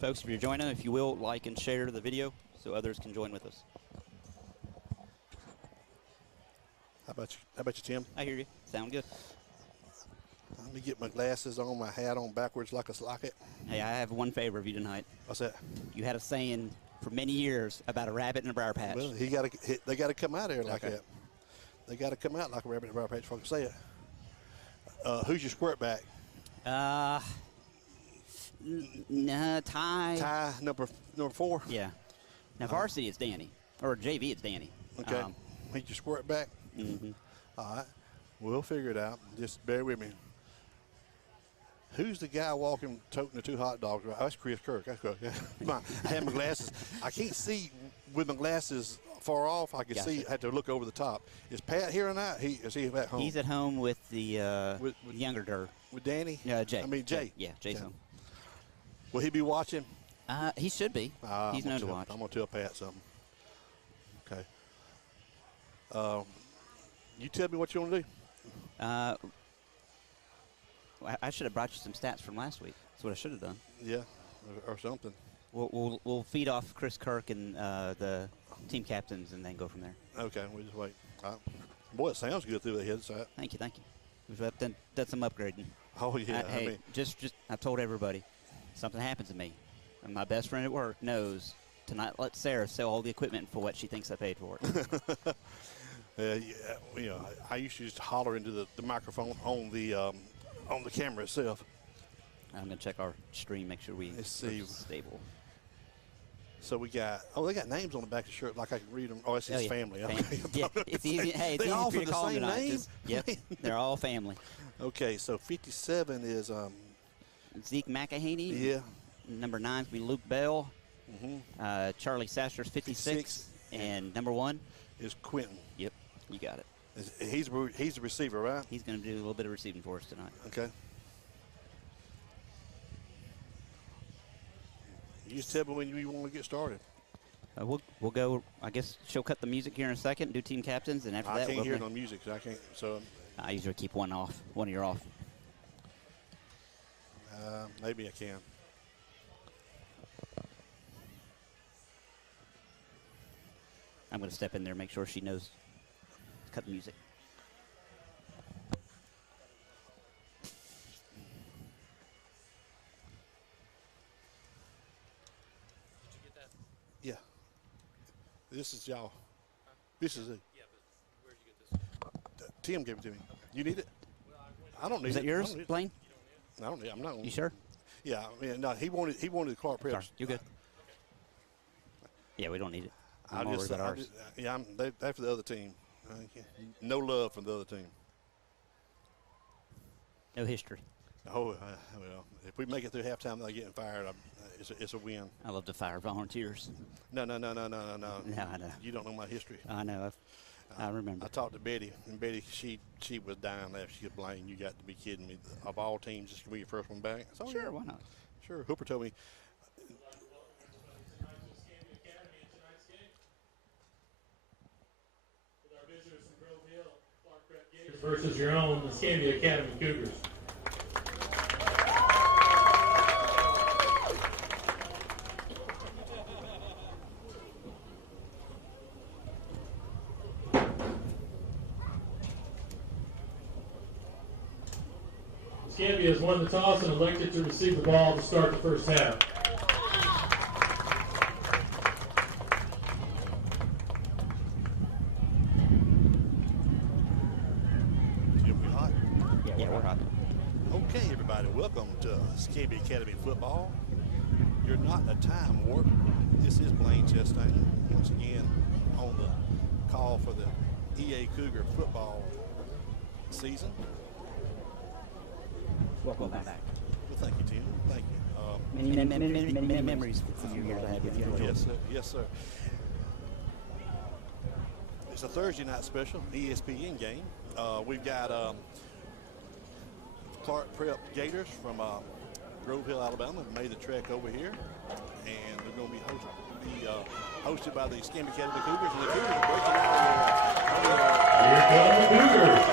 Folks, if you're joining, if you will, like and share the video so others can join with us. How about you, Tim? I hear you. Sound good. Let me get my glasses on, my hat on backwards like a socket. Hey, I have one favor of you tonight. What's that? You had a saying for many years about a rabbit in a briar patch. Well, they got to come out here like Okay. that. They got to come out like a rabbit in a briar patch, if I can say it. Who's your squirt back? Ty. Ty, number 4? Yeah. Now, varsity, it's Danny. Or JV, it's Danny. Okay. He's your squirt back? Mm-hmm. All right. We'll figure it out. Just bear with me. Who's the guy walking, toting the 2 hot dogs? Oh, that's Chris Kirk. That's Kirk. I have my glasses. I can't see with my glasses far off. I can see. I had to look over the top. Is Pat here or not? Is he at home? He's at home with the younger Durr. With Danny? Jay. I mean, Jay. Yeah, Jay's home. Will he be watching? He should be. He's known to watch. I'm going to tell Pat something. Okay. You tell me what you want to do. I should have brought you some stats from last week. That's what I should have done. Yeah, or something. We'll feed off Chris Kirk and the team captains and then go from there. Okay, we just wait. Boy, it sounds good through the headset. Thank you. We've done some upgrading. Oh yeah. Hey, just I told everybody, something happens to me, and my best friend at work knows to not let Sarah sell all the equipment for what she thinks I paid for it. I used to just holler into the microphone on the camera itself. I'm gonna check our stream, make sure we are stable. So we got they got names on the back of the shirt, like I can read them. Oh, it's his family. Yeah, it's easy. Hey, it's they easy all for you to call them same tonight. name. Yep, they're all family. Okay, so 57 is Zeke McEhaney. Yeah. Number 9 is be Luke Bell. Mm-hmm. Charlie Sasser's 56, and number 1 is Quentin. Yep, you got it. He's the receiver, right? He's going to do a little bit of receiving for us tonight. Okay. You just tell me when you want to get started. We'll go. I guess she'll cut the music here in a second, do team captains, and after that, I can't hear no music, so I can't. So I usually keep one of your off. Maybe I can. I'm going to step in there and make sure she knows to cut the music. Yeah. This is y'all. This is it. Yeah, but where'd you get this? Tim gave it to me. You need it? I don't need it. Is that yours, Blaine? I don't need it. I'm not. You sure? Yeah. I mean, no. He wanted the Clarke Preps. Sorry, you're good. Yeah, we don't need it. They're for the other team. No love from the other team. No history. Oh, well, if we make it through halftime without getting fired, it's a win. I love to fire volunteers. No. No, I know. You don't know my history. I know. I remember. I talked to Betty, and Betty, she was dying laughing. She said, Blaine, you got to be kidding me. Of all teams, this could be your first one back. So, Sure, why not? Sure. Hooper told me. Versus your own Escambia Academy Cougars. Escambia has won the toss and elected to receive the ball to start the first half. Yeah, we're hot. Okay, everybody, welcome to Escambia Academy Football. You're not in a time warp. This is Blaine Chastain, once again on the call for the EA Cougar football season. Welcome back. Well, thank you, Tim. Thank you. Many memories for you here to have with you. Yes, sir. Yes, sir. It's a Thursday night special, ESPN game. We've got Clarke Prep Gators from Grove Hill, Alabama, made the trek over here, and they're going to be hosted by the Escambia Academy Cougars, and the Cougars are breaking out Here come the Cougars.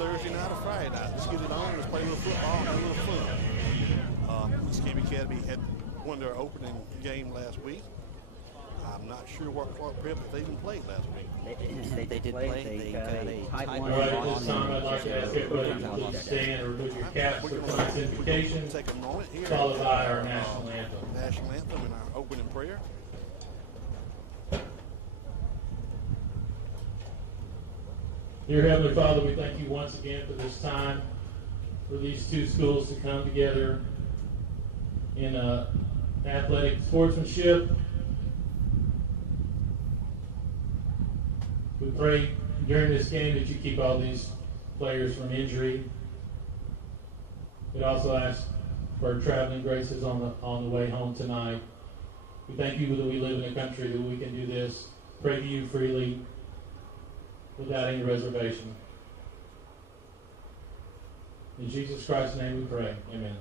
Thursday night or Friday night. Let's get it on. Let's play a little football and have a little fun. Escambia Academy had won their opening game last week. I'm not sure what Clarke Prep, if they even played last week. They did play. They got a tight one. All right, at this time, I'd like to ask everybody to please stand or remove your caps for tonight's invocation, Take a moment here. followed by our national anthem. National anthem and our opening prayer. Dear Heavenly Father, we thank you once again for this time, for these two schools to come together in athletic sportsmanship. We pray during this game that you keep all these players from injury. We also ask for traveling graces on the way home tonight. We thank you that we live in a country that we can do this. Pray to you freely without any reservation. In Jesus Christ's name we pray. Amen.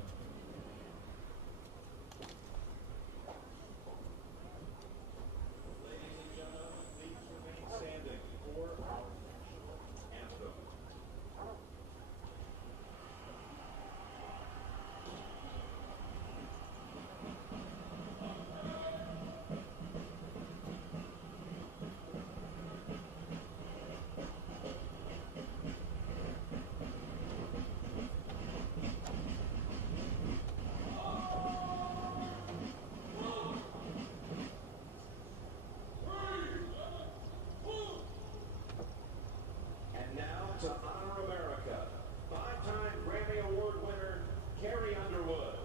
To honor America, 5-time Grammy Award winner, Carrie Underwood.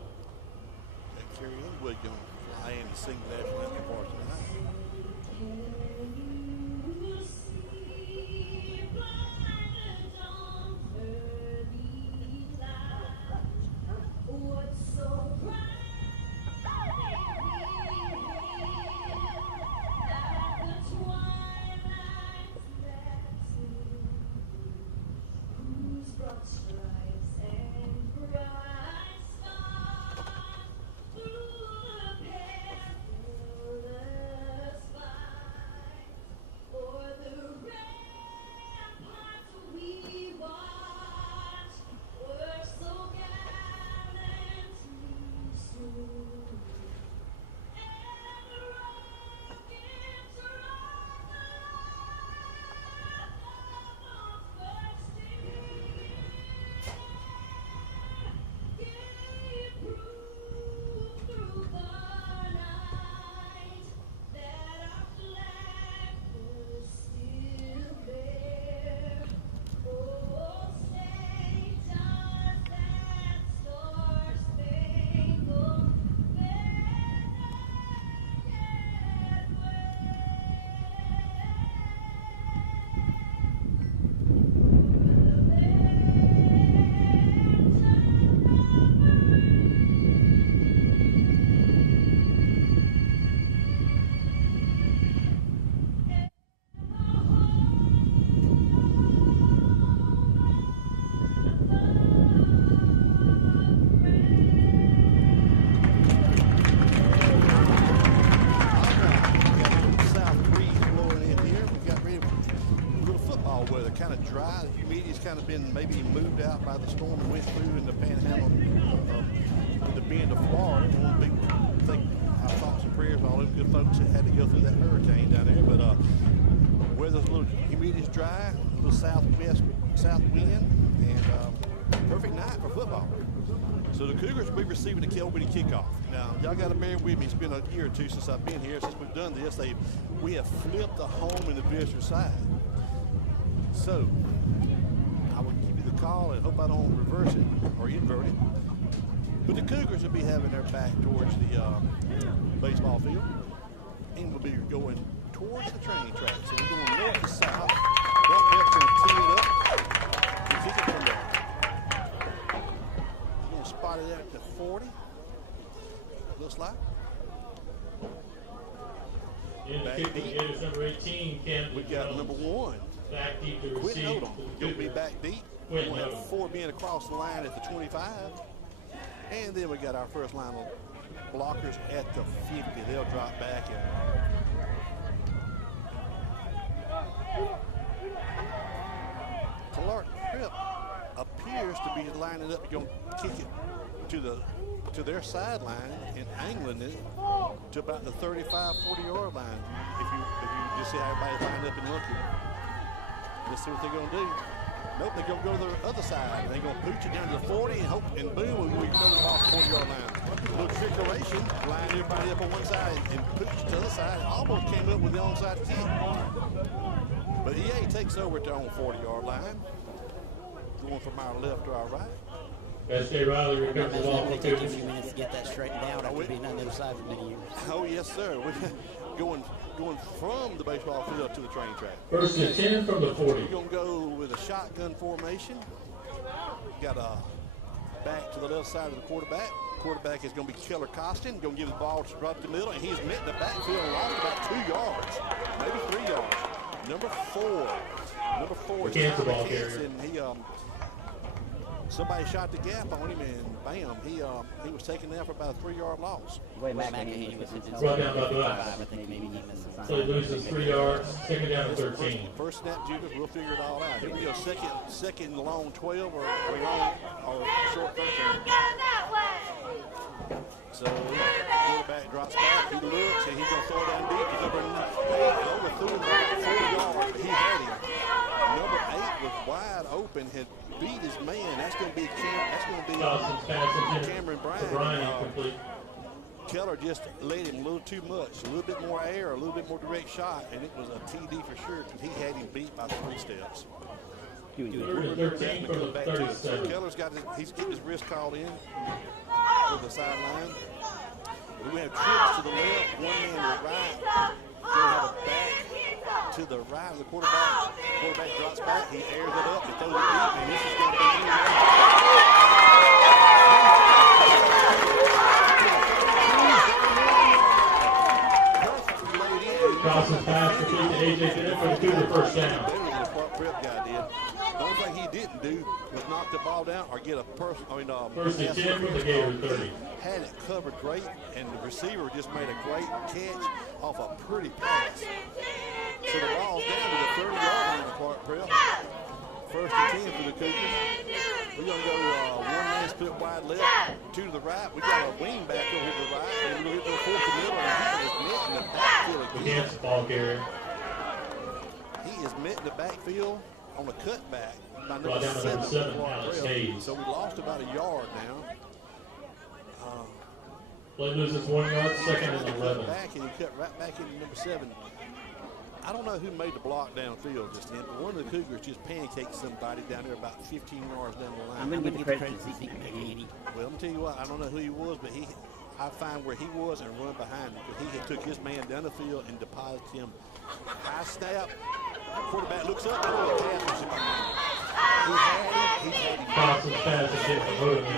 And Carrie Underwood going to fly in and sing the national anthem for us tonight. Dry. The humidity's kind of been maybe moved out by the storm that went through in the panhandle of the bend of Florida. We think our thoughts and prayers for all those good folks that had to go through that hurricane down there. But weather's a little, humidity's dry, a little south wind, and perfect night for football. So the Cougars will be receiving the opening kickoff. Now, y'all got to bear with me. It's been a year or two since I've been here. Since we've done this, we have flipped the home and the visitor side. So, I will give you the call and hope I don't reverse it or invert it. But the Cougars will be having their back towards the baseball field. And we'll be going towards the train tracks. So we're going north to south. That Pep's going to tee it up. He's kick it from there. He's going to spot it at the 40. Looks like. In the kick is number 18, Camden. We got number 1. Back deep to receive. Going to be back deep. We'll have 4 being across the line at the 25. And then we got our first line of blockers at the 50. They'll drop back and Clarke Prep lining up, you're going to kick it to their sideline and angling it to about the 35, 40-yard line. If you just see how everybody's lined up and looking. Let's see what they're going to do. Nope, they're going to go to the other side. They're going to pooch it down to the 40 and hope, and boom, we go to the ball 40-yard line. Little trickeration, line everybody up on one side and pooch to the other side. Almost came up with the onside kick. But EA takes over at their own 40-yard line. Going from our left to our right. S.J. Riley recovers the ball. It takes a few minutes to get that straightened out after being on the other side for many years. Oh, yes, sir. We're going from the baseball field to the train track. First and 10 from the 40. We're going to go with a shotgun formation. Got a back to the left side of the quarterback. Quarterback is going to be Keller Costin. Going to give the ball to right to the middle, and he's met the backfield and lost about 2 yards, maybe 3 yards. Number four is Kansas ball Kansas, carrier. and he somebody shot the gap on him, and bam, he was taken down for about a 3-yard loss. Brought down by Black. I think maybe he missed the So he loses 3 yards, taken down to 13. First snap, Juniors, we'll figure it all out. Here we go, second long 12 or long or short 13. So quarterback drops back, he looks, and he's going to throw it down deep. He's overthrew him about 4 yards. He had him. Number 8 was wide open, had beat his man. That's going to be Cameron Bryan. Keller just laid him a little too much, a little bit more air, a little bit more direct shot, and it was a TD for sure because he had him beat by 3 steps. 13 from the 37. Keller's he's getting his wrist called in to the sideline. We have trips to the left, one man to the right. We have a back to the right of the quarterback. Quarterback drops back, he airs it up, he throws it deep, and this is going to be Crosses pass complete to A.J. Bennett for the Cougar first down. Better than what Prep guy did. The only thing he didn't do was knock the ball down or get a first and 10 from the Gator 30. Had it covered great, and the receiver just made a great catch off a pretty pass. So the ball's down to the 30-yard line of Clarke Prep. First and 10 for the Cougars. We're going to go one man split wide left, 2 to the right. We got a wing back over to the right, and we're going to go 4 to the middle, and he is met in the backfield again. Against ball carrier. He is met in the backfield on a cutback by number Down to number 7, Clarke Alex Prep. Hayes. So we lost about a yard now. Play loses 1 yard, second and 11. Back, and he cut right back into number 7. I don't know who made the block downfield just then, but one of the Cougars just pancaked somebody down there about 15 yards down the line. I'm going to give the credit to Zeke. Well, I'm tell you what, I don't know who he was, but I find where he was and run behind him. But he had took his man down the field and deposited him. High snap. Quarterback looks up. Oh, the pass was behind him. He had him. Crosses pass against the road and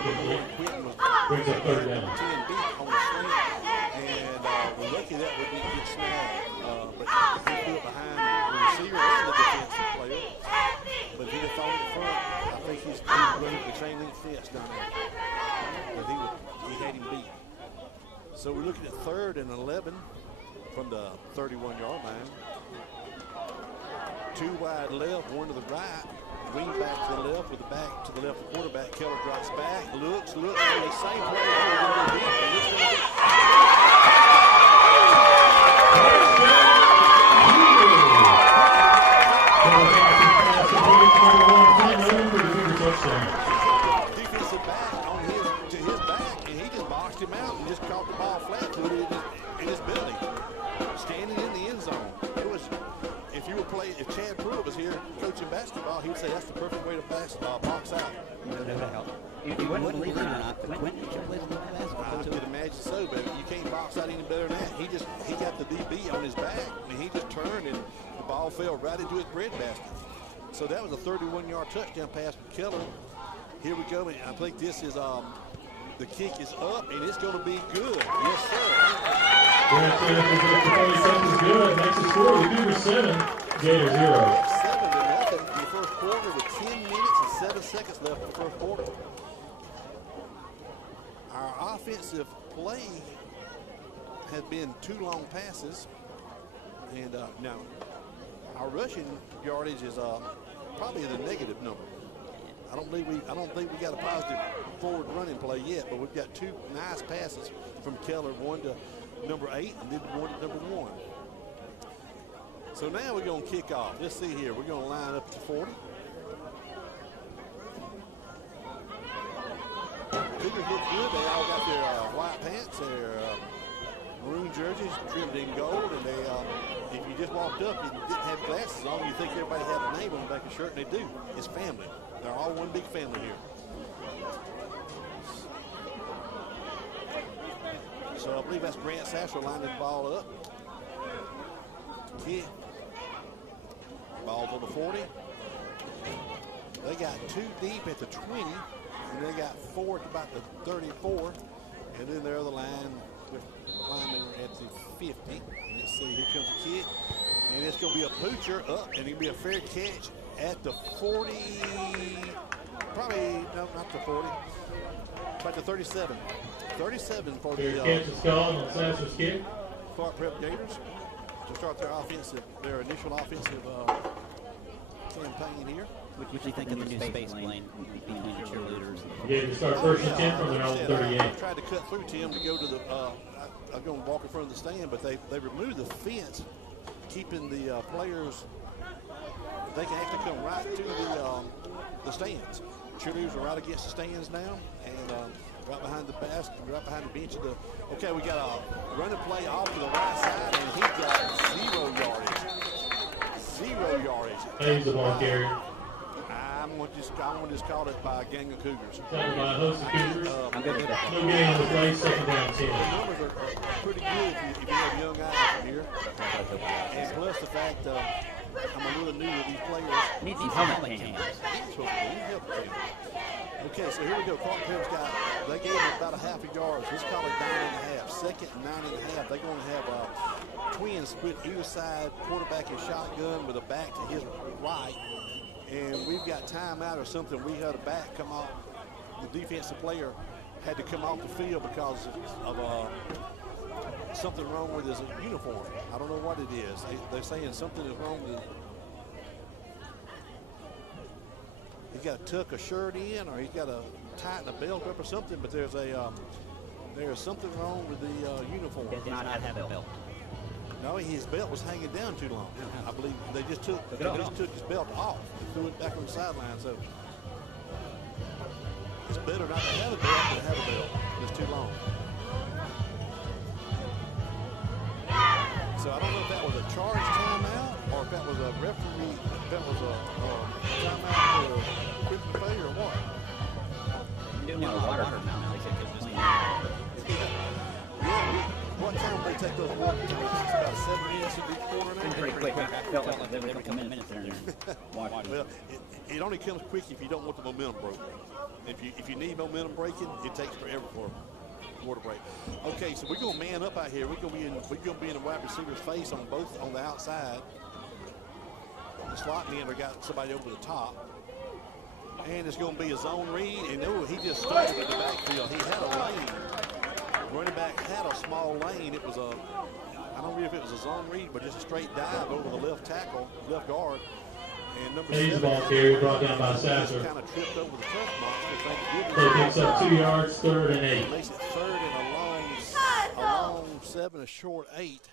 brings up 3rd down. 10 deep on the slant, and we're lucky that would be a good snag. But he threw it behind the receiver and the defensive player. But if he'd have thrown it in front, I think he's running the chain link fence down there. But he had him beat. So we're looking at 3rd and 11 from the 31-yard line. 2 wide left, 1 to the right. Wing back to the left with the back to the left of the quarterback. Keller drops back, looks, and the same play. Defensive back to his back, and he just boxed him out and just caught the ball flat to it in his belly, standing in the end zone. It was. If you were playing, if Chad Pruitt was here coaching basketball, he would say that's the perfect way to box out. If you wouldn't believe it or not, but Quentin plays a little basketball. I could imagine so, but you can't box out any better than that. He got the DB on his back, and he just turned, and the ball fell right into his breadbasket. So that was a 31-yard touchdown pass from Keller. Here we go, and I think this is the kick is up, and it's going to be good. Yes, sir. Good. Makes the score. The Cougar 7, Gator 0. 7-0 in the first quarter with 10 minutes and 7 seconds left in the first quarter. Our offensive play has been 2 long passes, and now our rushing yardage is probably the negative number. I don't think we got a positive forward running play yet, but we've got 2 nice passes from Keller, one to number 8 and then one to number 1. So now we're going to kick off. Let's see here. We're going to line up to 40. Cougars look good. They all got their white pants, their maroon jerseys trimmed in gold, and they, if you just walked up and didn't have glasses on, you think everybody had a name on the back of the shirt, and they do. It's family. They're all one big family here. So I believe that's Grant Sasser lining the ball up. Kick. Ball's on the 40. They got 2 deep at the 20, and they got 4 at about the 34. And then their other lineman at the 50. Let's see, here comes the kick. And it's going to be a poocher up, and it'll be a fair catch at the 40. Probably, no, not the 40. About the 37. 37 for the catch is called on Sasser's kick. Clarke Prep Gators to start their initial offensive campaign here. What do you think of the new space lane between the cheerleaders? Yeah, to start first and 10 from their own 38. I tried to cut through Tim to go to the. I'm going to walk in front of the stand, but they removed the fence, keeping the players. They can actually come right to the stands. Cheerleaders are right against the stands now, and right behind the basket, right behind the bench of the. Okay, we got a running play off to the right side, and he got 0 yardage. 0 yardage. He's the ball carrier. I'm going to just call it by a gang of Cougars. Talking about a host of Cougars. I'm good with that. No getting on the play, second down 10. The numbers are pretty good if you have young eyes from here. And plus the fact I'm a little new to these players. Need these helmet cams. Okay, so here we go. Clarke Prep's got, they gave him about a half a yard. So let's call it 9.5. Second and 9.5. They're going to have twins split either side, quarterback and shotgun with a back to his right. And we've got timeout or something. We had a back come off. The defensive player had to come off the field because of something wrong with his uniform. I don't know what it is. They're saying something is wrong with it. He's got to tuck a shirt in, or he's got to tighten a belt up or something. But there's something wrong with the uniform. Did not have a belt. No, his belt was hanging down too long. I believe they just took his belt off and threw it back on the sideline. So it's better not to have a belt than have a belt. It's too long. So I don't know if that was a charge timeout or if that was a referee, if that was a timeout for equipment failure or what. You don't want a water fountain. What time they take those water times? It's about 7 minutes in each corner now. Pretty quick. I felt like they would every couple minutes there. Well, it only comes quick if you don't want the momentum broken. If you need momentum breaking, it takes forever for water break. Okay, so we're gonna man up out here. We're gonna be in the wide receiver's face on the outside. The slot man, we got somebody over the top. And it's gonna be a zone read, and he just started in the backfield. He had a lane. Running back had a small lane. It was I don't know if it was a zone read, but just a straight dive over the left tackle, left guard. And number 7 ball carrier brought down by Sasser. Kind of tripped over the tough monster. Thank goodness. So it picks up 2 yards, 3rd and 8. Makes it 3rd and a long 7, a short 8.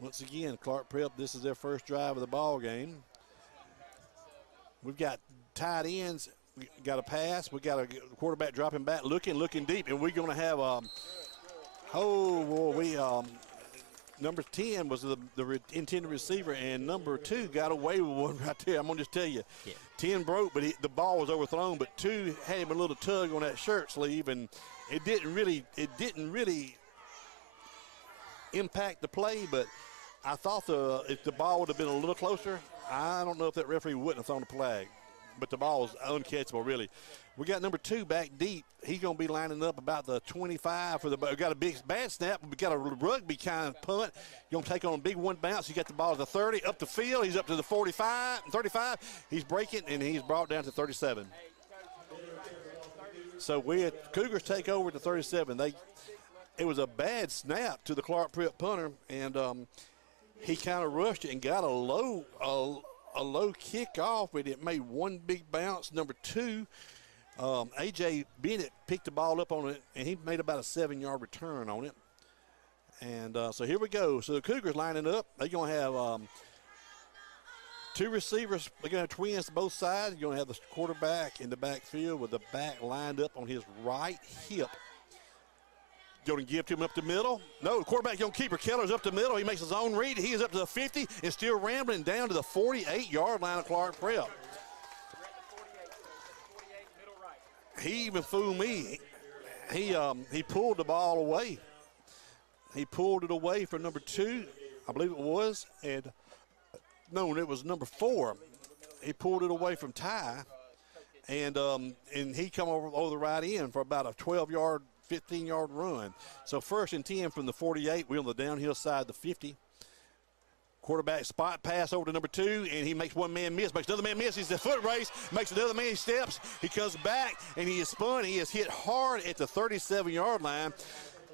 Once again, Clarke Prep, this is their first drive of the ball game. We've got tight ends. We got a pass. We got a quarterback dropping back, looking deep, and we're going to have number 10 was the intended receiver, and number 2 got away with one right there. I'm going to just tell you, 10 broke, but the ball was overthrown. But 2 had him a little tug on that shirt sleeve, and it didn't really impact the play. But I thought if the ball would have been a little closer, I don't know if that referee wouldn't have thrown a flag, but the ball was uncatchable, really. We got number 2 back deep. He's going to be lining up about the 25 for we got a bad snap. We got a rugby kind of punt. You're going to take on a big one bounce. You got the ball at the 30, up the field. He's up to the 45, 35. He's breaking, and he's brought down to 37. So Cougars take over to 37. It was a bad snap to the Clarke Prep punter, and he kind of rushed it and got a low kick off, but it made one big bounce. Number 2, A.J. Bennett picked the ball up on it, and he made about a 7-yard return on it. And so here we go. So the Cougars lining up. They're going to have 2 receivers. They're going to have twins to both sides. You're going to have the quarterback in the backfield with the back lined up on his right hip. Going to give to him up the middle. No, the quarterback going to keep her. Keller's up the middle. He makes his own read. He is up to the 50 and still rambling down to the 48-yard line of Clarke Prep. He even fooled me. He pulled the ball away. He pulled it away from number 2, I believe it was, and no, it was number 4. He pulled it away from Ty, and he come over the right end for about a 12-yard, 15-yard run. So 1st and 10 from the 48. We're on the downhill side, the 50. Quarterback spot pass over to number 2, and he makes one man miss, makes another man miss. He's a foot race, makes another man, he steps, he comes back, and he is spun. He is hit hard at the 37-yard line,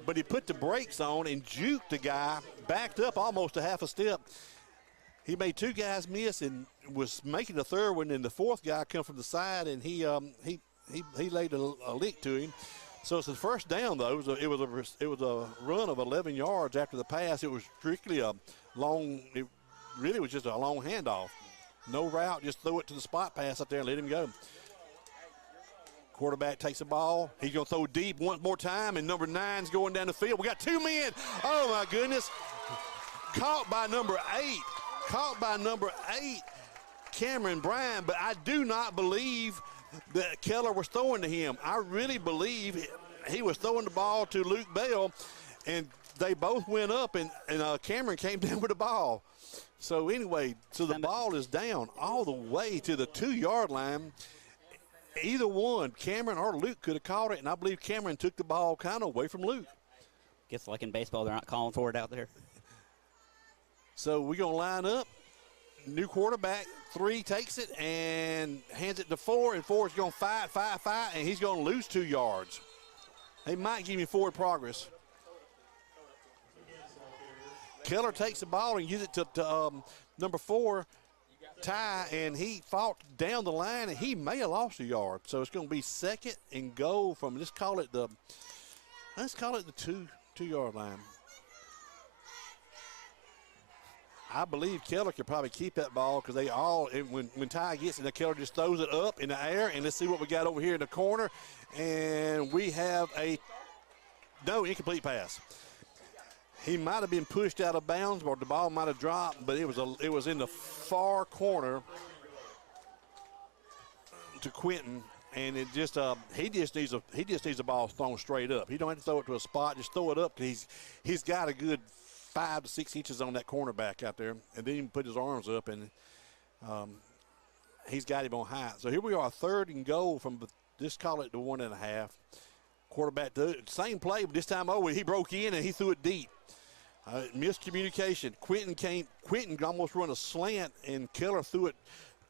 but he put the brakes on and juked the guy, backed up almost a half a step. He made 2 guys miss and was making the 3rd one, and the 4th guy come from the side, and he laid a lick to him. So it's the 1st down, though. It was a run of 11 yards after the pass. It was strictly a long. It really was just a long handoff. No route, just throw it to the spot pass up there and let him go. Quarterback takes the ball. He's going to throw deep one more time, and number 9's going down the field. We got 2 men. Oh, my goodness. Caught by number 8. Caught by number 8, Cameron Bryan, but I do not believe that Keller was throwing to him. I really believe he was throwing the ball to Luke Bell, and they both went up, and Cameron came down with the ball. So anyway, so the ball is down all the way to the 2-yard line. Either one, Cameron or Luke, could have caught it, and I believe Cameron took the ball kind of away from Luke. Guess like in baseball, they're not calling for it out there. So we're going to line up. New quarterback, 3 takes it and hands it to 4, and 4 is going to fight, and he's going to lose 2 yards. They might give him forward progress. Keller takes the ball and uses it to number 4, Ty, and he fought down the line, and he may have lost a yard. So it's going to be 2nd and goal from, let's call it the 2-yard line. I believe Keller could probably keep that ball because they all, when Ty gets it, Keller just throws it up in the air. And let's see what we got over here in the corner. And we have incomplete pass. He might have been pushed out of bounds, or the ball might have dropped, but it was in the far corner to Quentin, and it just he just needs a ball thrown straight up. He don't have to throw it to a spot, just throw it up because he's got a good 5 to 6 inches on that cornerback out there, and then he can put his arms up, and he's got him on height. So here we are, 3rd and goal from, just call it the 1.5. Quarterback, same play, but this time he broke in and he threw it deep. Miscommunication. Quentin almost run a slant, and Keller threw it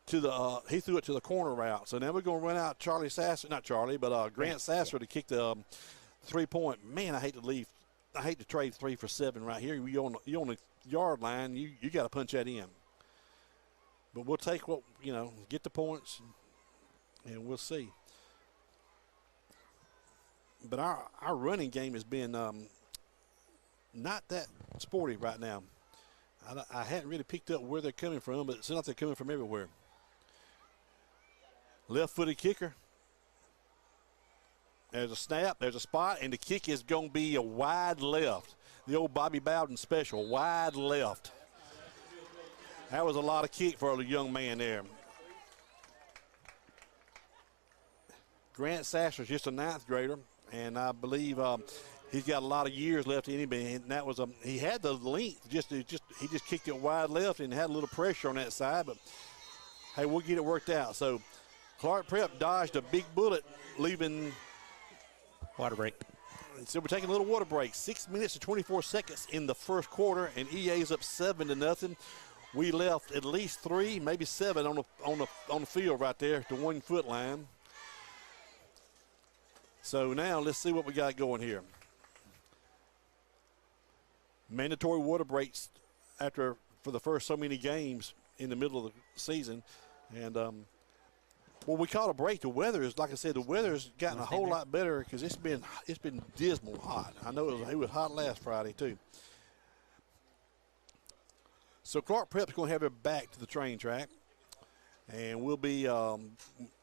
to the corner route. So now we're going to run out Grant Sasser to kick the 3-point. Man, I hate to trade 3 for 7 right here. You on the yard line, you got to punch that in. But we'll take get the points, and we'll see. But our running game has been not that sporty right now. I hadn't really picked up where they're coming from, but it seems like they're coming from everywhere. Left-footed kicker. There's a snap, there's a spot, and the kick is going to be a wide left. The old Bobby Bowden special, wide left. That was a lot of kick for a young man there. Grant Sasser's just a 9th grader, and I believe he's got a lot of years left in him, and that was he had the length. He just kicked it wide left and had a little pressure on that side, but hey, we'll get it worked out. So Clarke Prep dodged a big bullet, leaving water break. So we're taking a little water break. 6 minutes and 24 seconds in the first quarter, and EA's up 7-0. We left at least 3, maybe 7 on the field right there at the 1 foot line. So now let's see what we got going here. Mandatory water breaks after for the first so many games in the middle of the season. And when we caught a break, the weather is, like I said, the weather has gotten a whole lot better because it's been dismal hot. I know it was hot last Friday too. So Clarke Prep's going to have it back to the train track, and we'll be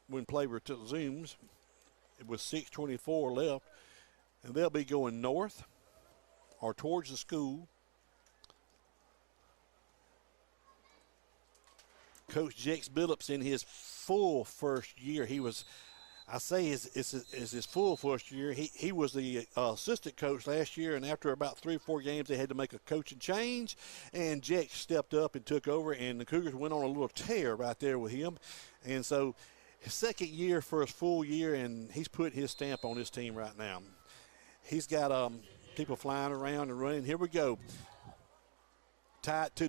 when play resumes with 6:24 left, and they'll be going north or towards the school. Coach Jex Billups in his full first year. He was, I say is his full first year. He was the assistant coach last year, and after about 3 or 4 games, they had to make a coaching change, and Jex stepped up and took over, and the Cougars went on a little tear right there with him. And so his second year for his full year, and he's put his stamp on his team right now. He's got people flying around and running. Here we go.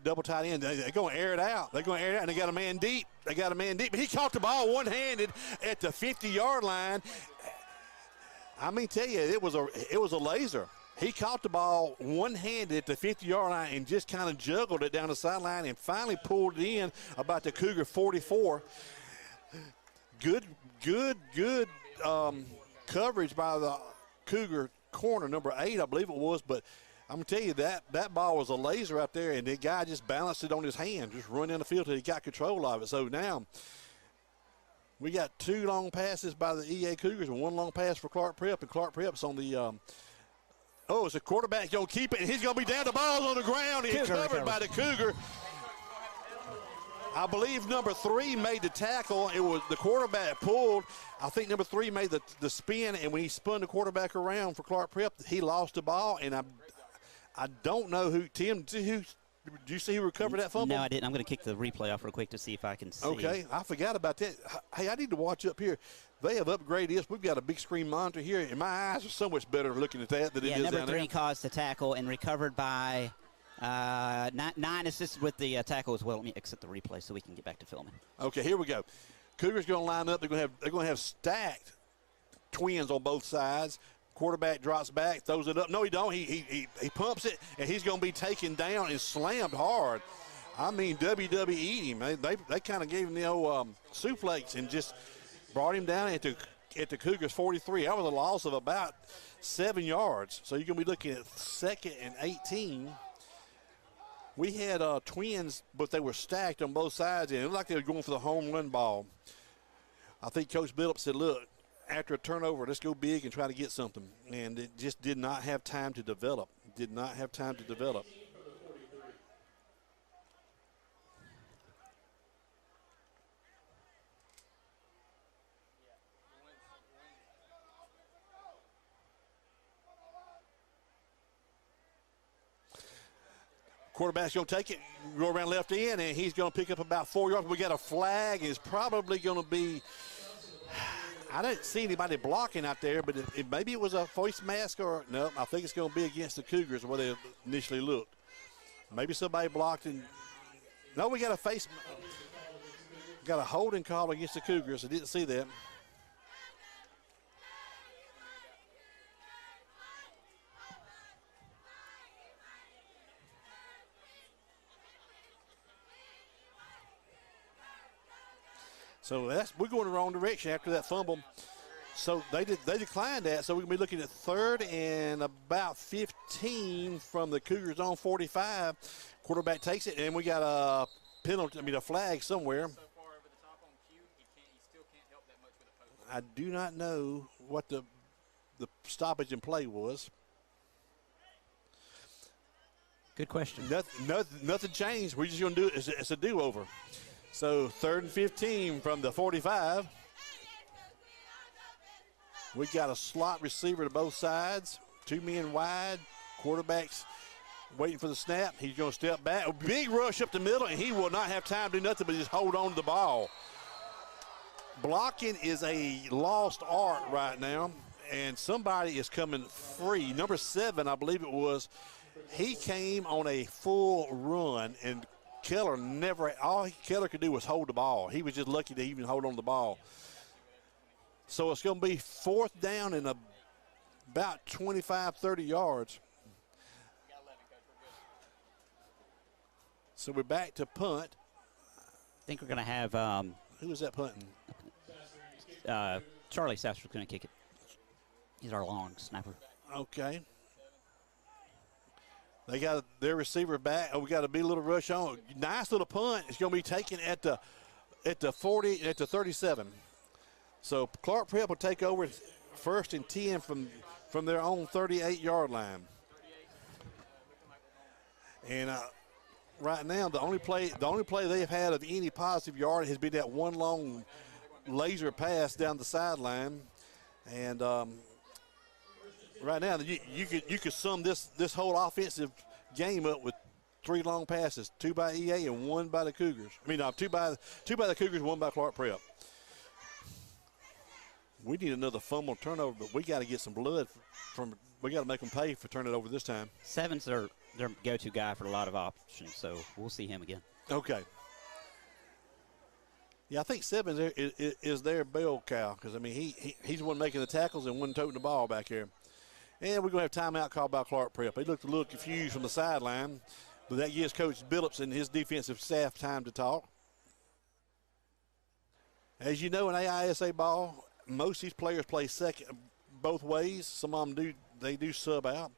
Double tight end. They're going to air it out. And they got a man deep. But he caught the ball one-handed at the 50-yard line. I mean, tell you, it was a laser. He caught the ball one-handed at the 50-yard line and just kind of juggled it down the sideline and finally pulled it in about the Cougar 44. Good coverage by the Cougar corner, number 8, I believe it was, but I'm going to tell you that ball was a laser out there, and the guy just balanced it on his hand, just run down the field till he got control of it. So now we got 2 long passes by the EA Cougars and 1 long pass for Clarke Prep, and Clarke Prep's on the it's a quarterback going to keep it, and he's going to be down. The ball's on the ground. He's covered by the Cougar. I believe number 3 made the tackle. It was the quarterback pulled. I think number 3 made the spin, and when he spun the quarterback around for Clarke Prep, he lost the ball, and I don't know who. Tim, did you see who recovered that fumble? No, I didn't. I'm going to kick the replay off real quick to see if I can see. Okay, I forgot about that. Hey, I need to watch up here. They have upgraded this. We've got a big screen monitor here, and my eyes are so much better looking at that than it is down there. Number 3 caused the tackle and recovered by 9 assisted with the tackle as well. Let me exit the replay so we can get back to filming. Okay, here we go. Cougars going to line up. They're going to have stacked twins on both sides. Quarterback drops back, throws it up. No, he don't. He pumps it, and he's going to be taken down and slammed hard. I mean, WWE'd him. They kind of gave him the old suplex and just brought him down at the Cougars 43. That was a loss of about 7 yards. So you're going to be looking at 2nd and 18. We had twins, but they were stacked on both sides, and it looked like they were going for the home run ball. I think Coach Billups said, look, after a turnover, let's go big and try to get something. And it just did not have time to develop. Quarterback's going to take it, go around left end, and he's going to pick up about 4 yards. We got a flag. It's probably going to be – I didn't see anybody blocking out there, but maybe it was a face mask or – no, I think it's going to be against the Cougars where they initially looked. Maybe somebody blocked and – no, we got a holding call against the Cougars. I didn't see that. So we're going the wrong direction after that fumble. So they declined that. So we're going to be looking at 3rd and about 15 from the Cougars on 45. Quarterback takes it, and we got a penalty, a flag somewhere. So far over the top on cue, he still can't help that much with a post. I do not know what the stoppage in play was. Good question. Nothing changed. We're just going to do it. It's a do-over. So 3rd and 15 from the 45. We got a slot receiver to both sides. 2 men wide. Quarterback's waiting for the snap. He's going to step back. A big rush up the middle, and he will not have time to do nothing but just hold on to the ball. Blocking is a lost art right now, and somebody is coming free. Number 7, I believe it was, he came on a full run, and all Keller could do was hold the ball. He was just lucky to even hold on to the ball. So it's going to be 4th down and about 25, 30 yards. So we're back to punt. I think we're going to have Who was that punting? Charlie Sasser's going to kick it. He's our long snapper. Okay. They got their receiver back. Oh, we got a big little rush on. Nice little punt. It's going to be taken at the 40, at the 37. So Clarke Prep will take over 1st and 10 from their own 38-yard line. And right now, the only play they've had of any positive yard has been that one long laser pass down the sideline. And right now, you could sum this whole offensive game up with 3 long passes, 2 by EA and 1 by the Cougars. I mean, no, 2 by the Cougars, 1 by Clarke Prep. We need another fumble turnover, but we got to get some blood we got to make them pay for turning it over this time. Seven's their go-to guy for a lot of options, so we'll see him again. Okay. Yeah, I think 7 is their bell cow because, I mean, he's the one making the tackles and one toting the ball back here. And we're going to have timeout called by Clarke Prep. He looked a little confused from the sideline, but that gives Coach Billups and his defensive staff time to talk. As you know, in AISA ball, most of these players play second both ways. Some of them do sub out.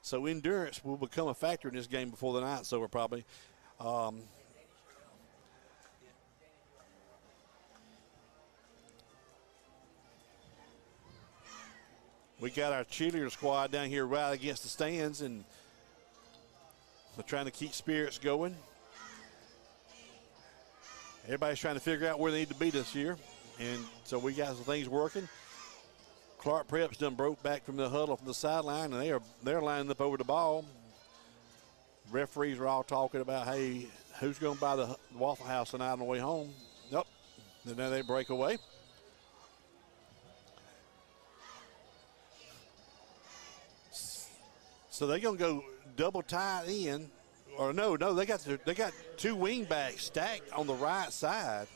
So endurance will become a factor in this game before the night's over probably. We got our cheerleader squad down here right against the stands, and we're trying to keep spirits going. Everybody's trying to figure out where they need to be this year, and so we got some things working. Clarke Prep's done broke back from the huddle from the sideline, and they're lining up over the ball. Referees are all talking about, hey, who's going to buy the Waffle House tonight on the way home? Nope. And then they break away. So they're going to go double tight end, or no, they got 2 wing backs stacked on the right side.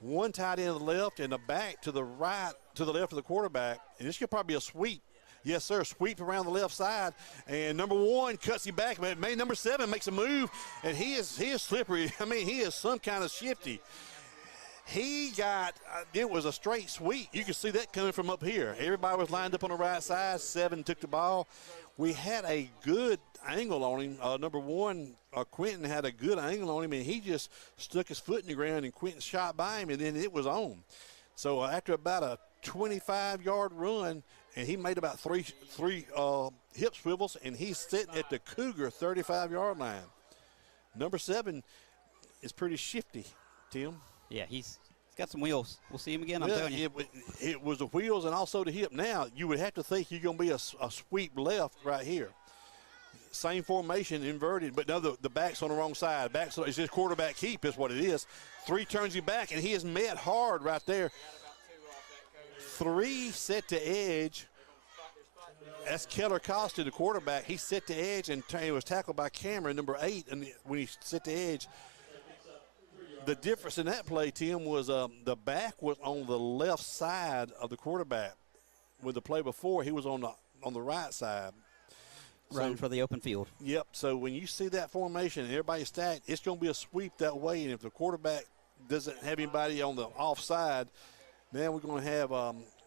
One tight end to the left and a back to the right, to the left of the quarterback. And this could probably be a sweep. Yes, sir, sweep around the left side. And number 1 cuts him back. But number 7 makes a move, and he is slippery. I mean, he is some kind of shifty. He got, it was a straight sweep. You can see that coming from up here. Everybody was lined up on the right side. 7 took the ball. We had a good angle on him. Number 1, Quentin had a good angle on him, and he just stuck his foot in the ground, and Quentin shot by him, and then it was on. So after about a 25-yard run, and he made about three hip swivels, and he's sitting at the Cougar 35-yard line. Number 7 is pretty shifty, Tim. Yeah, he's got some wheels. We'll see him again, I'm telling you. It was the wheels and also the hip. Now, you would have to think you're going to be a sweep left right here. Same formation, inverted, but no, the back's on the wrong side. It's just quarterback keep is what it is. 3 turns him back, and he is met hard right there. 3 set to edge. That's Keller Costa, the quarterback. He set to edge and he was tackled by Cameron, number 8, and when he set to edge. The difference in that play, Tim, was the back was on the left side of the quarterback. With the play before, he was on the right side. Running for the open field. Yep. So when you see that formation and everybody's stacked, it's going to be a sweep that way. And if the quarterback doesn't have anybody on the offside, then we're going to have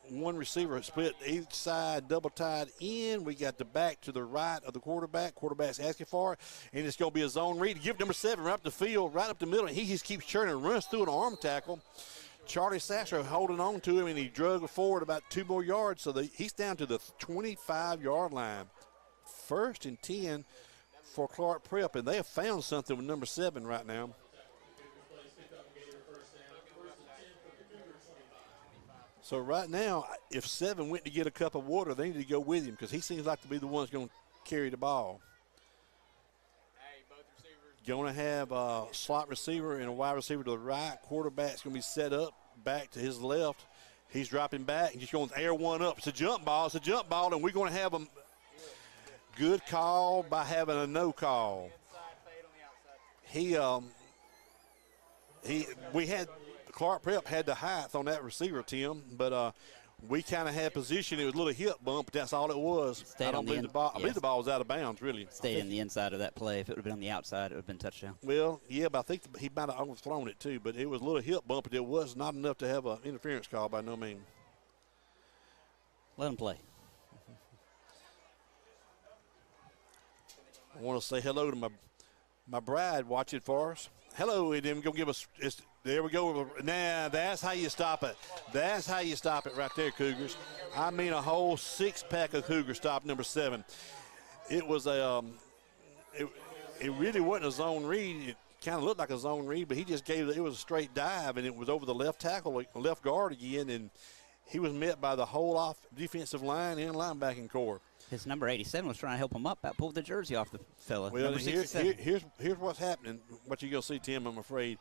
one receiver split each side, double tied in. We got the back to the right of the quarterback. Quarterback's asking for it, and it's going to be a zone read. Give number 7 right up the field, right up the middle. And he just keeps churning, runs through an arm tackle. Charlie Sasser holding on to him, and he drug forward about 2 more yards. So he's down to the 25-yard line. 1st and 10 for Clarke Prep, and they have found something with number 7 right now. So right now, if 7 went to get a cup of water, they need to go with him because he seems like to be the one that's going to carry the ball. Going to have a slot receiver and a wide receiver to the right. Quarterback's going to be set up back to his left. He's dropping back and just going to air one up. It's a jump ball, and we're going to have a good call by having a no call. Clarke Prep had the height on that receiver, Tim, but We kind of had position. It was a little hip bump, but that's all it was. Stayed I don't on the believe end. the ball. I believe Yes. the ball was out of bounds, really. Stayed on the inside of that play. If it would have been on the outside, it would have been touchdown. Well, yeah, but I think he might have overthrown it too. But it was a little hip bump, but it was not enough to have an interference call by no means. Let him play. I want to say hello to my bride watching for us. Hello, and then we're going to give us, there we go. Now, that's how you stop it. That's how you stop it right there, Cougars. I mean a whole six-pack of Cougars stop number 7. It was it really wasn't a zone read. It kind of looked like a zone read, but he just gave it was a straight dive, and it was over the left tackle, left guard again, and he was met by the whole defensive line and linebacking core. His number 87 was trying to help him up. That pulled the jersey off the fella. Well, Number 67. here's what's happening. What you're going to see, Tim, I'm afraid.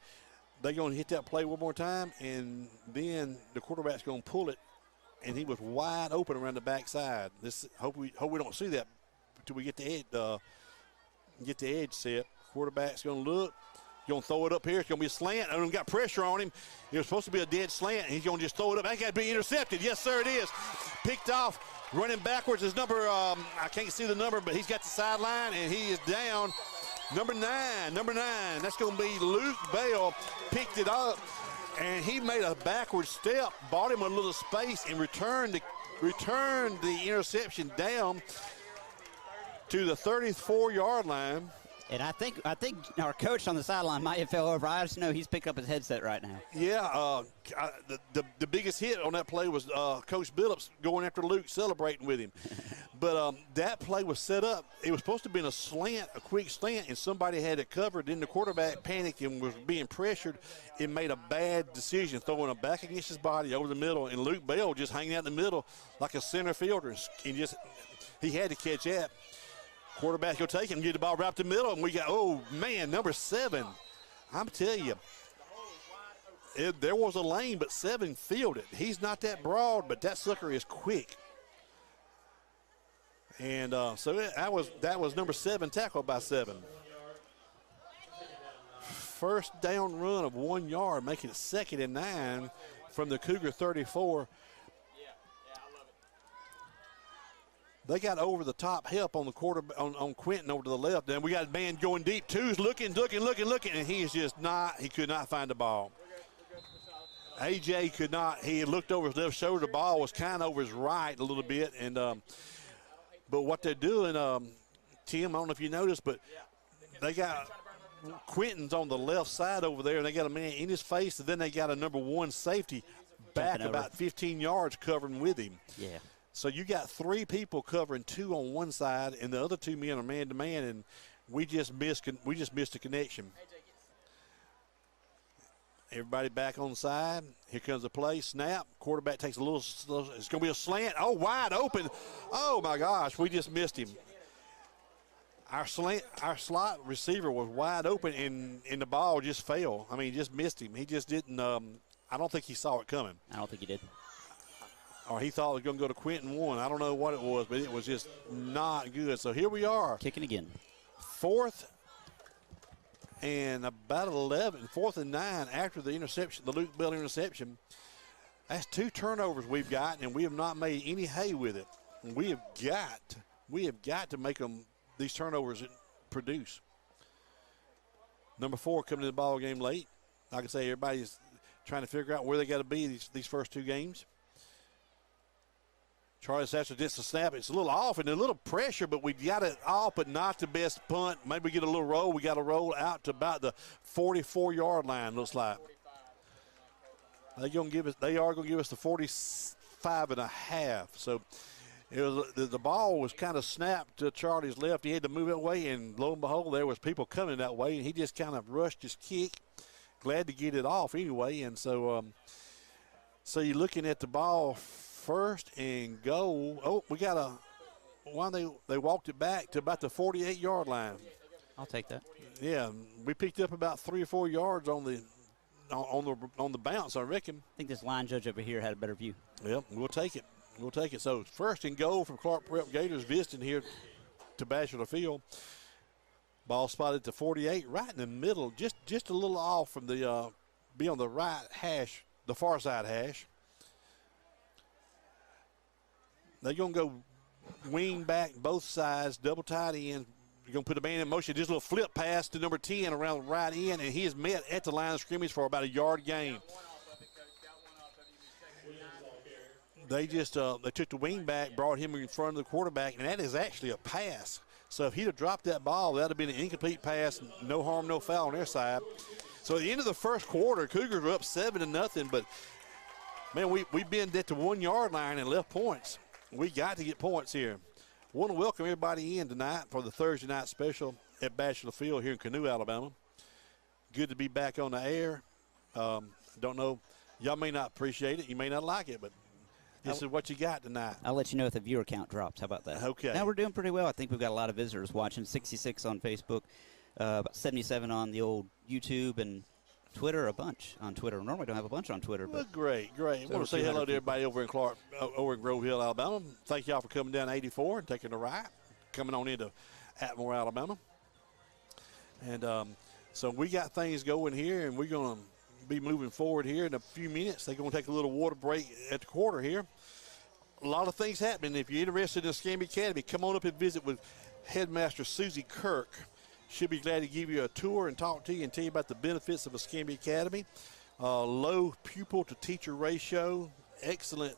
They're going to hit that play one more time, and then the quarterback's going to pull it, and he was wide open around the backside. Hope we don't see that until we get the edge set. Quarterback's going to look. Going to throw it up here. It's going to be a slant. I got pressure on him. It was supposed to be a dead slant, and he's going to just throw it up. That got to be intercepted. Yes, sir, it is. Picked off. Running backwards is number, I can't see the number, but he's got the sideline, and he is down. Number 9. That's going to be Luke Bell. Picked it up, and he made a backward step, bought him a little space, and returned the interception down to the 34-yard line. And I think our coach on the sideline might have fell over. I just know he's picked up his headset right now. Yeah, the biggest hit on that play was Coach Billups going after Luke, celebrating with him. But that play was set up. It was supposed to be a slant, a quick slant, and somebody had it covered. Then the quarterback panicked and was being pressured and made a bad decision, throwing it back against his body over the middle. And Luke Bell just hanging out in the middle like a center fielder. And he had to catch that. Quarterback will take him, get the ball right up the middle, and we got, oh, man, number 7. I'm telling you, there was a lane, but 7 fielded. He's not that broad, but that sucker is quick. And so that was number 7 tackled by 7. First down run of 1 yard, making it 2nd and 9 from the Cougar 34. They got over the top help on the on Quentin over to the left. Then we got a man going deep. Two's looking, and he could not find the ball. AJ could not. He looked over his left shoulder. The ball was kind of over his right a little bit. And but what they're doing, Tim, I don't know if you noticed, but they got Quentin's on the left side over there, and they got a man in his face, and then they got a number 1 safety back about 15 yards covering with him. Yeah. So you got 3 people covering 2 on one side, and the other 2 men are man-to-man, and we just missed a connection. Everybody back on the side. Here comes the play. Snap. Quarterback takes a little. It's going to be a slant. Oh, wide open. Oh, my gosh. We just missed him. Our slot receiver was wide open, and the ball just fell. I mean, just missed him. He just didn't. I don't think he saw it coming. I don't think he did. Or he thought it was going to go to Quentin 1. I don't know what it was, but it was just not good. So here we are. Kicking again. 4th and about 11, 4th and 9 after the interception, the Luke Bell interception. That's 2 turnovers we've got, and we have not made any hay with it. We have got to make these turnovers produce. Number 4 coming to the ball game late. Like I say, everybody's trying to figure out where they got to be these first 2 games. Charlie Satchel gets the snap. It's a little off and a little pressure, but we got it off, but not the best punt. Maybe we get a little roll. We got to roll out to about the 44-yard line, looks like. They are going to give us the 45 and a half. So it was the ball was kind of snapped to Charlie's left. He had to move that way, and lo and behold, there was people coming that way, and he just kind of rushed his kick. Glad to get it off anyway, and so you're looking at the ball. 1st and goal. Oh, we got they walked it back to about the 48-yard line. I'll take that. Yeah, we picked up about 3 or 4 yards on the bounce, I reckon. I think this line judge over here had a better view. Yep, we'll take it. So 1st and goal from Clarke Prep Gators visiting here to Bachelor Field. Ball spotted to 48, right in the middle, just a little off from the be on the right hash, the far side hash. They're going to go wing back both sides, double tight end. You're going to put a man in motion. Just a little flip pass to number 10 around the right end, and he is met at the line of scrimmage for about a yard gain. They just they took the wing back, brought him in front of the quarterback, and that is actually a pass. So if he'd have dropped that ball, that would have been an incomplete pass, no harm, no foul on their side. So at the end of the first quarter, Cougars were up 7-0, but, man, we've been at the 1 yard line and left points. We got to get points here. Want to welcome everybody in tonight for the Thursday night special at Bachelor Field here in Canoe, Alabama. Good to be back on the air. Don't know, y'all may not appreciate it, you may not like it, but this is what you got tonight. I'll let you know if the viewer count drops. How about that? Okay. Now we're doing pretty well. I think we've got a lot of visitors watching. 66 on Facebook, about 77 on the old YouTube, and Twitter, a bunch on Twitter. Normally we don't have a bunch on Twitter. Well, But great. So I want to say hello to everybody over in Clarke, over in Grove Hill, Alabama. Thank y'all for coming down 84 and taking a ride, coming on into Atmore, Alabama. And so we got things going here, and we're going to be moving forward here in a few minutes. They're going to take a little water break at the quarter here. A lot of things happening. If you're interested in Escambia Academy, come on up and visit with Headmaster Susie Clarke. She'll be glad to give you a tour and talk to you and tell you about the benefits of Escambia Academy. Low pupil to teacher ratio, excellent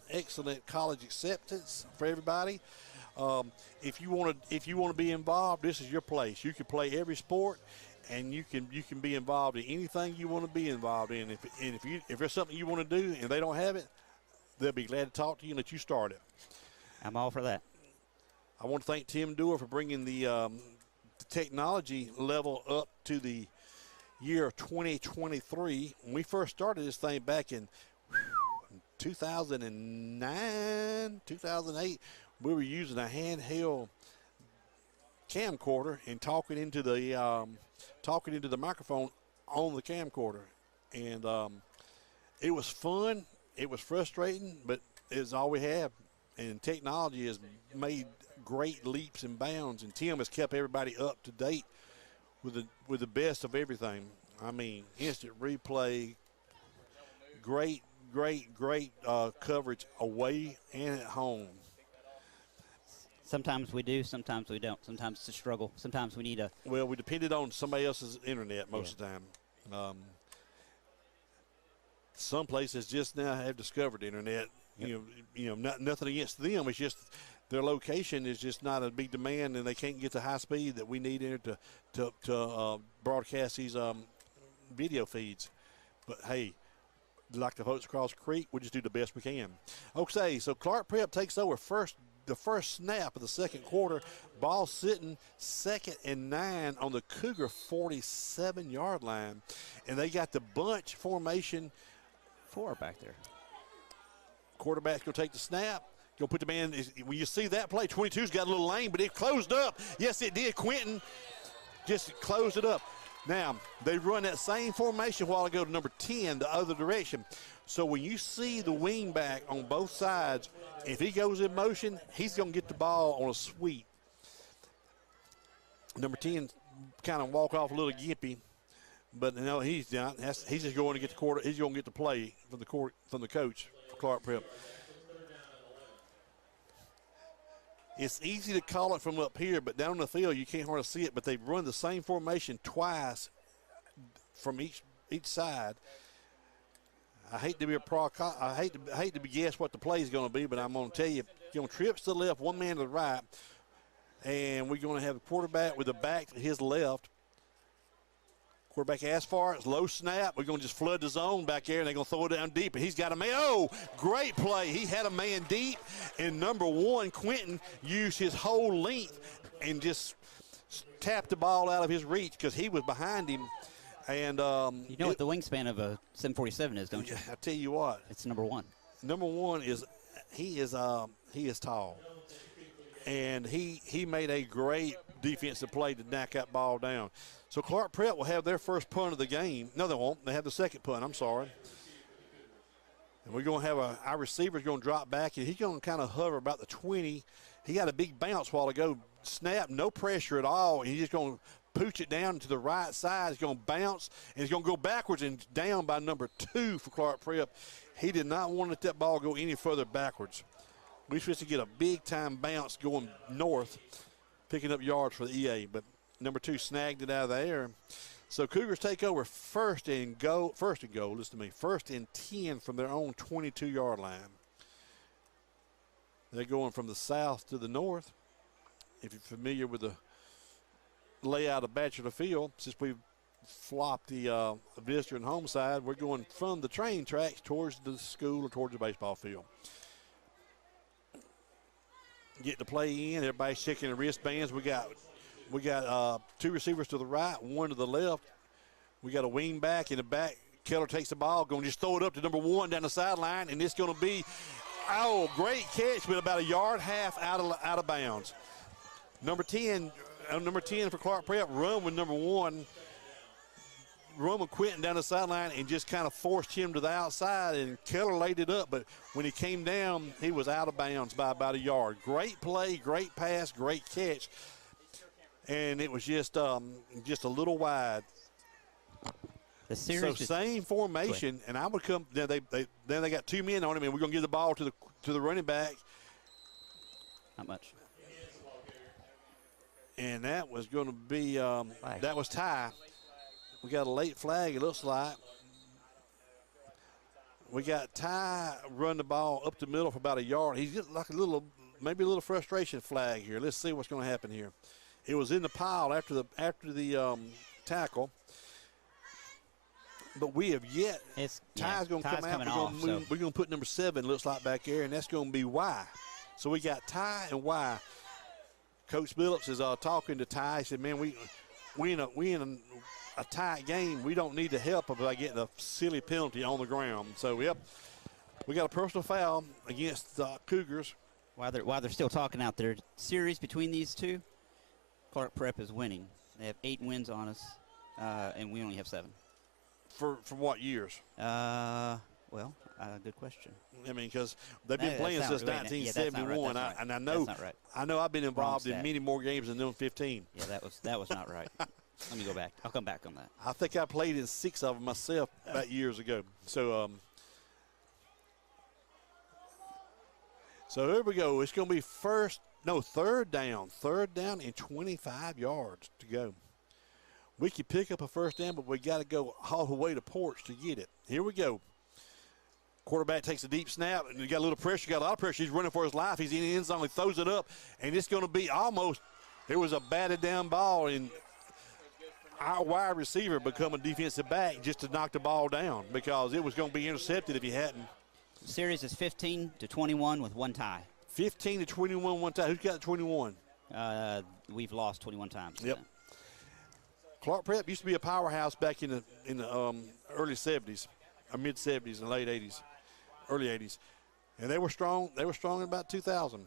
college acceptance for everybody. If you want to be involved, this is your place. You can play every sport, and you can be involved in anything you want to be involved in. If there's something you want to do and they don't have it, they'll be glad to talk to you and let you start it. I'm all for that. I want to thank Tim Dewar for bringing the technology level up to the year of 2023. When we first started this thing back in 2009, 2008, we were using a handheld camcorder and talking into the microphone on the camcorder, and it was fun. It was frustrating, but it's all we have. And technology has made great leaps and bounds, and Tim has kept everybody up to date with the best of everything. I mean, instant replay, great coverage away and at home. Sometimes we do, sometimes we don't. Sometimes it's a struggle. Sometimes we need a. Well, we depended on somebody else's internet most of the time. Some places just now have discovered the internet. Yep. Nothing against them. It's just their location is just not a big demand, and they can't get the high speed that we need in it to broadcast these video feeds. But hey, like the folks across the creek, we just do the best we can. Okay, so Clarke Prep takes over the first snap of the second quarter. Ball sitting 2nd and 9 on the Cougar 47-yard line, and they got the bunch formation. 4 back there. Quarterback's going to take the snap. Going to put the man. When you see that play, 22's got a little lane, but it closed up. Yes, it did. Quentin just closed it up. Now, they run that same formation a while ago to number 10, the other direction. So when you see the wing back on both sides, if he goes in motion, he's going to get the ball on a sweep. Number 10 kind of walk off a little gimpy, but no, he's not. He's just going to get the quarter. He's going to get the play from the coach for Clarke Prep. It's easy to call it from up here, but down the field you can't hardly see it. But they've run the same formation twice from each side. I hate to be I hate to guess what the play is going to be, but I'm going to tell you, trips to the left, one man to the right, and we're going to have a quarterback with the back to his left. Quarterback asks for it. It's low snap. We're going to just flood the zone back there, and they're going to throw it down deep. And he's got a man. Oh, great play. He had a man deep, and number 1, Quentin, used his whole length and just tapped the ball out of his reach because he was behind him. And you know what the wingspan of a 747 is, don't you? I tell you what. It's number 1. Number 1 is he is tall, and he made a great defensive play to knock that ball down. So Clarke Prep will have their first punt of the game. No, they won't. They have the second punt. I'm sorry. And we're going to have our receiver's going to drop back, and he's going to kind of hover about the 20. He got a big bounce a while ago. Snap, no pressure at all. And he's just going to pooch it down to the right side. He's going to bounce, and he's going to go backwards and down by number 2 for Clarke Prep. He did not want to let that ball go any further backwards. We supposed to get a big-time bounce going north, picking up yards for the EA, but number 2 snagged it out of the air. So Cougars take over first and 10 from their own 22-yard line. They're going from the south to the north. If you're familiar with the layout of Bachelor Field, since we've flopped the visitor and home side, we're going from the train tracks towards the school or towards the baseball field. Get the play in. Everybody's checking their wristbands. We got 2 receivers to the right, 1 to the left. We got a wing back in the back. Keller takes the ball, going to just throw it up to number 1 down the sideline, and it's going to be, great catch, but about a yard half out of bounds. Number 10 for Clarke Prep, run with number 1. Run with Quentin down the sideline and just kind of forced him to the outside, and Keller laid it up, but when he came down, he was out of bounds by about a yard. Great play, great pass, great catch, and it was just a little wide. The series so same formation, and I would come. Then they got 2 men on him, and we're going to give the ball to the running back. Not much. And that was going to be that was Ty. We got a late flag, it looks like. We got Ty run the ball up the middle for about a yard. He's getting like maybe a little frustration flag here. Let's see what's going to happen here. It was in the pile after the tackle. But we have yet. Ty's going to come out. We're going to put number 7, looks like, back there, and that's going to be Y. So we got Ty and Y. Coach Billups is talking to Ty. He said, man, we in a tight game. We don't need the help by getting a silly penalty on the ground. So, yep, we got a personal foul against the Cougars. While they're still talking out there, series between these two, Clarke Prep is winning. They have 8 wins on us, and we only have 7. For what years? Good question. I mean, because they've been playing since 1971, and I know that's not right. I know I've been involved in many more games than them 15. Yeah, that was not right. Let me go back. I'll come back on that. I think I played in 6 of them myself about years ago. So, so here we go. It's going to be third down. Third down and 25 yards to go. We can pick up a first down, but we got to go all the way to Porch to get it. Here we go. Quarterback takes a deep snap, and he got a little pressure. Got a lot of pressure. He's running for his life. He's in the end zone. He throws it up, and it's going to be almost. There was a batted down ball, and our wide receiver become a defensive back just to knock the ball down because it was going to be intercepted if he hadn't. The series is 15-21 with 1 tie. 15-21, 1 tie. Who's got the 21? We've lost 21 times. Yep. Clarke Prep used to be a powerhouse back in the early 70s, or mid 70s and late 80s, early 80s, and they were strong. They were strong in about 2000.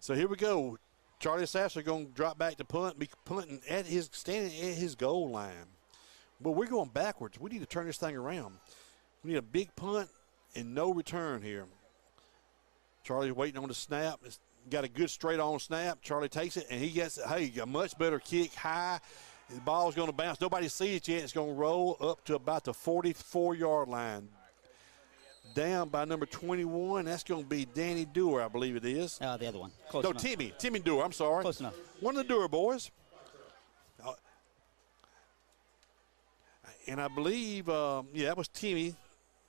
So here we go. Charlie Sasser going to drop back to punt, be punting standing at his goal line. But we're going backwards. We need to turn this thing around. We need a big punt and no return here. Charlie's waiting on the snap. It's got a good straight on snap. Charlie takes it, and he gets a much better kick high. The ball's going to bounce. Nobody sees it yet. It's going to roll up to about the 44-yard line. Down by number 21. That's going to be Danny Dewar, I believe it is. The other one. Close no, enough. Timmy Dewar. I'm sorry. Close enough. One of the Dewar boys. And I believe, that was Timmy.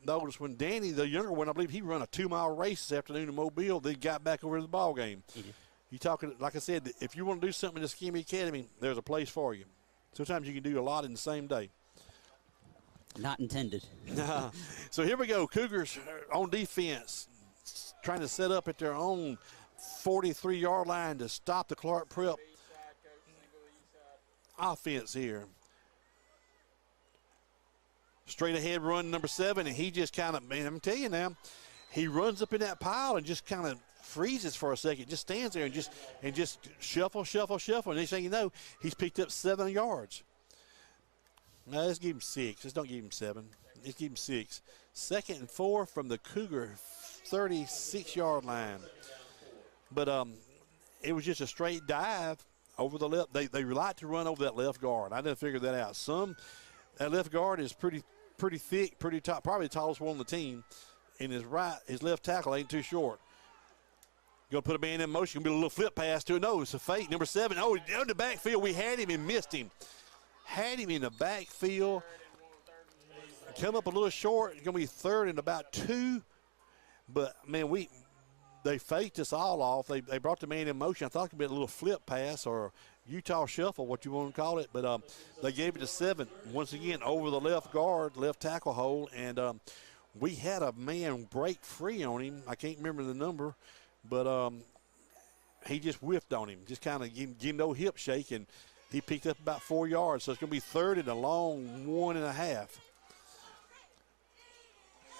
The oldest one. Danny, the younger one, I believe he ran a 2-mile race this afternoon in Mobile. They got back over to the ball game. You talking, like I said, if you want to do something in the Escambia Academy, there's a place for you. Sometimes you can do a lot in the same day. Not intended. So here we go. Cougars on defense, trying to set up at their own 43-yard line to stop the Clarke Prep offense here. Straight ahead run number 7, and he just kind of, man, I'm telling you now, he runs up in that pile and just kind of freezes for a second, just stands there and just shuffle. And next thing you know, he's picked up 7 yards. Now let's give him 6. Let's don't give him 7. Let's give him 6. 2nd and 4 from the Cougar 36-yard line. But it was just a straight dive over the left. They like to run over that left guard. I didn't figure that out. That left guard is pretty thick, pretty tall, probably the tallest one on the team. And his left tackle ain't too short. Going to put a man in motion. Going to be a little flip pass to it. No, it's a fake. Number 7. Oh, down the backfield. We had him and missed him. Had him in the backfield. Come up a little short. It's going to be 3rd and about 2. But, man, they faked us all off. They brought the man in motion. I thought it could be a little flip pass or Utah shuffle, what you want to call it. But they gave it to 7, once again, over the left guard, left tackle hole. And we had a man break free on him. I can't remember the number. But he just whiffed on him, just kind of give him no hip shake, and he picked up about 4 yards. So it's going to be 3rd and a long 1.5.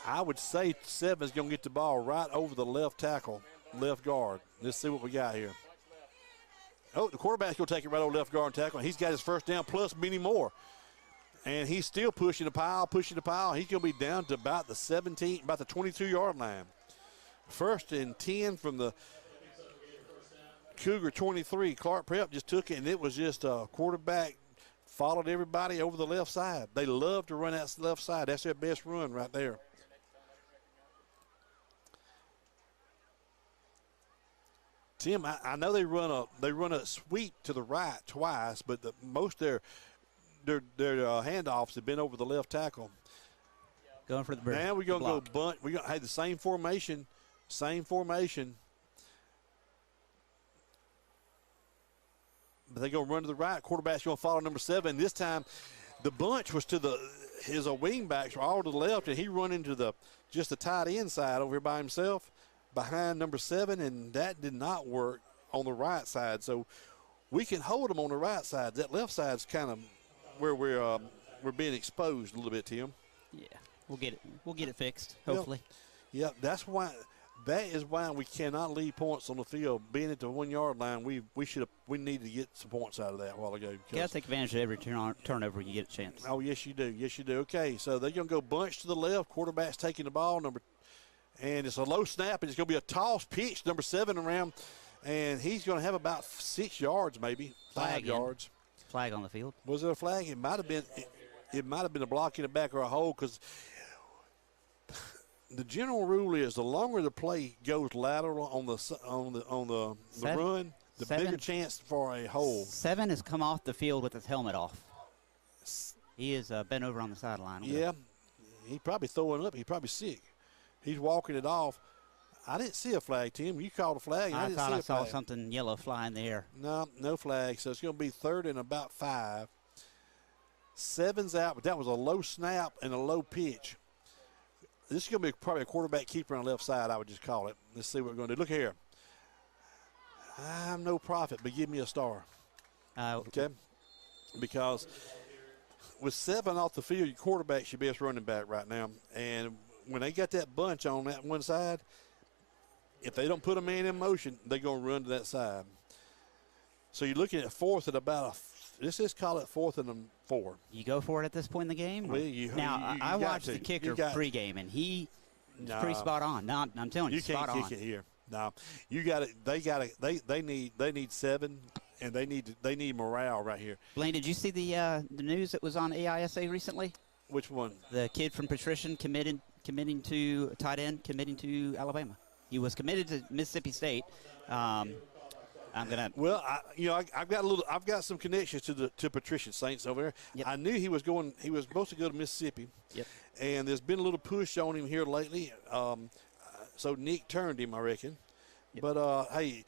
I would say 7 is going to get the ball right over the left tackle, left guard. Let's see what we got here. Oh, the quarterback's going to take it right over left guard and tackle. He's got his first down plus many more. And he's still pushing the pile. He's going to be down to about the 22-yard line. 1st and 10 from the Cougar 23. Clarke Prep just took it, and it was just a quarterback followed everybody over the left side. They love to run that left side. That's their best run right there. Tim, I know they run a sweep to the right twice, but most their handoffs have been over the left tackle. Going for the break. Now we're going to go bunt. We're going to have the same formation. But they're going to run to the right. Quarterback's going to follow number 7. This time the bunch was to his wing backs were all to the left, and he run into just the tight end side over here by himself behind number 7, and that did not work on the right side. So we can hold them on the right side. That left side's kind of where we're being exposed a little bit, Tim. Yeah, we'll get it fixed, hopefully. Yeah, that is why we cannot leave points on the field. Being at the 1-yard line, we need to get some points out of that a while ago. You got to take advantage of every turnover you get a chance. Oh, yes, you do. Yes, you do. Okay, so they're going to go bunch to the left. Quarterback's taking the ball, and it's a low snap, and it's going to be a toss pitch, number 7 around, and he's going to have about 6 yards, maybe 5 yards. Flag on the field. Was it a flag? It might have been. It might have been a block in the back or a hole, because the general rule is the longer the play goes lateral on the run, the bigger chance for a hole. 7 has come off the field with his helmet off. He is bent over on the sideline. Yeah, he's probably throwing up. He's probably sick. He's walking it off. I didn't see a flag, Tim. You called a flag. I thought I saw something yellow fly in the air. No flag. So it's going to be 3rd and about 5. 7's out, but that was a low snap and a low pitch. This is going to be probably a quarterback keeper on the left side, I would just call it. Let's see what we're going to do. Look here. I'm no prophet, but give me a star. Okay? Because with 7 off the field, your quarterback's your best running back right now. And when they got that bunch on that one side, if they don't put a man in motion, they're going to run to that side. So you're looking at 4th at about let's just call it 4th and 4. You go for it at this point in the game? Well, I watched the kicker pregame, and he was pretty spot on. No, I'm telling you, spot on. You can't kick it here. No, you got it. They need 7, and they need morale right here. Blaine, did you see the news that was on AISA recently? Which one? The kid from Patrician committing to tight end, committing to Alabama. He was committed to Mississippi State. Well, I've got some connections to Patrician Saints over there. Yep. I knew he was supposed to go to Mississippi. Yep. And there's been a little push on him here lately. So Nick turned him, I reckon. Yep. But hey,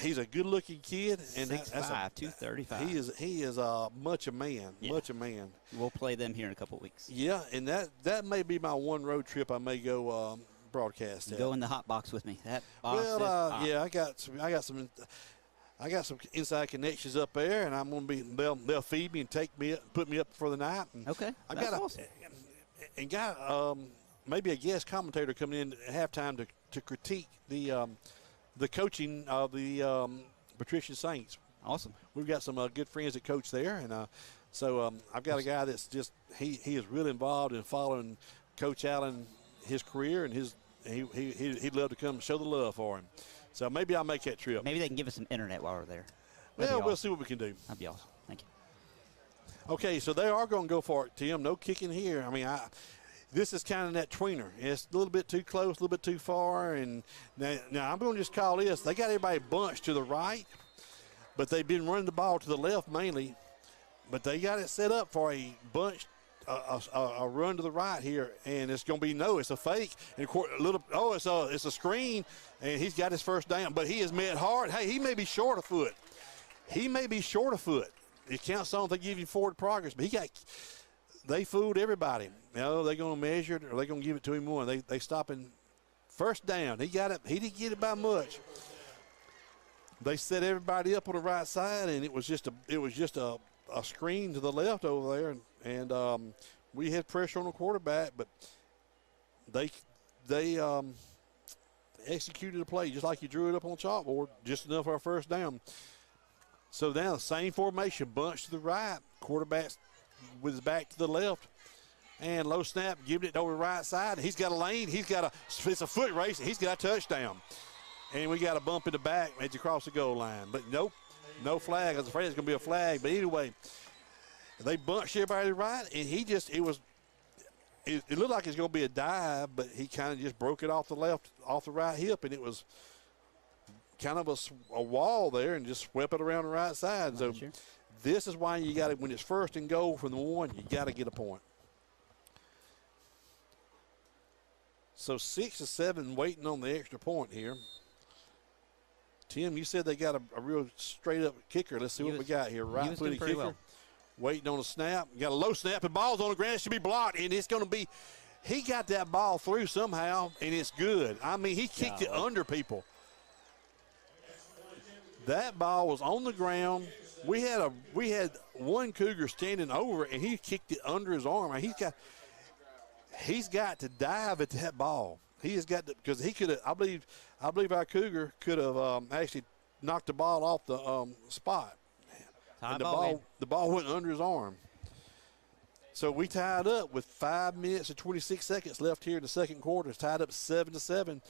he's a good-looking kid, and 6'5", 235. He is much a man. Yeah. Much a man. We'll play them here in a couple of weeks. Yeah, and that may be my one road trip I may go broadcast at. Go in the hot box with me. That box yeah, I got some inside connections up there, and I'm gonna be. They'll feed me and put me up for the night. And okay, that's awesome. And got maybe a guest commentator coming in at halftime to critique the coaching of the Patrician Saints. Awesome. We've got some good friends that coach there, and so I've got a guy that's just he is really involved in following Coach Allen, his career, and he'd love to come show the love for him. So maybe I'll make that trip. Maybe they can give us some internet while we're there. Well, we'll see what we can do. That'd be awesome. Thank you. Okay, so they are going to go for it, Tim. No kicking here. I mean, this is kind of that tweener. It's a little bit too close, a little bit too far. And now I'm going to just call this. They got everybody bunched to the right, but they've been running the ball to the left mainly. But they got it set up for a bunch, a run to the right here, and it's going to be it's a fake. And it's a screen, and he's got his first down. But he is met hard. Hey, he may be short a foot. It counts on if they give you forward progress, but they fooled everybody. They're going to measure it, or they're going to give it to him more. They stop in first down. He got it. He didn't get it by much. They set everybody up on the right side, and it was just a screen to the left over there, and we had pressure on the quarterback, but they executed the play just like you drew it up on the chalkboard, just enough for our first down. So now the same formation, bunch to the right, quarterback with his back to the left, and low snap, giving it over the right side. He's got a lane. It's a foot race. He's got a touchdown. And we got a bump in the back as he crossed the goal line. But nope, no flag. I was afraid it was going to be a flag. But anyway, they bunched everybody right, and it looked like it was going to be a dive, but he kind of just broke it off the right hip, and it was kind of a wall there and just swept it around the right side. So this is why you got to, when it's first and goal from the one, you got to get a point. So 6 to 7 waiting on the extra point here. Tim, you said they got a real straight-up kicker. Let's see what we got here. Right-footed kicker. Well. Waiting on a snap. Got a low snap, and ball's on the ground. It should be blocked, and it's going to be – he got that ball through somehow, and it's good. I mean, he kicked it under people. That ball was on the ground. We had one Cougar standing over, and he kicked it under his arm. I mean, he's got to dive at that ball. He has got to, because he could have. I believe our Cougar could have actually knocked the ball off the spot. And the ball went under his arm. So we tied up with 5 minutes and 26 seconds left here in the second quarter. It's tied up 7 to 7.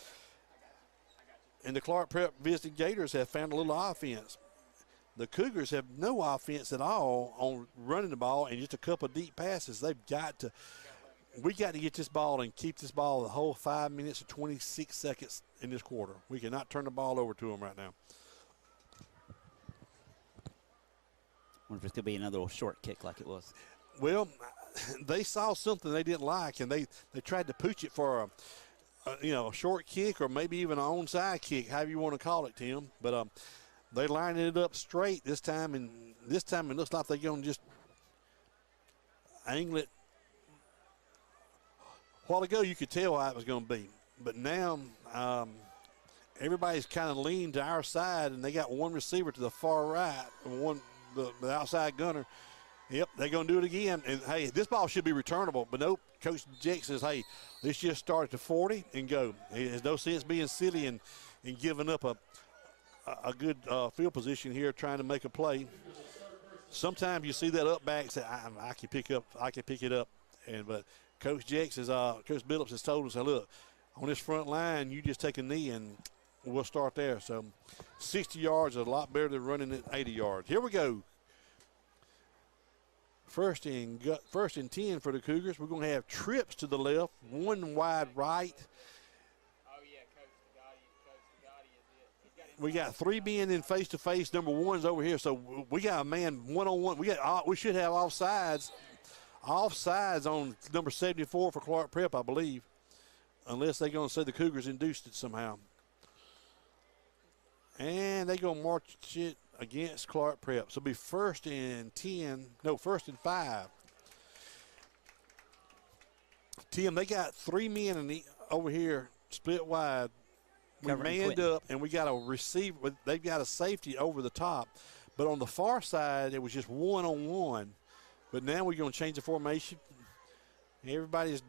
And the Clarke Prep visiting Gators have found a little offense. The Cougars have no offense at all on running the ball and just a couple of deep passes. We got to get this ball and keep this ball the whole 5 minutes and 26 seconds in this quarter. We cannot turn the ball over to them right now. I wonder if it's going to be another little short kick like it was. Well, they saw something they didn't like, and they tried to pooch it for a short kick or maybe even an onside kick, however you want to call it, Tim. But they lined it up straight this time, and this time it looks like they're going to just angle it. A while ago, you could tell how it was going to be. But now everybody's kind of leaned to our side, and they got one receiver to the far right, and the outside gunner. Yep, they're going to do it again. And, hey, this ball should be returnable. But, nope, Coach Jack says, hey, let's just start at the 40 and go. There's no sense being silly and giving up a good field position here trying to make a play. Sometimes you see that up back and say, I can pick it up. But Coach Jack says, Coach Billups has told us, hey, look, on this front line, you just take a knee and we'll start there. So 60 yards is a lot better than running at 80 yards. Here we go. First and 10 for the Cougars. We're going to have trips to the left, one wide right. Oh, yeah, Coach Gotti is it. We got three being in face-to-face. Number one's over here. So we got a man one-on-one. We should have offsides on number 74 for Clarke Prep, I believe, unless they're going to say the Cougars induced it somehow. And they're going to march it against Clarke Prep. So it'll be first and 5. Tim, they got three men over here split wide. We manned up, and we got a receiver. They've got a safety over the top. But on the far side, it was just one-on-one. But now we're going to change the formation. Everybody's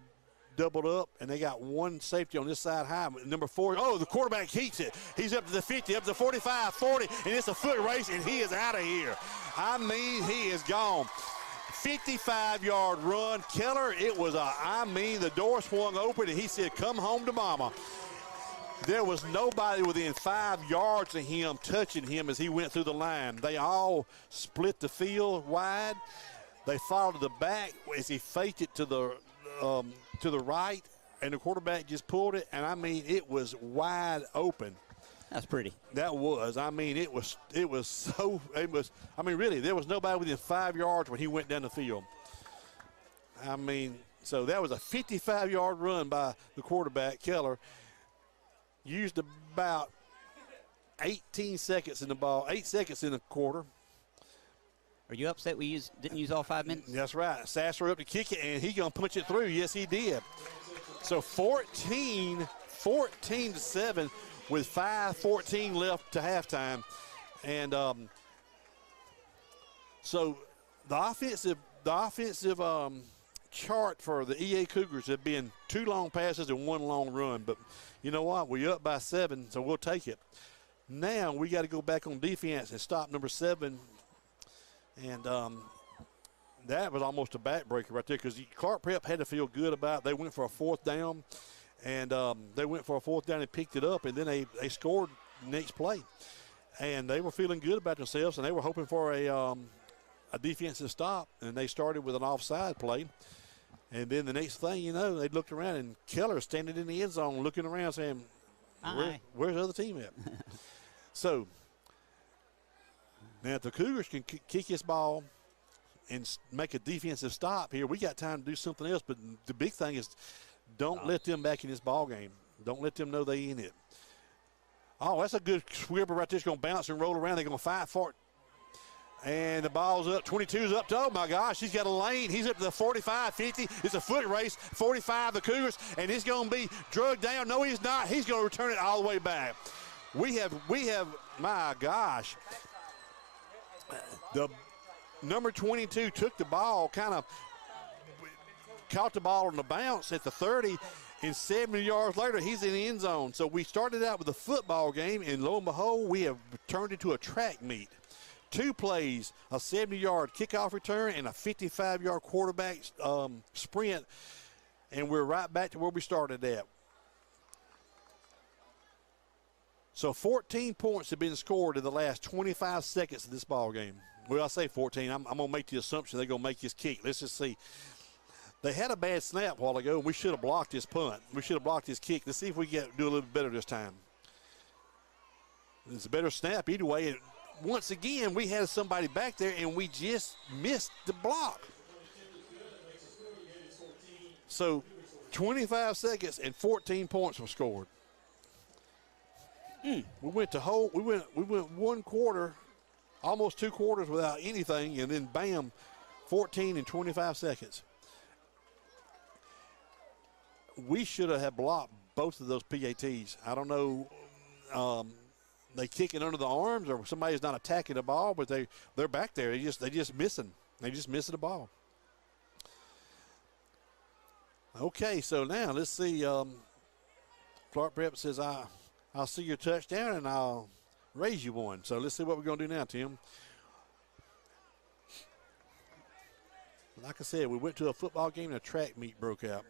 doubled up, and they got one safety on this side high. Number 4, the quarterback heats it. He's up to the 50, up to the 45, 40, and it's a foot race, and he is out of here. I mean, he is gone. 55-yard run. Keller, the door swung open, and he said, come home to mama. There was nobody within 5 yards of him touching him as he went through the line. They all split the field wide. They followed the back as he faked it to the to the right, and the quarterback just pulled it, and I mean, it was wide open. That's pretty. That was. I mean, it was so, I mean, really, there was nobody within 5 yards when he went down the field. I mean, so that was a 55-yard run by the quarterback, Keller. Used about 18 seconds in the ball, 8 seconds in the quarter. Are you upset we didn't use all 5 minutes? That's right. Sasser up to kick it, and he's going to punch it through. Yes, he did. So 14-7 with 5:14 left to halftime. And so the offensive chart for the EA Cougars have been 2 long passes and 1 long run. But you know what? We're up by 7, so we'll take it. Now we got to go back on defense and stop number 7. And that was almost a backbreaker right there, because Clarke Prep had to feel good about it. They went for a 4th down, and they went for a 4th down and picked it up, and then they scored next play. And they were feeling good about themselves, and they were hoping for a defensive stop, and they started with an offside play. And then the next thing you know, they looked around, and Keller standing in the end zone looking around saying, where's the other team at? So now if the Cougars can kick this ball and make a defensive stop here, we got time to do something else. But the big thing is, don't let them back in this ball game. Don't let them know they in it. Oh, that's a good swivel right there. It's going to bounce and roll around. They're going to fight for it. And the ball's up. 22's up to, oh, my gosh, he's got a lane. He's up to the 45, 50. It's a foot race. 45, the Cougars, and he's going to be drugged down. No, he's not. He's going to return it all the way back. We have, my gosh, the number 22 took the ball, kind of caught the ball on the bounce at the 30, and 70 yards later, he's in the end zone. So we started out with a football game, and lo and behold, we have turned into a track meet. 2 plays, a 70-yard kickoff return and a 55-yard quarterback sprint, and we're right back to where we started at. So 14 points have been scored in the last 25 seconds of this ball game. Well, I say 14. I'm going to make the assumption they're going to make this kick. Let's just see. They had a bad snap a while ago, and we should have blocked this punt. We should have blocked this kick. Let's see if we can do a little bit better this time. It's a better snap either way. And once again, we had somebody back there, and we just missed the block. So 25 seconds and 14 points were scored. We went 1 quarter, almost 2 quarters without anything, and then bam, 14 and 25 seconds. We should have blocked both of those PATs. I don't know, they kick it under the arms, or somebody's not attacking the ball, but they're back there. They just missing. They just missing the ball. Okay, so now let's see. Clarke Prep says, I'll see your touchdown and I'll raise you one. So let's see what we're going to do now, Tim. Like I said, we went to a football game and a track meet broke out.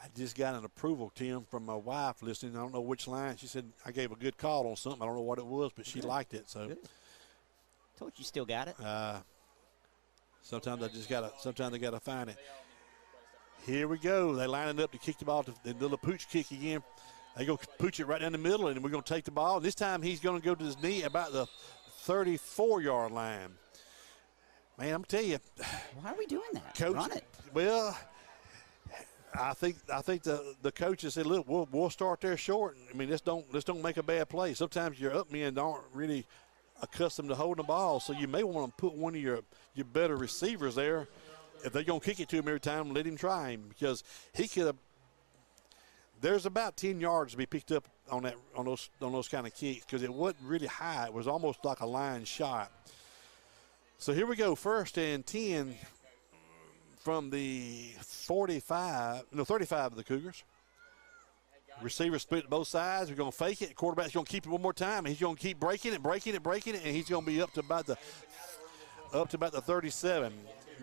I just got an approval, Tim, from my wife listening. I don't know which line. She said I gave a good call on something. I don't know what it was, but she liked it. So good. Told you still got it. Sometimes they gotta find it. Here we go. They lining up to kick the ball to the little pooch kick again. They go pooch it right down the middle, and we're going to take the ball. This time he's going to go to his knee about the 34-yard line. Man, I'm telling you. Why are we doing that? Coach, run it. Well, I think the coaches said, look, we'll start there short. I mean, let's don't make a bad play. Sometimes your up men aren't really accustomed to holding the ball, so you may want to put one of your better receivers there. If they're going to kick it to him every time, let him try him, because he could have. There's about 10 yards to be picked up on those kind of kicks, because it wasn't really high. It was almost like a line shot. So here we go, 1st and 10 from the 35 of the Cougars. Receiver split both sides. We're going to fake it. Quarterback's going to keep it one more time. He's going to keep breaking it, and he's going to be up to about the 37.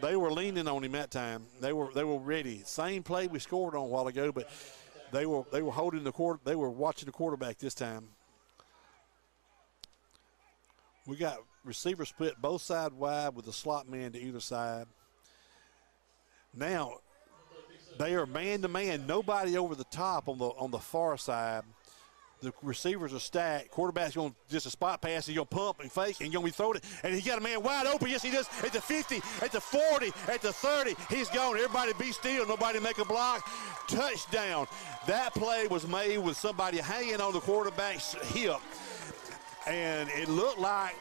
They were leaning on him that time. They were ready. Same play we scored on a while ago, but They were holding they were watching the quarterback this time. We got receiver split both side wide with a slot man to either side. Now they are man to man, nobody over the top on the far side. The receivers are stacked. Quarterback's going to just a spot pass. He's going to pump and fake and going to be throwing it. And he got a man wide open. Yes, he does. At the 50, at the 40, at the 30. He's gone. Everybody be still. Nobody make a block. Touchdown. That play was made with somebody hanging on the quarterback's hip. And it looked like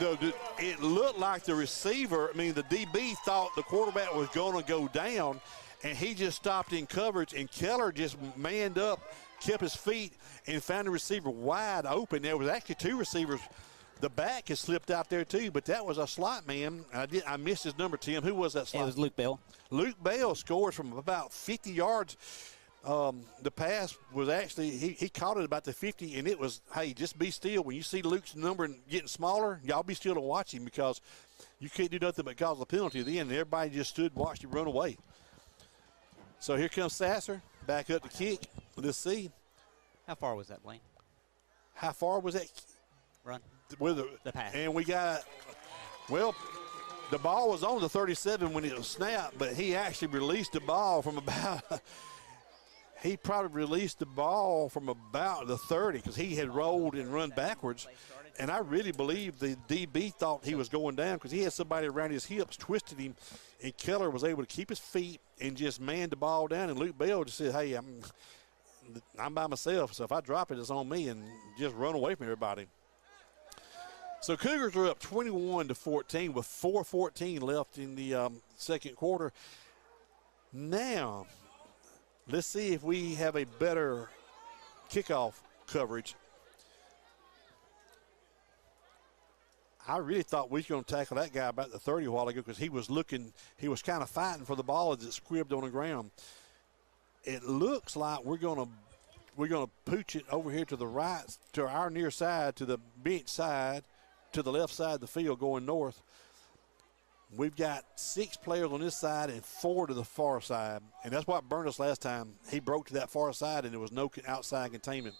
the receiver, the DB thought the quarterback was going to go down. And he just stopped in coverage. And Keller just manned up, kept his feet, and found the receiver wide open. There was actually two receivers. The back has slipped out there too, but that was a slot man. I missed his number, Tim. Who was that slot? It was Luke Bell. Luke Bell scores from about 50 yards. The pass was actually, he caught it about the 50, and it was, hey, just be still. When you see Luke's number getting smaller, y'all be still to watch him because you can't do nothing but cause a penalty at the end. Everybody just stood and watched him run away. So here comes Sasser, back up to kick. Let's see. How far was that, Blaine? How far was that Run. With The pass. And we got, well, the ball was on the 37 when it was snapped, but he actually released the ball from about, he probably released the ball from about the 30 because he had rolled and run backwards. And I really believe the DB thought he was going down because he had somebody around his hips, twisted him, and Keller was able to keep his feet and just man the ball down. And Luke Bell just said, hey, I'm by myself, so if I drop it, it's on me, and just run away from everybody. So Cougars are up 21-14 with 4:14 left in the second quarter. Now, let's see if we have a better kickoff coverage. I really thought we were going to tackle that guy about the 30 a while ago because he was kind of fighting for the ball as it squibbed on the ground. It looks like we're going to pooch it over here to the right, to our near side, to the bench side, to the left side of the field going north. We've got 6 players on this side and 4 to the far side, and that's what burned us last time. He broke to that far side, and there was no outside containment.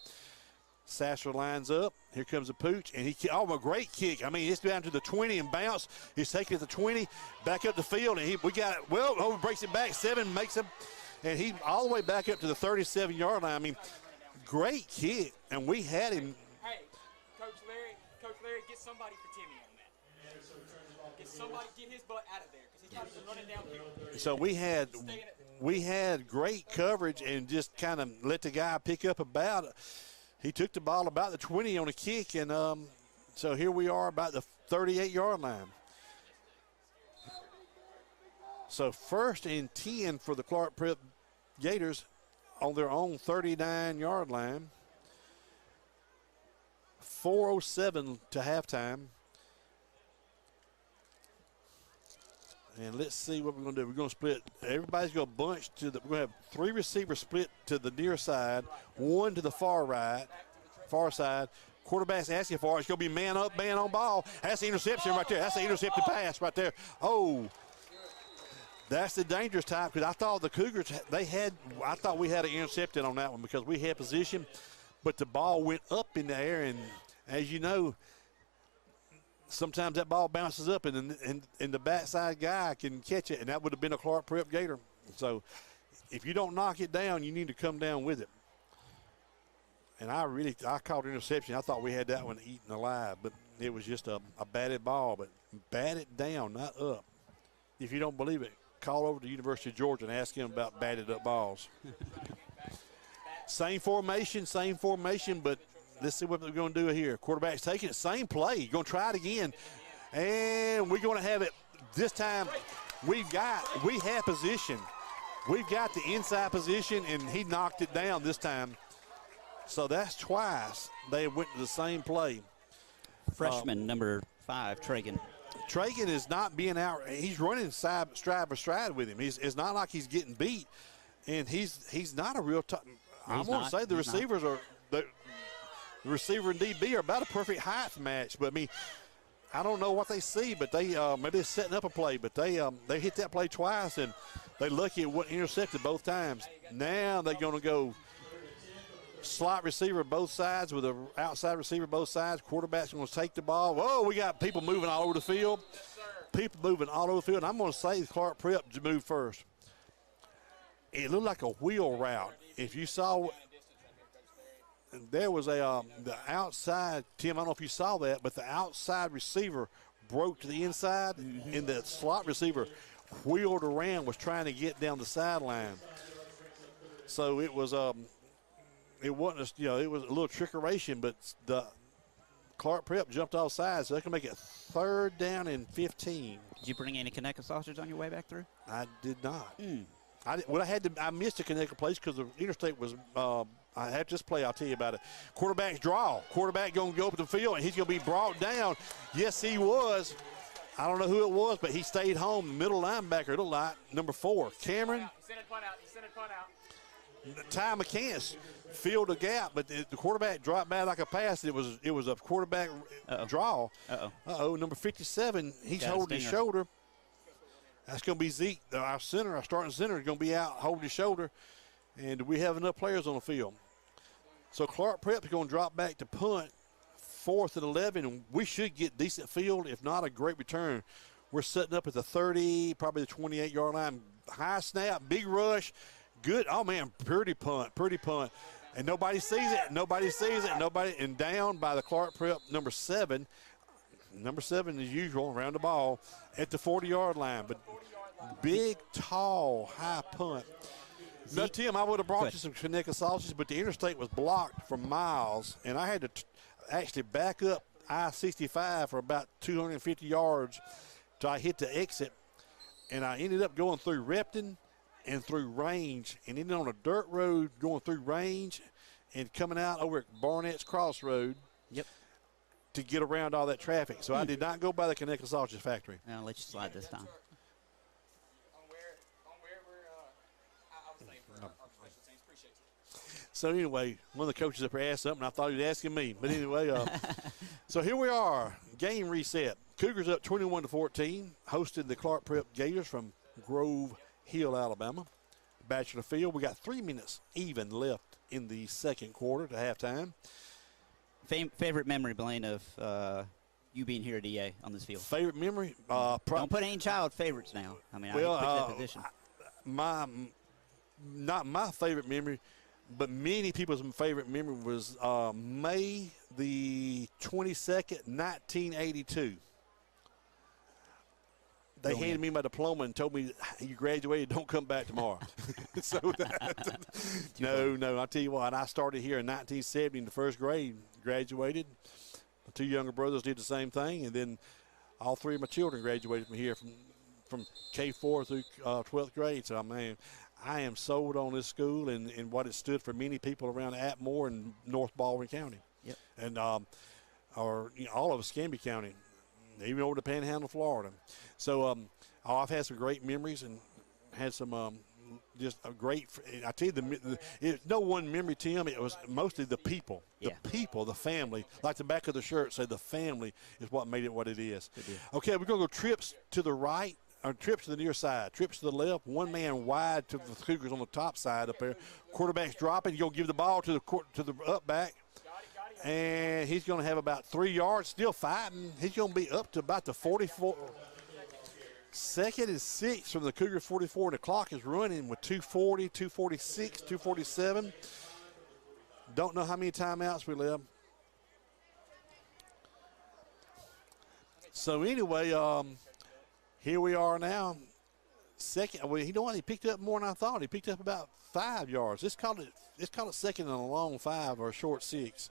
Sasser lines up. Here comes the pooch, and a great kick. It's down to the 20 and bounce. He's taking it to 20, back up the field, and breaks it back. 7 makes him. And he all the way back up to the 37-yard line. Great kick, and we had him. Hey, Coach Larry, get somebody for Timmy on that. Get his butt out of there because he's got to run it downhill. So we had great coverage and just kind of let the guy pick up about it. He took the ball about the 20 on a kick, and so here we are about the 38-yard line. So 1st and 10 for the Clarke Prep Gators on their own 39-yard line. 4:07 to halftime. And let's see what we're going to do. We're going to split. Everybody's going to bunch we're going to have 3 receivers split to the near side, 1 to the far side. Quarterback's asking for it. It's going to be man up, man on ball. That's the interception right there. That's the intercepted pass right there. Oh, that's the dangerous type because I thought the Cougars, I thought we had an intercepted on that one because we had position, but the ball went up in the air, and as you know, sometimes that ball bounces up and the backside guy can catch it, and that would have been a Clarke Prep Gator. So if you don't knock it down, you need to come down with it. And I caught an interception. I thought we had that one eaten alive, but it was just a batted ball, but batted down, not up. If you don't believe it, call over to the University of Georgia and ask him about batted up balls. Same formation, but let's see what we're going to do here. Quarterback's taking it, same play. Going to try it again. And we're going to have it this time. We have position. We've got the inside position, and he knocked it down this time. So that's twice they went to the same play. Freshman number 5, Tragan. Tragan is not being out. He's running stride by stride with him. It's not like he's getting beat, and he's not a real tough. I'm going to say the receivers are the receiver and DB are about a perfect height match. But I don't know what they see, but they maybe they're setting up a play, but they hit that play twice, and they lucky it wasn't intercepted both times. Now they're going to go slot receiver both sides with an outside receiver both sides. Quarterback's going to take the ball. Whoa, we got people moving all over the field. People moving all over the field. And I'm going to say Clarke Prep to move first. It looked like a wheel route. If you saw, there was the outside, Tim, I don't know if you saw that, but the outside receiver broke to the inside, and the slot receiver wheeled around, was trying to get down the sideline. So it was it wasn't, it was a little trickeration, but the Clarke Prep jumped off sides, so they can make it 3rd down and 15. Did you bring any Conecuh sausage on your way back through? I did not. I missed a Conecuh place because the interstate was. I had this play. I'll tell you about it. Quarterback's draw. Quarterback going to go up the field and he's going to be brought down. Yes, he was. I don't know who it was, but he stayed home. Middle linebacker, it looked like number 4, Cameron. He sent a punt out. Ty McCants filled a gap, but the quarterback dropped back like a pass. It was a quarterback draw. Number 57, he's holding his shoulder. That's going to be Zeke, our starting center, is going to be out holding his shoulder, and we have enough players on the field. So Clarke Prep is going to drop back to punt, 4th and 11, and we should get decent field, if not a great return. We're setting up at the 30, probably the 28-yard line. High snap, big rush, good. Oh, man, pretty punt. And nobody sees it. And down by the Clarke Prep number 7. Number 7, as usual, around the ball at the 40-yard line. But big, tall, high punt. Now, Tim, I would have brought you some Conecuh sausages, but the interstate was blocked for miles, and I had to actually back up I-65 for about 250 yards till I hit the exit, and I ended up going through Repton and through Range, and ended on a dirt road going through Range and coming out over at Barnett's Crossroad. Yep. To get around all that traffic. So I did not go by the Conecuh Sausage Factory. I'll let you slide this time. So anyway, one of the coaches up there asked something. I thought he was asking me. But anyway, so here we are. Game reset. Cougars up 21-14. Hosted the Clarke Prep Gators from Grove Hill, Alabama. Bachelor Field. We got 3 minutes even left in the second quarter to halftime. Favorite memory, Blaine, of you being here at EA on this field? Favorite memory? Don't put any child favorites now. I mean, well, I picked that position. Not my favorite memory, but many people's favorite memory was May the 22nd, 1982. They handed me my diploma and told me, you graduated, don't come back tomorrow. No, I'll tell you what, I started here in 1970 in the first grade, graduated. My 2 younger brothers did the same thing, and then all 3 of my children graduated from here from K4 through 12th grade. So, man, I am sold on this school and what it stood for many people around Atmore and North Baldwin County. Yep. And all of Escambia County, even over to Panhandle, Florida. So I've had some great memories and had some just a great – I tell you, it's no one memory, Tim. It was mostly the people. The family. Like the back of the shirt say the family is what made it what it is. Okay, we're going to go trips to the right. Or trips to the near side, trips to the left, one man wide to the Cougars on the top side up there. Quarterback's dropping. You're going to give the ball to the up back. And he's going to have about 3 yards, still fighting. He's going to be up to about the 44. 2nd and 6 from the Cougar 44. The clock is running with 2:40, 2:46, 2:47. Don't know how many timeouts we left. So anyway, here we are now. Second, well, you know what? He picked up more than I thought. He picked up about 5 yards. Let's call it second and a long 5 or a short 6.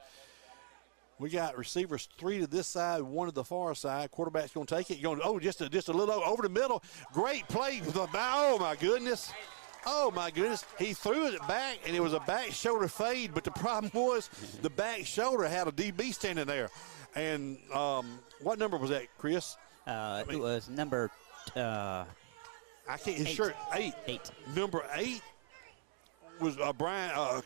We got receivers 3 to this side, 1 to the far side. Quarterback's going to take it. Just a little over the middle. Great play. Oh, my goodness. Oh, my goodness. He threw it back, and it was a back shoulder fade, but the problem was the back shoulder had a DB standing there. And what number was that, Chris? It was number I can't. His shirt 8. 8. Number 8 was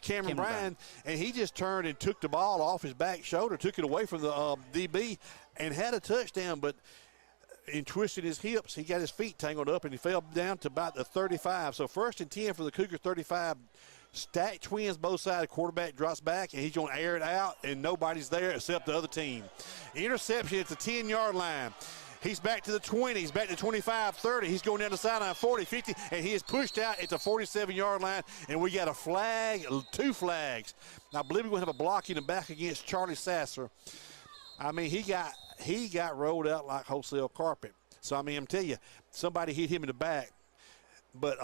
Cameron Bryan, and he just turned and took the ball off his back shoulder, took it away from the DB, and had a touchdown. But in twisting his hips, he got his feet tangled up, and he fell down to about the 35. So 1st and 10 for the Cougar 35. Stack twins both sides. The quarterback drops back, and he's going to air it out, and nobody's there except the other team. Interception at the 10-yard line. He's back to the 20. He's back to 25, 30. He's going down the sideline, 40, 50, and he is pushed out at the 47-yard line, and we got a flag, 2 flags. Now, I believe we're going to have a block in the back against Charlie Sasser. I mean, he got rolled out like wholesale carpet. So, I mean, I'm telling you, somebody hit him in the back. But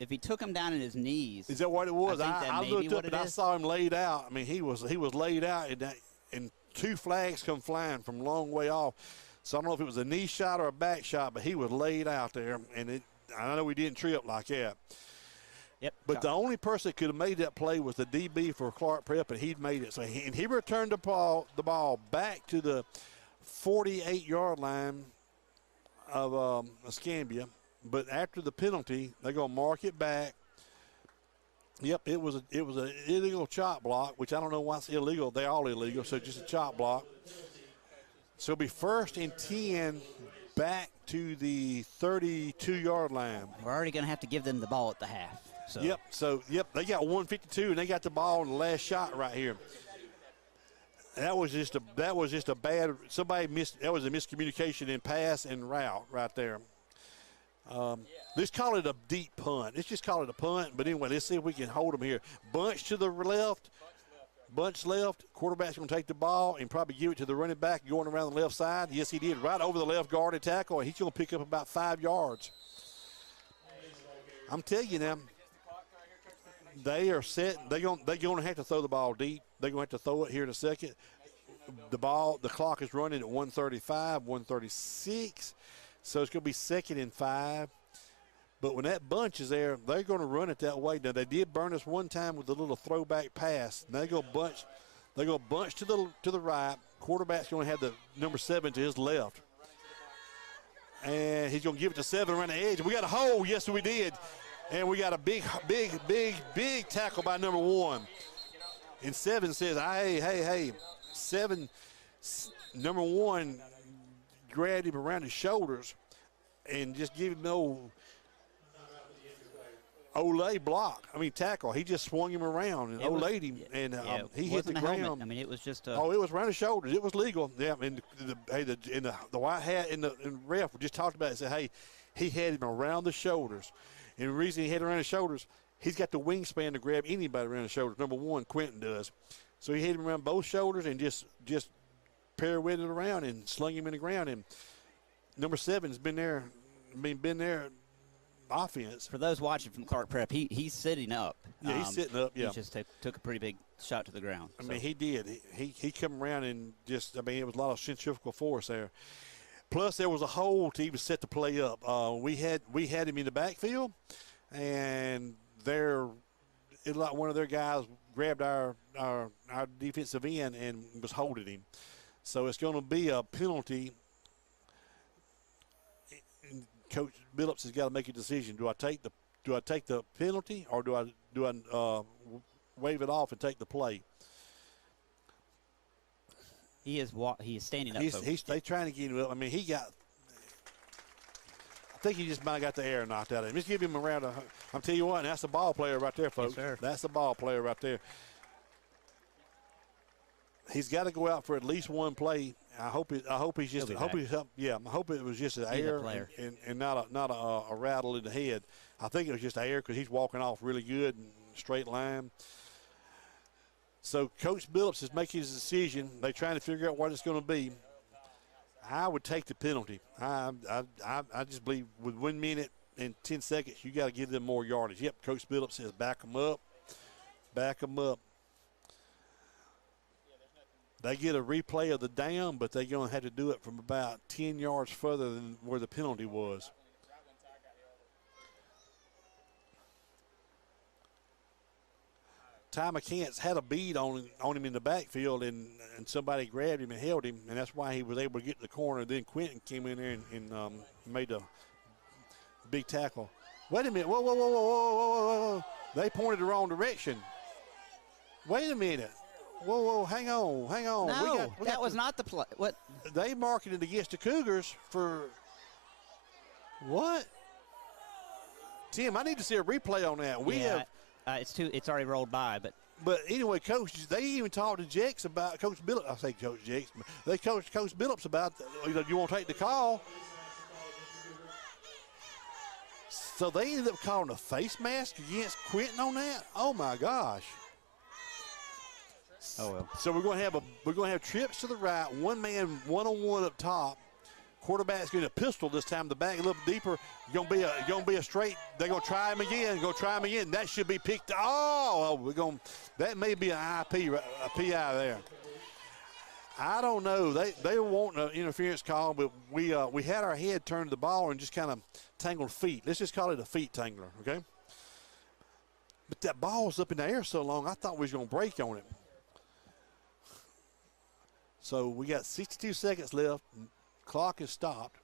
if he took him down in his knees. Is that what it was? I looked up and I saw him laid out. I mean, he was laid out, and 2 flags come flying from a long way off. So I don't know if it was a knee shot or a back shot, but he was laid out there, and I know he didn't trip like that. Yep. But the only person that could have made that play was the DB for Clarke Prep, and he'd made it. So he returned the ball back to the 48-yard line of Escambia. But after the penalty, they're going to mark it back. Yep, it was an illegal chop block, which I don't know why it's illegal. They're all illegal, so just a chop block. So it'll be 1st and 10 back to the 32-yard line. We're already going to have to give them the ball at the half. So. Yep, they got 152, and they got the ball in the last shot right here. That was just a bad. Somebody missed. That was a miscommunication in pass and route right there. Let's call it a deep punt. Let's just call it a punt. But anyway, let's see if we can hold them here. Bunch to the left. Bunch left. Quarterback's going to take the ball and probably give it to the running back going around the left side. Yes, he did. Right over the left guard and tackle. He's going to pick up about 5 yards. I'm telling you now, they are set. They're going to have to throw the ball deep. They're going to have to throw it here in a second. The clock is running at 1:35, 1:36. So it's going to be 2nd and 5. But when that bunch is there, they're going to run it that way. Now, they did burn us one time with a little throwback pass. Now they're going to bunch to the right. Quarterback's going to have the number 7 to his left. And he's going to give it to 7 around the edge. We got a hole. Yes, we did. And we got a big tackle by number 1. And 7 says, hey. 7, number 1, grabbed him around his shoulders and just give him no Olay block. I mean, tackle. He just swung him around and Olayed him, and he hit the ground. Helmet. I mean, it was just it was around his shoulders. It was legal. Yeah, and the white hat and the ref just talked about it and said, hey, he had him around the shoulders. And the reason he had it around his shoulders, he's got the wingspan to grab anybody around the shoulders. Number 1, Quentin does. So he hit him around both shoulders and just pirouetted around and slung him in the ground. And number 7's been there offense. For those watching from Clarke Prep, he's sitting up. Yeah, he's sitting up, yeah. He just took a pretty big shot to the ground. I mean, he did. He come around and just, I mean, it was a lot of centrifugal force there. Plus, there was a hole to even set the play up. We had him in the backfield, and like one of their guys grabbed our defensive end and was holding him. So it's going to be a penalty. And Coach Billups has got to make a decision. Do I take the penalty, or do I wave it off and take the play? He is standing up. They trying to get him up. I mean, I think he just might have got the air knocked out of him. Just give him a round of. I'm telling you what, that's the ball player right there, folks. Yes, sir. That's the ball player right there. He's got to go out for at least one play. I hope it was just an air and not a rattle in the head. I think it was just air because he's walking off really good and straight line. So Coach Billups is making his decision. They're trying to figure out what it's going to be. I would take the penalty. I just believe with 1 minute and 10 seconds, you got to give them more yardage. Yep, Coach Billups says back them up. Back them up. They get a replay of the down, but they're going to have to do it from about 10 yards further than where the penalty was. Ty McCants had a bead on him in the backfield, and somebody grabbed him and held him, and that's why he was able to get to the corner. Then Quentin came in there and made a big tackle. Wait a minute. Whoa. They pointed the wrong direction. Wait a minute. Whoa, hang on. No, that was not the play. What? They marketed against the Cougars for what? Tim, I need to see a replay on that. It's already rolled by, But anyway, Coach, they even talked to Jakes about Coach Billups. I say Coach Jakes. They coached Coach Billups about, you want to take the call. So they ended up calling a face mask against Quentin on that. Oh my gosh. oh well. So we're going to have trips to the right, one man, one-on-one up top. Quarterback's going to pistol this time. The back a little deeper. Going to be a straight. They're going to try him again. That should be picked. That may be an IP, a PI there. I don't know. They want an interference call, but we had our head turned to the ball and just kind of tangled feet. Let's just call it a feet tangler, okay? But that ball was up in the air so long, I thought we was going to break on it. So we got 62 seconds left. Clock is stopped.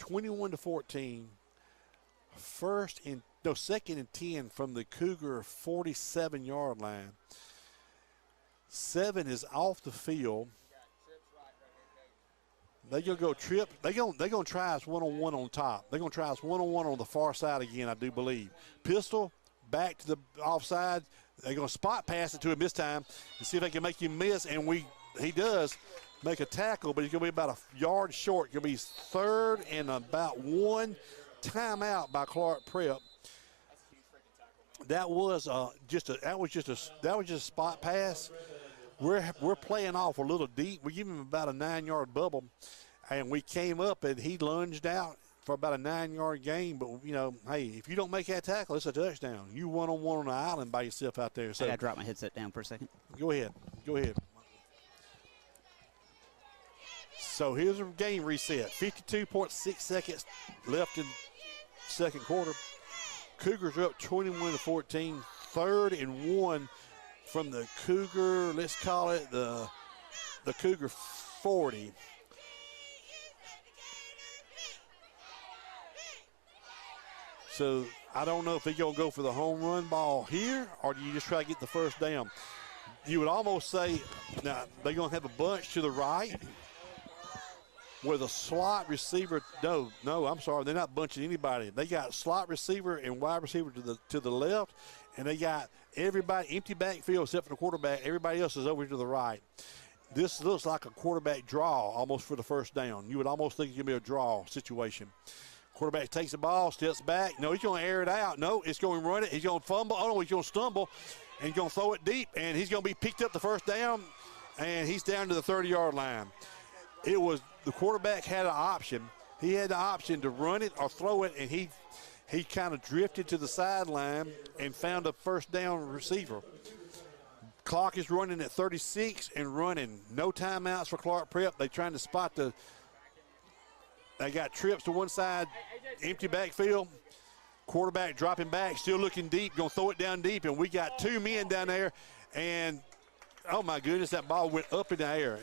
21-14. Second and 10 from the Cougar 47-yard line. 7 is off the field. They're going to go trip. They're going to try us one-on-one on top. They're going to try us one-on-one on the far side again, I do believe. Pistol, back to the offside. They're going to spot pass it to him this time and see if they can make him miss, and he does make a tackle, but he's going to be about a yard short. It's going to be third and about one timeout by Clarke Prep. That was just a spot pass. We're playing off a little deep. We give him about a 9-yard bubble, and we came up and he lunged out for about a 9-yard gain. But hey, if you don't make that tackle, it's a touchdown. You one-on-one on the island by yourself out there. So I got to drop my headset down for a second. Go ahead. So here's a game reset. 52.6 seconds left in second quarter. Cougars are up 21-14. 3rd and 1 from the Cougar, let's call it the Cougar 40. So I don't know if they're going to go for the home run ball here, or do you just try to get the first down? You would almost say, now they're going to have a bunch to the right with a slot receiver. No, I'm sorry, they're not bunching anybody. They got slot receiver and wide receiver to the left, and they got everybody empty backfield except for the quarterback. Everybody else is over to the right. This looks like a quarterback draw almost for the first down. You would almost think it could be a draw situation. Quarterback takes the ball, steps back. No, he's going to air it out. No, it's going to run it. He's going to fumble. Oh, no, he's going to stumble and he's going to throw it deep, and he's going to be picked up the first down, and he's down to the 30-yard line. The quarterback had an option. He had the option to run it or throw it, and he kind of drifted to the sideline and found a first down receiver. Clock is running at 36 and running. No timeouts for Clarke Prep. They're trying to spot they got trips to one side, empty backfield. Quarterback dropping back, still looking deep, going to throw it down deep, and we got 2 men down there, and oh my goodness, that ball went up in the air.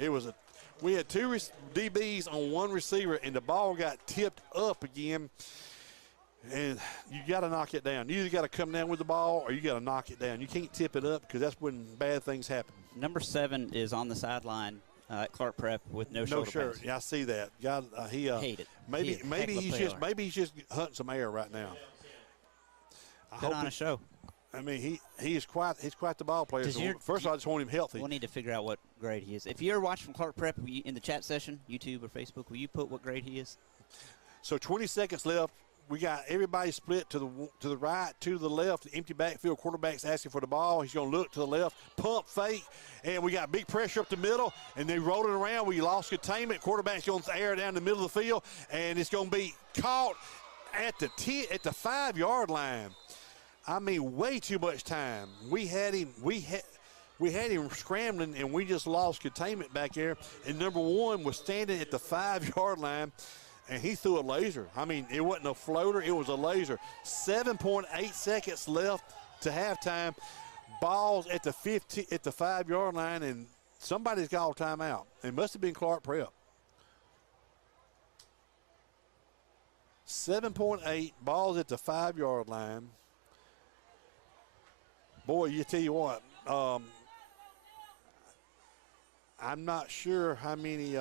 We had 2 DBs on 1 receiver, and the ball got tipped up again. And you got to knock it down. You either got to come down with the ball or you got to knock it down. You can't tip it up because that's when bad things happen. Number 7 is on the sideline at Clarke Prep with no shoulder pads. Yeah, I see that. Hate it. Maybe he's just hunting some air right now. Put on a show. I mean, he's quite the ball player. First of all, I just want him healthy. We'll need to figure out what grade he is. If you're watching from Clarke Prep in the chat session, YouTube or Facebook, will you put what grade he is? So 20 seconds left. We got everybody split to the right, to the left. Empty backfield. Quarterback's asking for the ball. He's going to look to the left, pump fake, and we got big pressure up the middle. And they roll it around. We lost containment. Quarterback's going to air down the middle of the field, and it's going to be caught at the 5-yard line. I mean, way too much time. We had him scrambling, and we just lost containment back there. And number 1 was standing at the 5-yard line, and he threw a laser. I mean, it wasn't a floater. It was a laser. 7.8 seconds left to halftime. Balls at the 5-yard line, and somebody's got a timeout. It must have been Clarke Prep. 7.8, balls at the 5-yard line. Boy, you tell you what, I'm not sure how many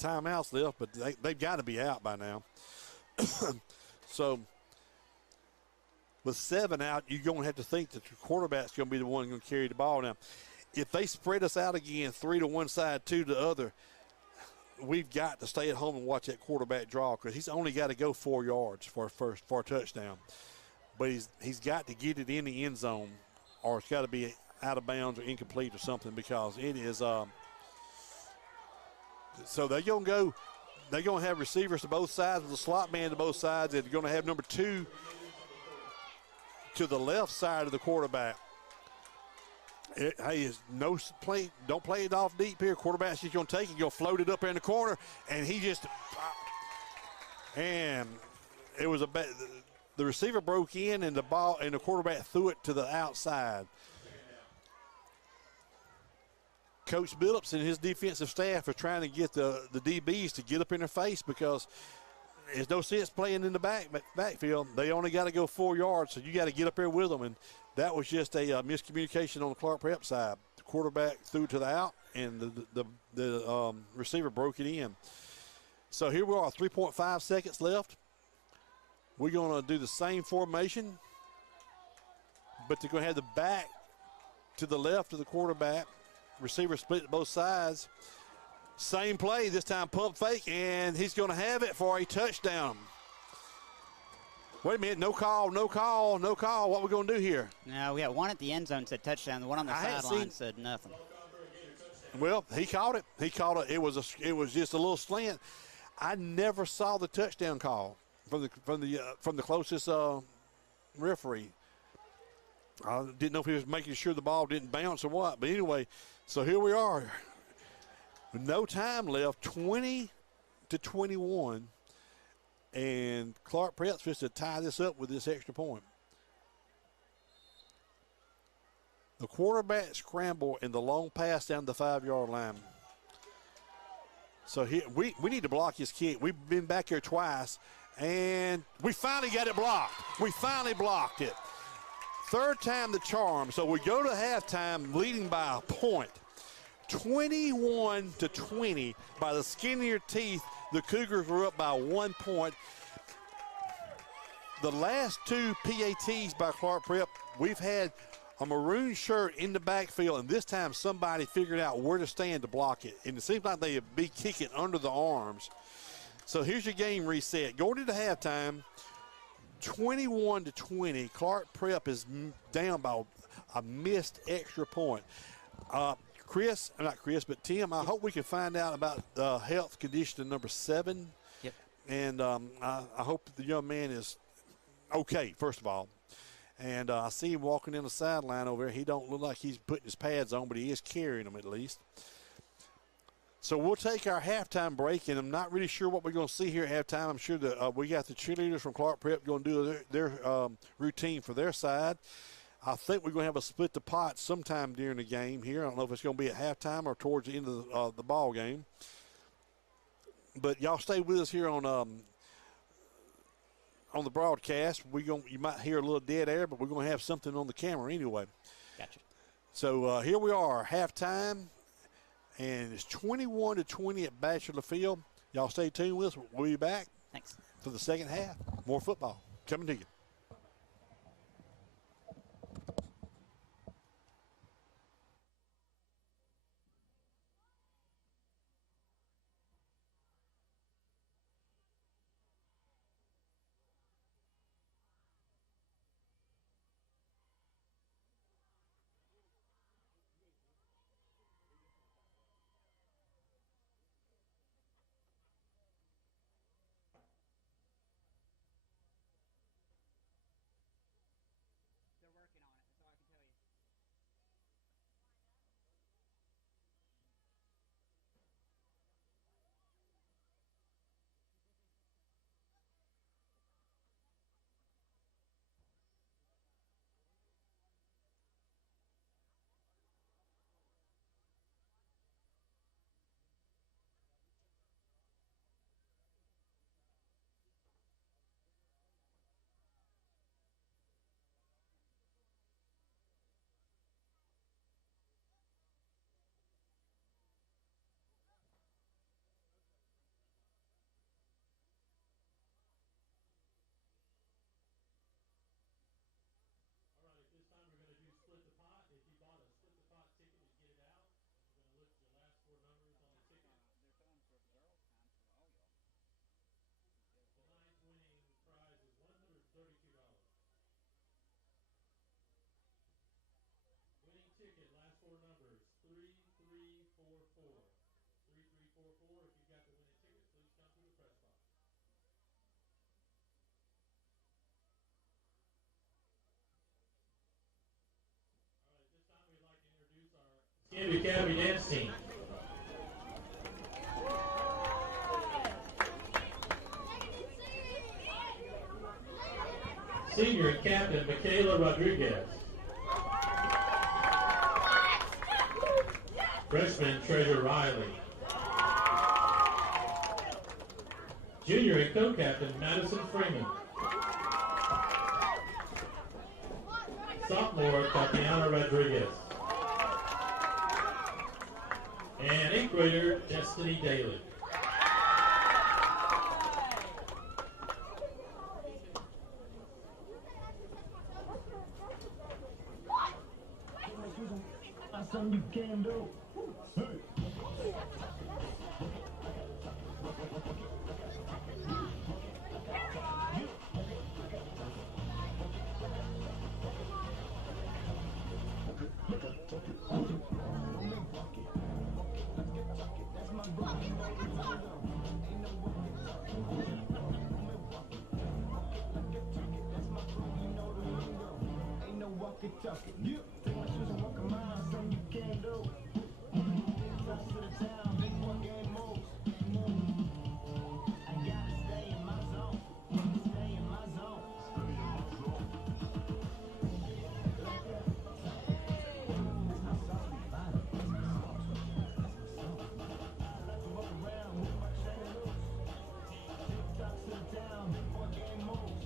timeouts left, but they've got to be out by now. So with 7 out, you're going to have to think that the quarterback's going to be the one going to carry the ball. Now, if they spread us out again, 3 to one side, 2 to the other, we've got to stay at home and watch that quarterback draw because he's only got to go 4 yards for a touchdown. But he's got to get it in the end zone, or it's got to be out of bounds or incomplete or something, because it is. So they're going to go. They're going to have receivers to both sides with a slot man to both sides. They're going to have number 2 to the left side of the quarterback. Hey, no play. Don't play it off deep here. Quarterback's just going to take it, go float it up there in the corner, and he just. And it was the receiver broke in, and the ball and the quarterback threw it to the outside. Coach Billups and his defensive staff are trying to get the DBs to get up in their face because there's no sense playing in the backfield. They only got to go 4 yards, so you got to get up there with them. And that was just a miscommunication on the Clarke Prep side. The quarterback threw it to the out, and the receiver broke it in. So here we are, 3.5 seconds left. We're going to do the same formation, but they're going to have the back to the left of the quarterback. Receiver split to both sides. Same play, this time pump fake, and he's going to have it for a touchdown. Wait a minute, no call, no call, no call. What are we going to do here? No, we got one at the end zone said touchdown. The one on the sideline said nothing. Well, he caught it. He caught it. It was just a little slant. I never saw the touchdown call from the closest referee. I didn't know if he was making sure the ball didn't bounce or what. But anyway, so here we are. With no time left, 20 to 21. And Clarke Prep's supposed to tie this up with this extra point. The quarterback scramble and the long pass down the 5-yard line. So here, we need to block his kick. We've been back here twice, and we finally got it blocked. We finally blocked it. Third time the charm. So we go to halftime leading by a point. 21 to 20 by the skin of your teeth. The Cougars were up by 1 point. The last 2 PATs by Clarke Prep, we've had a maroon shirt in the backfield, and this time somebody figured out where to stand to block it. And it seems like they'd be kicking under the arms. So here's your game reset. Going into halftime, 21 to 20. Clarke Prep is down by a missed extra point. Tim, I hope we can find out about the health condition of number 7. Yep. And I hope the young man is okay, first of all. And I see him walking in the sideline over there. He don't look like he's putting his pads on, but he is carrying them at least. So we'll take our halftime break, and I'm not really sure what we're going to see here at halftime. I'm sure that we got the cheerleaders from Clarke Prep going to do their routine for their side. I think we're going to have a split the pot sometime during the game here. I don't know if it's going to be at halftime or towards the end of the ball game. But y'all stay with us here on the broadcast. You might hear a little dead air, but we're going to have something on the camera anyway. Gotcha. So here we are, halftime, and it's 21 to 20 at Bachelor Field. Y'all stay tuned with us. We'll be back. Thanks. For the second half. More football coming to you. Escambia Academy dance team. Senior and captain Michaela Rodriguez. Freshman Treasure Riley. Junior and co-captain Madison Freeman. Sophomore Tatiana Rodriguez. And 8th grader Destiny Daly. Something you can do. Hey. Yeah. Take my shoes and walk a mile, something you can do. Top to the town, big one game moves. I gotta stay in my zone. Stay in my zone. That's my sauce, we find it. That's my sauce. That's my sauce. I like to walk around with my chain loose. Top to the town, big one game moves.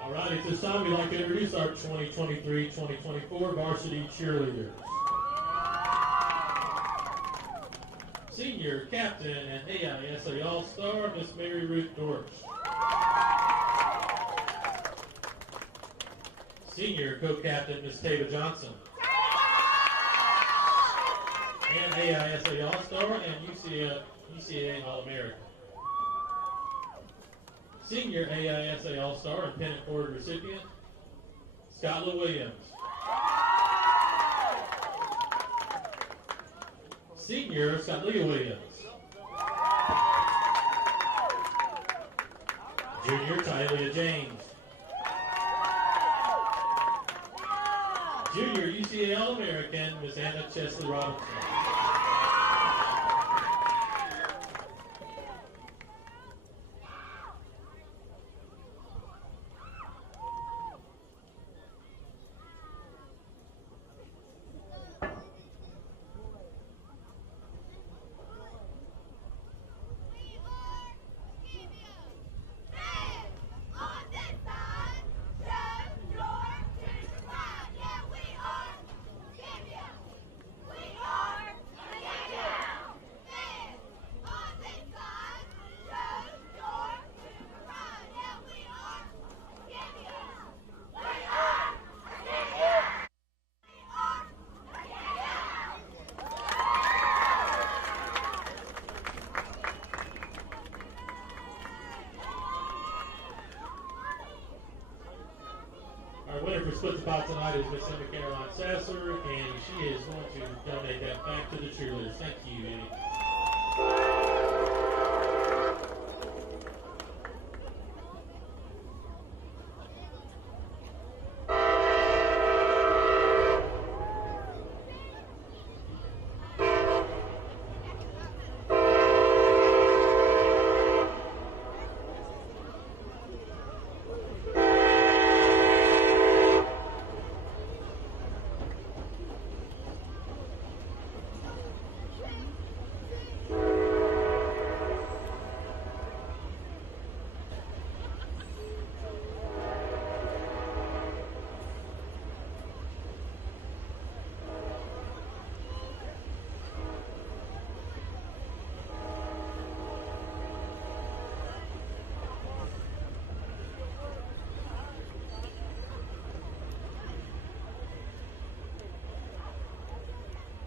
All right, at this time, we'd like to introduce our 2023-2024 varsity cheerleaders. Senior captain and AISA All-Star, Miss Mary Ruth Dortch. Senior co-captain, Miss Tava Johnson. And AISA All-Star and UCA All-American. Senior AISA All-Star and Pennant Award recipient, Skyla Williams. Senior Skylia Williams. Junior Tylia James. Junior UCA All-American, Miss Anna Chesley Robinson. Our winner for Split the Pot tonight is Miss Emma Caroline Sasser, and she is going to donate that back to the cheerleaders. Thank you, Eddie.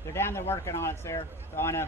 They're down there working on it, sir. So I know.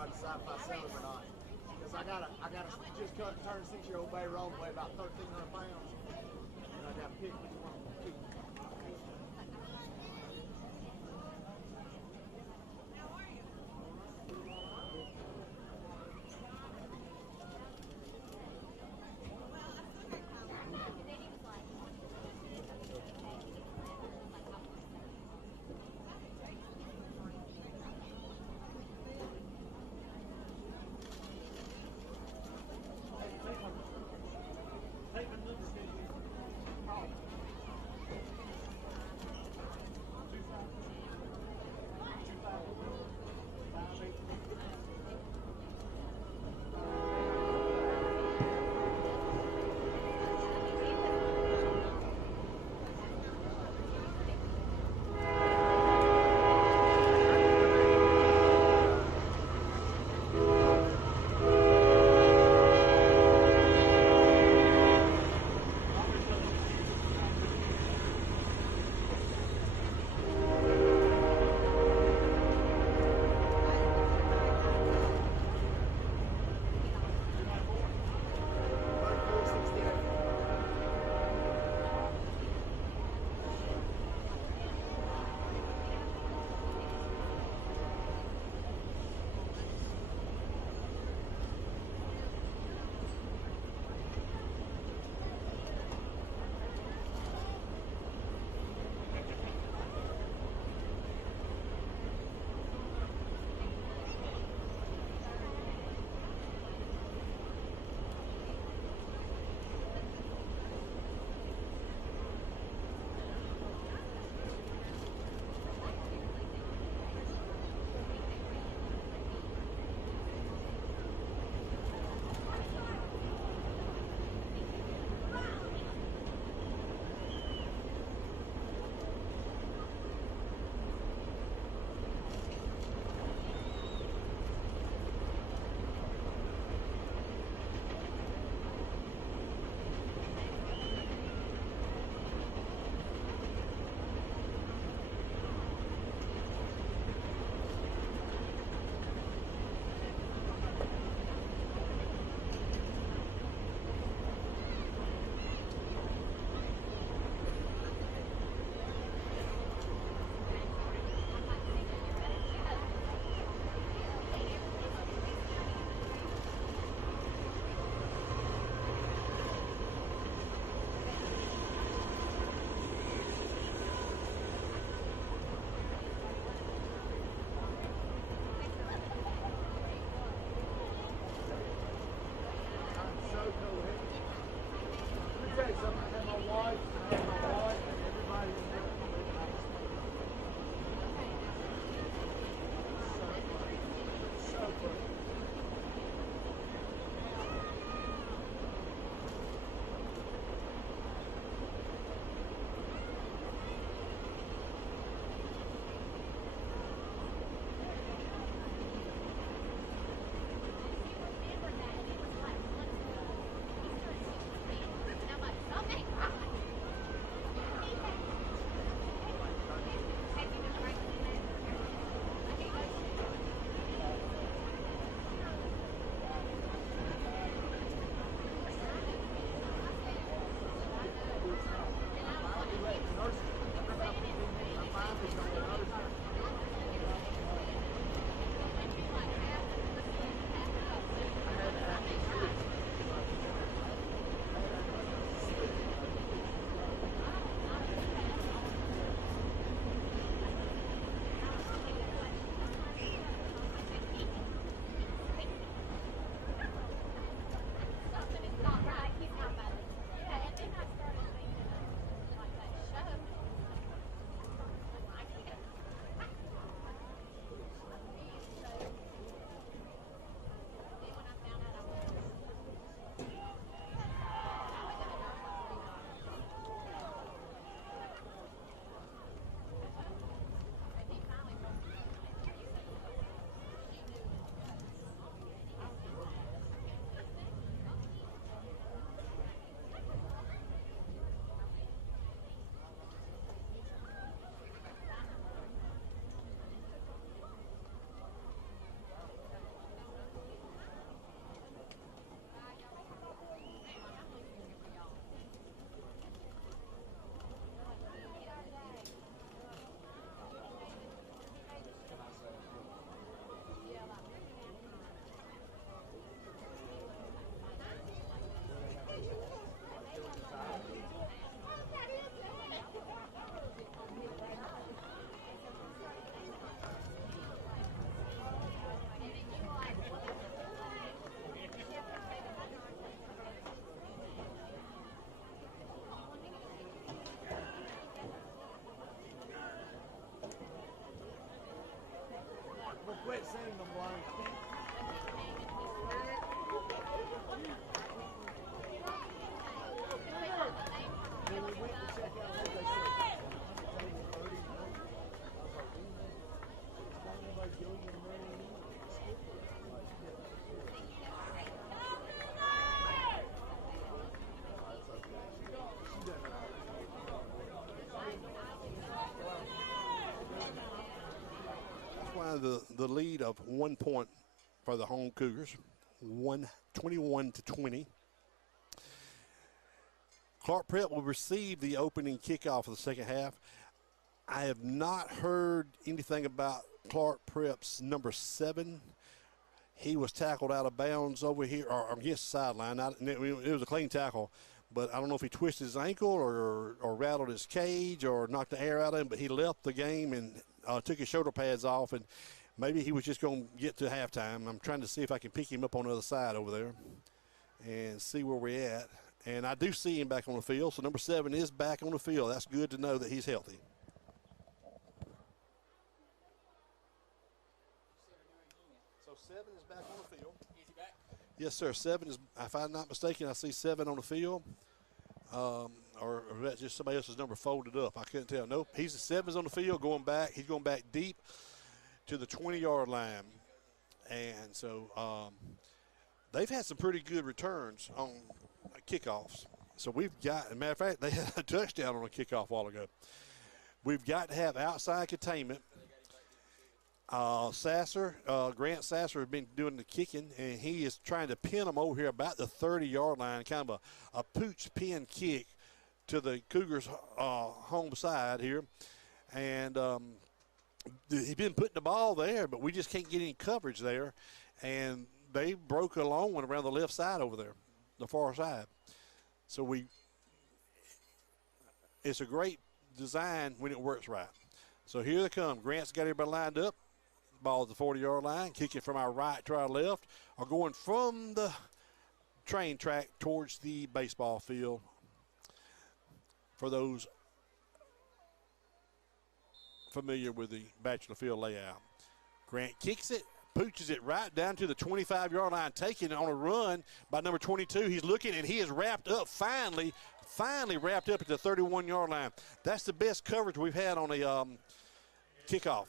before I decide if I sell him or not. Because I gotta just turn 6-year-old bay roll weigh about 1,300 pounds, and I gotta pick which one to keep. seen them, Wayne. When we went to check out what they said, table 30 minutes. I was like, man, it's not anybody going to money in. Skip it. Like, yeah. That's okay. She doesn't know. That's why the lead of 1 point for the home Cougars, 21-20. Clarke Prep will receive the opening kickoff of the second half. I have not heard anything about Clarke Prep's number 7. He was tackled out of bounds over here, or against the sideline. It was a clean tackle, but I don't know if he twisted his ankle or rattled his cage or knocked the air out of him, but he left the game and took his shoulder pads off, and maybe he was just going to get to halftime. I'm trying to see if I can pick him up on the other side over there and see where we're at. And I do see him back on the field, so number 7 is back on the field. That's good to know that he's healthy. So 7 is back on the field. Is he back? Yes, sir. 7 is, if I'm not mistaken, I see 7 on the field. Or that's just somebody else's number folded up. I couldn't tell. Nope. He's 7's on the field going back. He's going back deep to the 20-yard line. And so they've had some pretty good returns on kickoffs. So we've got, as a matter of fact, they had a touchdown on a kickoff a while ago. We've got to have outside containment. Grant Sasser has been doing the kicking, and he is trying to pin them over here about the 30-yard line, kind of a pooch pin kick to the Cougars' home side here. And he's been putting the ball there, but we just can't get any coverage there. And they broke a long one around the left side over there, the far side. So it's a great design when it works right. So here they come. Grant's got everybody lined up. Ball at the 40-yard line, kicking from our right to our left, or going from the train track towards the baseball field for those familiar with the Bachelor Field layout. Grant kicks it, pooches it right down to the 25-yard line, taking it on a run by number 22. He's looking, and he is wrapped up, finally wrapped up at the 31-yard line. That's the best coverage we've had on a kickoff.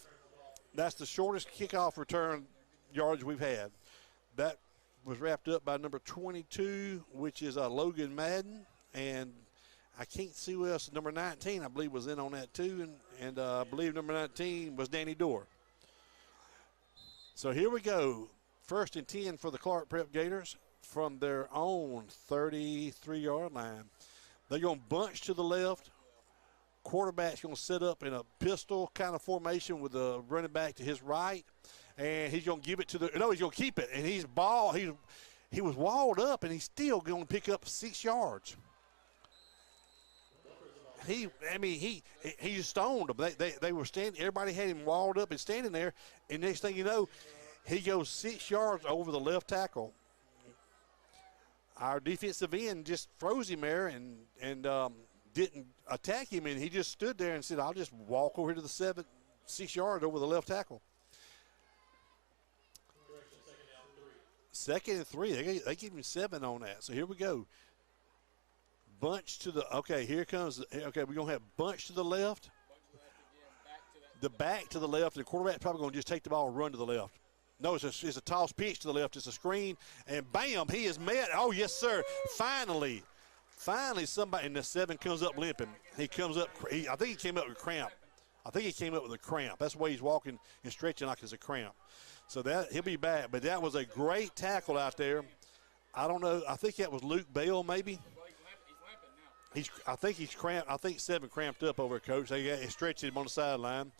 That's the shortest kickoff return yards we've had. That was wrapped up by number 22, which is Logan Madden. And I can't see who else. Number 19, I believe, was in on that too. And I believe number 19 was Danny Dorr. So here we go. 1st and 10 for the Clarke Prep Gators from their own 33-yard line. They're going to bunch to the left. Quarterback's going to set up in a pistol kind of formation with the running back to his right, and he's going to give it to he's going to keep it, and he was walled up, and he's still going to pick up 6 yards. He just stoned them. They were standing. Everybody had him walled up and standing there, and next thing you know, he goes 6 yards over the left tackle. Our defensive end just froze him there and didn't attack him, and he just stood there and said, I'll just walk over to the 6 yards over the left tackle. 2nd and 3. They give him 7 on that. So here we go. Bunch to the, here comes, we're going to have bunch to the left. The back to the left, and the quarterback's probably going to just take the ball and run to the left. No, it's a toss pitch to the left. It's a screen, and bam, he is met. Oh, yes, sir. Finally, somebody in the 7 comes up limping. He comes up, I think he came up with a cramp. That's the way he's walking and stretching like it's a cramp. So he'll be back. But that was a great tackle out there. I don't know. I think that was Luke Bell maybe. I think he's cramped. I think 7 cramped up over Coach. They stretched him on the sideline.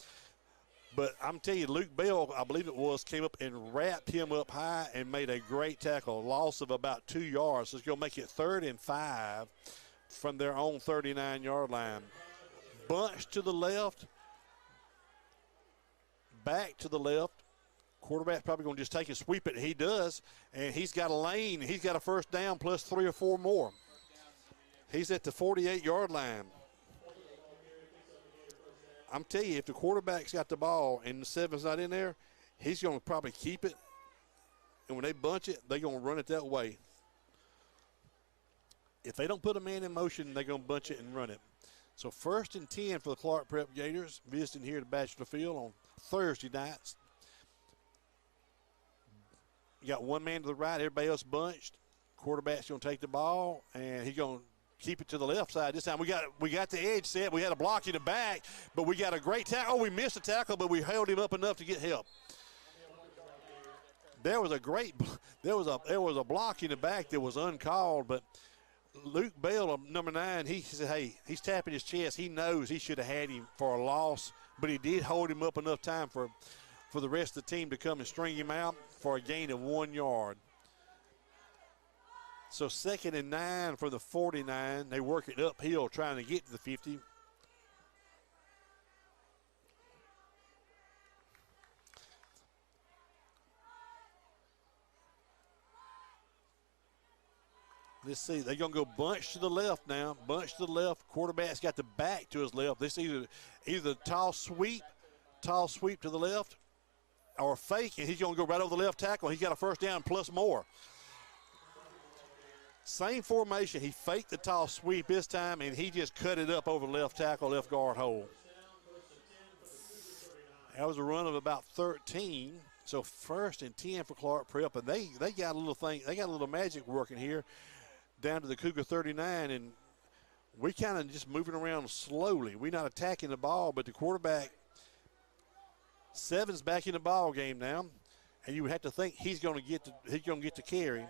But I'm telling you, Luke Bell, I believe it was, came up and wrapped him up high and made a great tackle. Loss of about 2 yards. So it's going to make it 3rd and 5 from their own 39-yard line. Bunch to the left. Back to the left. Quarterback's probably going to just take and sweep it. He does. And he's got a lane. He's got a 1st down plus 3 or 4 more. He's at the 48-yard line. I'm telling you, if the quarterback's got the ball and the 7's not in there, He's going to probably keep it, and when they bunch it, they're going to run it that way. If they don't put a man in motion, they're going to bunch it and run it. So 1st and 10 for the Clarke Prep Gators, visiting here at Bachelor Field on Thursday nights. You got one man to the right, everybody else bunched. Quarterback's going to take the ball, and he's going to keep it to the left side. This time we got the edge set. We had a block in the back, but we got a great tackle. Oh, we missed a tackle, but we held him up enough to get help. There was a block in the back that was uncalled, but Luke Bell, number 9, he said, hey, he's tapping his chest. He knows he should have had him for a loss, but he did hold him up enough time for the rest of the team to come and string him out for a gain of 1 yard. So 2nd and 9 for the 49. They work it uphill trying to get to the 50. Let's see. They're going to go bunch to the left now. Bunch to the left. Quarterback's got the back to his left. This either tall sweep to the left, or fake, and he's going to go right over the left tackle. He's got a first down plus more. Same formation. He faked the tall sweep this time, and he just cut it up over the left tackle, left guard hole. That was a run of about 13. So 1st and 10 for Clarke Prep, and they got a little thing. They got a little magic working here down to the Cougar 39, and we kind of just moving around slowly. We're not attacking the ball, but the quarterback, 7's back in the ball game now, and you would have to think he's going to get the carry.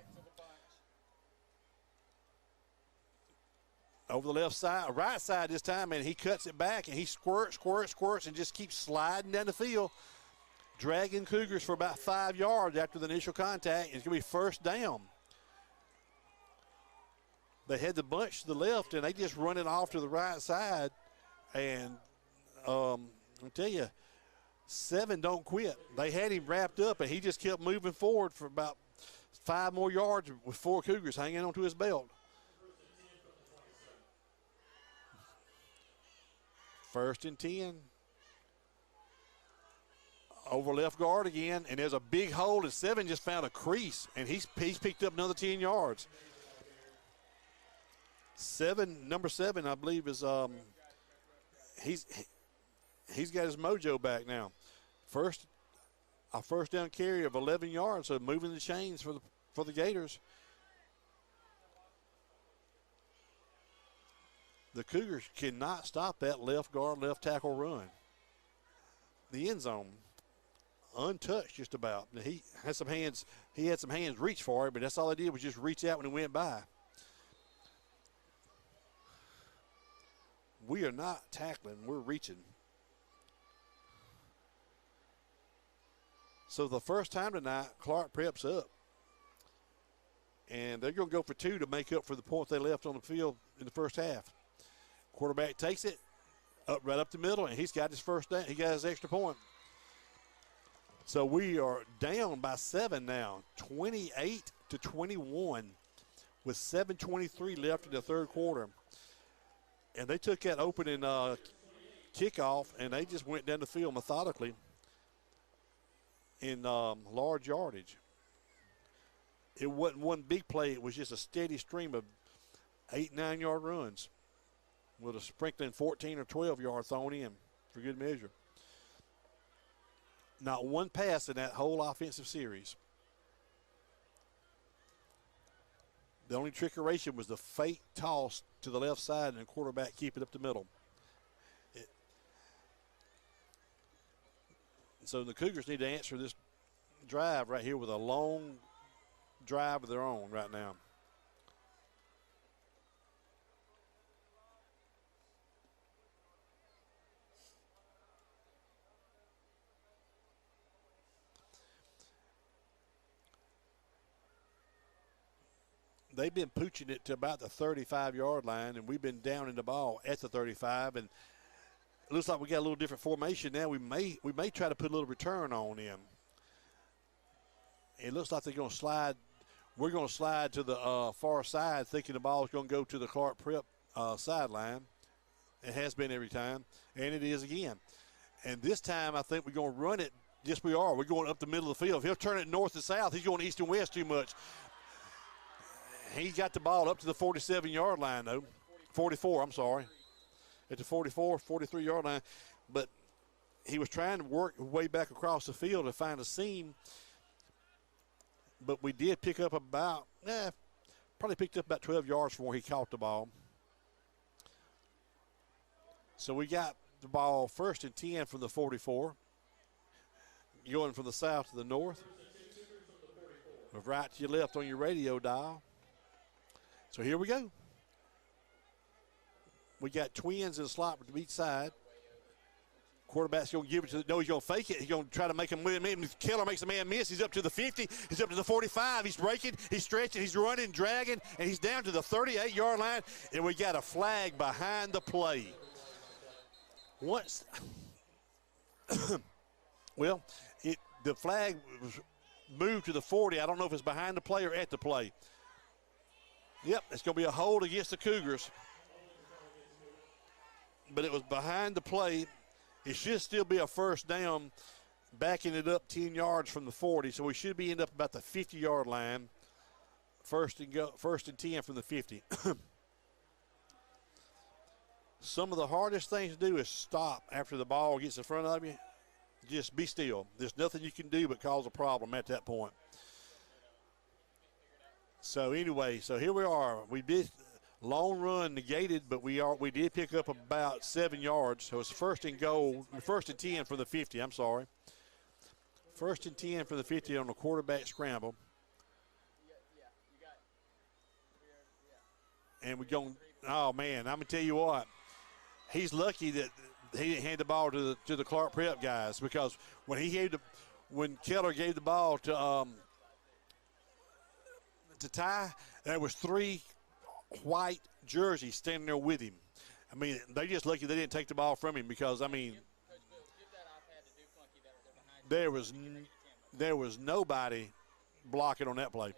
Over the left side, right side this time, and he cuts it back, and he squirts, and just keeps sliding down the field, dragging Cougars for about 5 yards after the initial contact. It's going to be first down. They had the bunch to the left, and they just run it off to the right side. And I'll tell you, 7 don't quit. They had him wrapped up, and he just kept moving forward for about 5 more yards with 4 Cougars hanging onto his belt. 1st and 10. Over left guard again, and there's a big hole, and 7 just found a crease, and he's picked up another 10 yards. Number 7, I believe, is he's got his mojo back now. A first down carry of 11 yards, so moving the chains for the Gators. The Cougars cannot stop that left guard, left tackle run. The end zone, untouched just about. He had some hands reach for it, but that's all they did was just reach out when it went by. We are not tackling, we're reaching. So the first time tonight, Clarke Prep's up. And they're going to go for 2 to make up for the point they left on the field in the first half. Quarterback takes it right up the middle, and he's got his first down. He got his extra point. So we are down by 7 now, 28-21, with 7:23 left in the third quarter. And they took that opening kickoff, and they just went down the field methodically in large yardage. It wasn't one big play. It was just a steady stream of 8, 9-yard runs with a sprinkling 14 or 12 yards thrown in for good measure. Not one pass in that whole offensive series. The only trickeration was the fake toss to the left side and the quarterback keep it up the middle. So the Cougars need to answer this drive right here with a long drive of their own right now. They've been pooching it to about the 35-yard line, and we've been down in the ball at the 35. And it looks like we got a little different formation now. We may try to put a little return on them. It looks like they're going to slide. We're going to slide to the far side, thinking the ball is going to go to the Clarke Prep sideline. It has been every time, and it is again. And this time I think we're going to run it Yes, we are. We're going up the middle of the field. If he'll turn it north and south, he's going east and west too much. He got the ball up to the 47-yard line, though. 44, I'm sorry. At the 44, 43-yard line. But he was trying to work way back across the field to find a seam. But we did pick up probably picked up about 12 yards from where he caught the ball. So we got the ball 1st and 10 from the 44. Going from the south to the north. Move right to your left on your radio dial. So here we go. We got twins in the slot to each side. Quarterback's going to give it to he's going to fake it. He's going to try to make him miss. Keller makes a man miss. He's up to the 50. He's up to the 45. He's breaking. He's stretching. He's running, dragging, and he's down to the 38-yard line. And we got a flag behind the play. Once, well, the flag was moved to the 40. I don't know if it's behind the play or at the play. Yep, it's going to be a hold against the Cougars. But it was behind the play. It should still be a first down, backing it up 10 yards from the 40. So we should be end up about the 50-yard line. First and 10 from the 50. Some of the hardest things to do is stop after the ball gets in front of you. Just be still. There's nothing you can do but cause a problem at that point. So anyway, so here we are. We did long run negated, but we did pick up about 7 yards. So it's 1st and 10 from the 50. I'm sorry. 1st and 10 from the 50 on the quarterback scramble. And we're going. Oh man, I'm gonna tell you what. He's lucky that he didn't hand the ball to the Clarke Prep guys, because when Keller gave the ball to Ty, there was 3 white jerseys standing there with him. I mean, they just lucky they didn't take the ball from him, because I mean, there was nobody blocking on that play.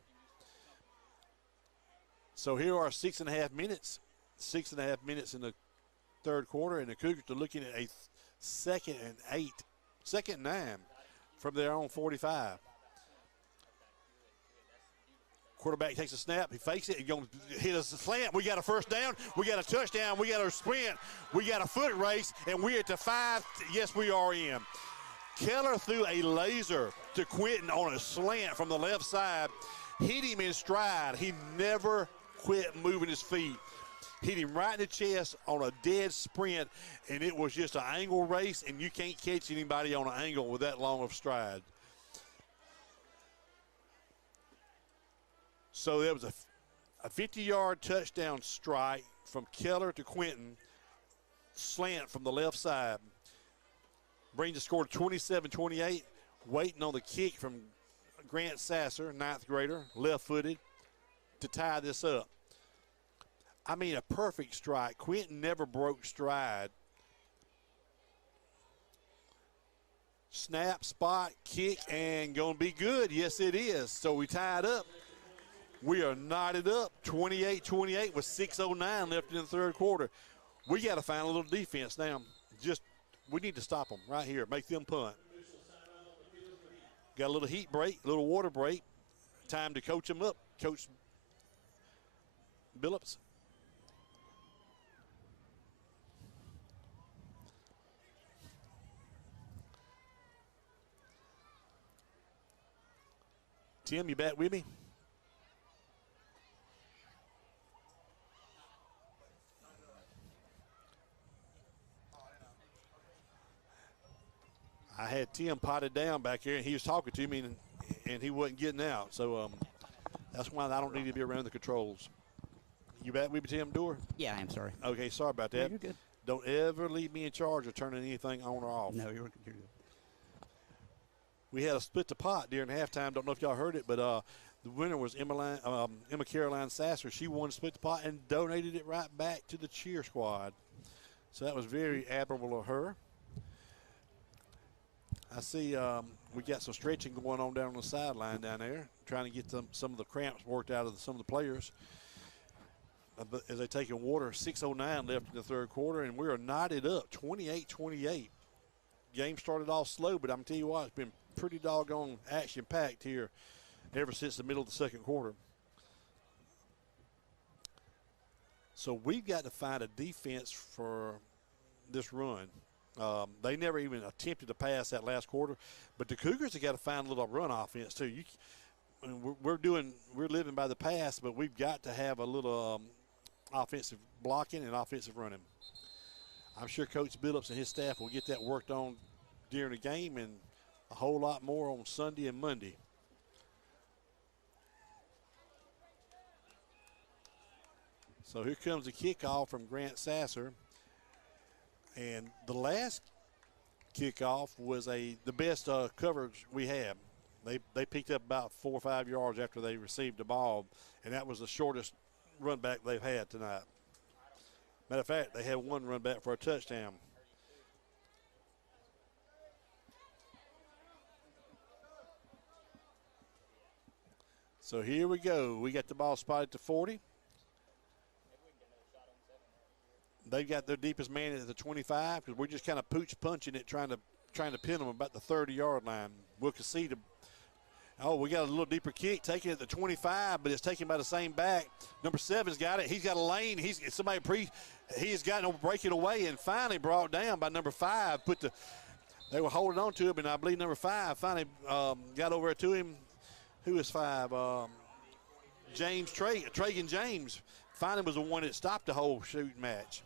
So here are 6.5 minutes. 6.5 minutes in the third quarter, and the Cougars are looking at a 2nd and 9 from their own 45. Quarterback takes a snap. He fakes it. He's going to hit a slant. We got a first down. We got a touchdown. We got a sprint. We got a foot race, and we're at the 5. Yes, we are in. Keller threw a laser to Quentin on a slant from the left side. Hit him in stride. He never quit moving his feet. Hit him right in the chest on a dead sprint, and it was just an angle race, and you can't catch anybody on an angle with that long of stride. So there was a 50-yard touchdown strike from Keller to Quentin, slant from the left side. Brings the score to 27-28, waiting on the kick from Grant Sasser, 9th grader, left-footed, to tie this up. I mean, a perfect strike. Quentin never broke stride. Snap, spot, kick, and going to be good. Yes, it is. So we tied up. We are knotted up, 28-28 with 6:09 left in the third quarter. We got to find a little defense now. We need to stop them right here, make them punt. Got a little heat break, a little water break. Time to coach them up, Coach Billups. Tim, you back with me? I had Tim potted down back here, and he was talking to me, and he wasn't getting out. So that's why I don't need to be around the controls. You back with me, Tim Dorr? Yeah, I am sorry. Okay, sorry about that. No, you're good. Don't ever leave me in charge of turning anything on or off. No, you're good. We had a split the pot during halftime. Don't know if y'all heard it, but the winner was Emma Caroline Sasser. She won split the pot and donated it right back to the cheer squad. So that was very admirable of her. I see we got some stretching going on down on the sideline down there, trying to get some of the cramps worked out of some of the players. As they taking water, 6:09 left in the third quarter, and we are knotted up, 28-28. game started off slow, but I'm telling you what, it's been pretty doggone action-packed here ever since the middle of the second quarter. So we've got to find a defense for this run. They never even attempted to pass that last quarter, but the Cougars have got to find a little run offense too. We're living by the pass, but we've got to have a little offensive blocking and offensive running. I'm sure Coach Billups and his staff will get that worked on during the game and a whole lot more on Sunday and Monday. So here comes the kickoff from Grant Sasser. And the last kickoff was the best coverage we had. They picked up about 4 or 5 yards after they received the ball, and that was the shortest run back they've had tonight. Matter of fact, they had one run back for a touchdown. So here we go. We got the ball spotted to 40. They've got their deepest man at the 25 because we're just kind of pooch punching it, trying to pin them about the 30-yard line. We'll concede. We got a little deeper kick, taking it at the 25, but it's taken by the same back. Number 7's got it. He's got a lane. He's got no breaking away and finally brought down by number 5. They were holding on to him, and I believe number 5 finally got over to him. Who is 5? Tragan James finally was the one that stopped the whole shooting match.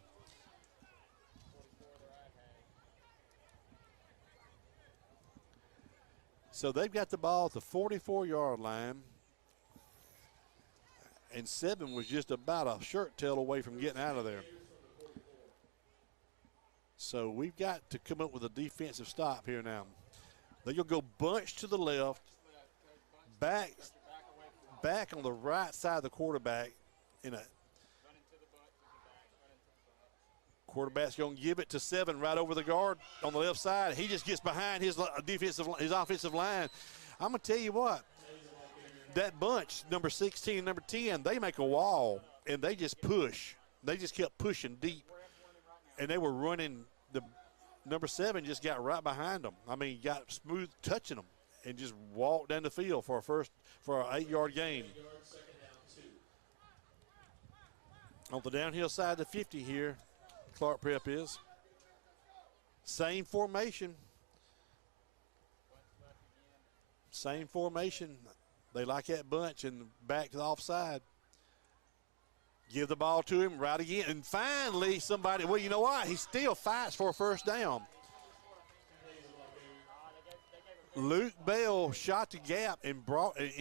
So they've got the ball at the 44-yard line, and 7 was just about a shirt tail away from getting out of there. So we've got to come up with a defensive stop here now. They're going to go bunch to the left, back on the right side of the quarterback. Quarterback's going to give it to 7 right over the guard on the left side. He just gets behind his offensive line. I'm going to tell you what, that bunch, number 16 and number 10, they make a wall, and they just push. They just kept pushing deep, and they were running. The number 7 just got right behind them. I mean, got smooth touching them and just walked down the field for an 8-yard gain. On the downhill side of the 50 here, Clarke Prep is. Same formation. They like that bunch and back to the offside. Give the ball to him right again. And finally somebody, well, you know what? He still fights for a first down. Luke Bell shot the gap and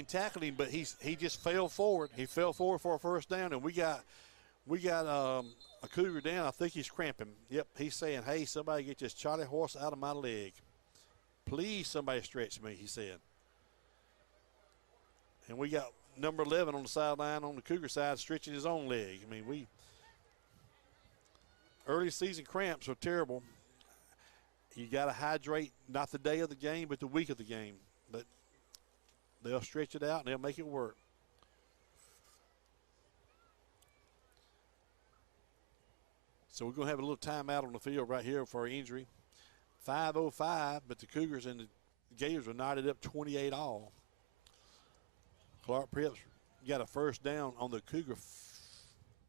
tackled him, but he just fell forward. He fell forward for a first down, and we got a Cougar down. I think he's cramping. Yep, he's saying, hey, somebody get this Charlie horse out of my leg. Please, somebody stretch me, he said. And we got number 11 on the sideline on the Cougar side stretching his own leg. I mean, early season cramps are terrible. You got to hydrate, not the day of the game, but the week of the game. But they'll stretch it out and they'll make it work. So we're going to have a little timeout on the field right here for our injury. 5:05, but the Cougars and the Gators are knotted up 28 all. Clarke Prep's got a first down on the Cougar.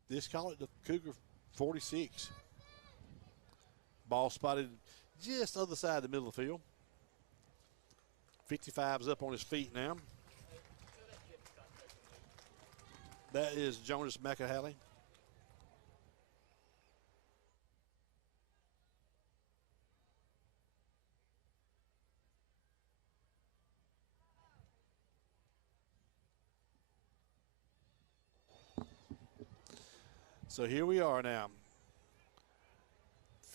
Let's call it the Cougar 46. Ball spotted just other side of the middle of the field. 55's up on his feet now. That is Jonas McAhally. So here we are now.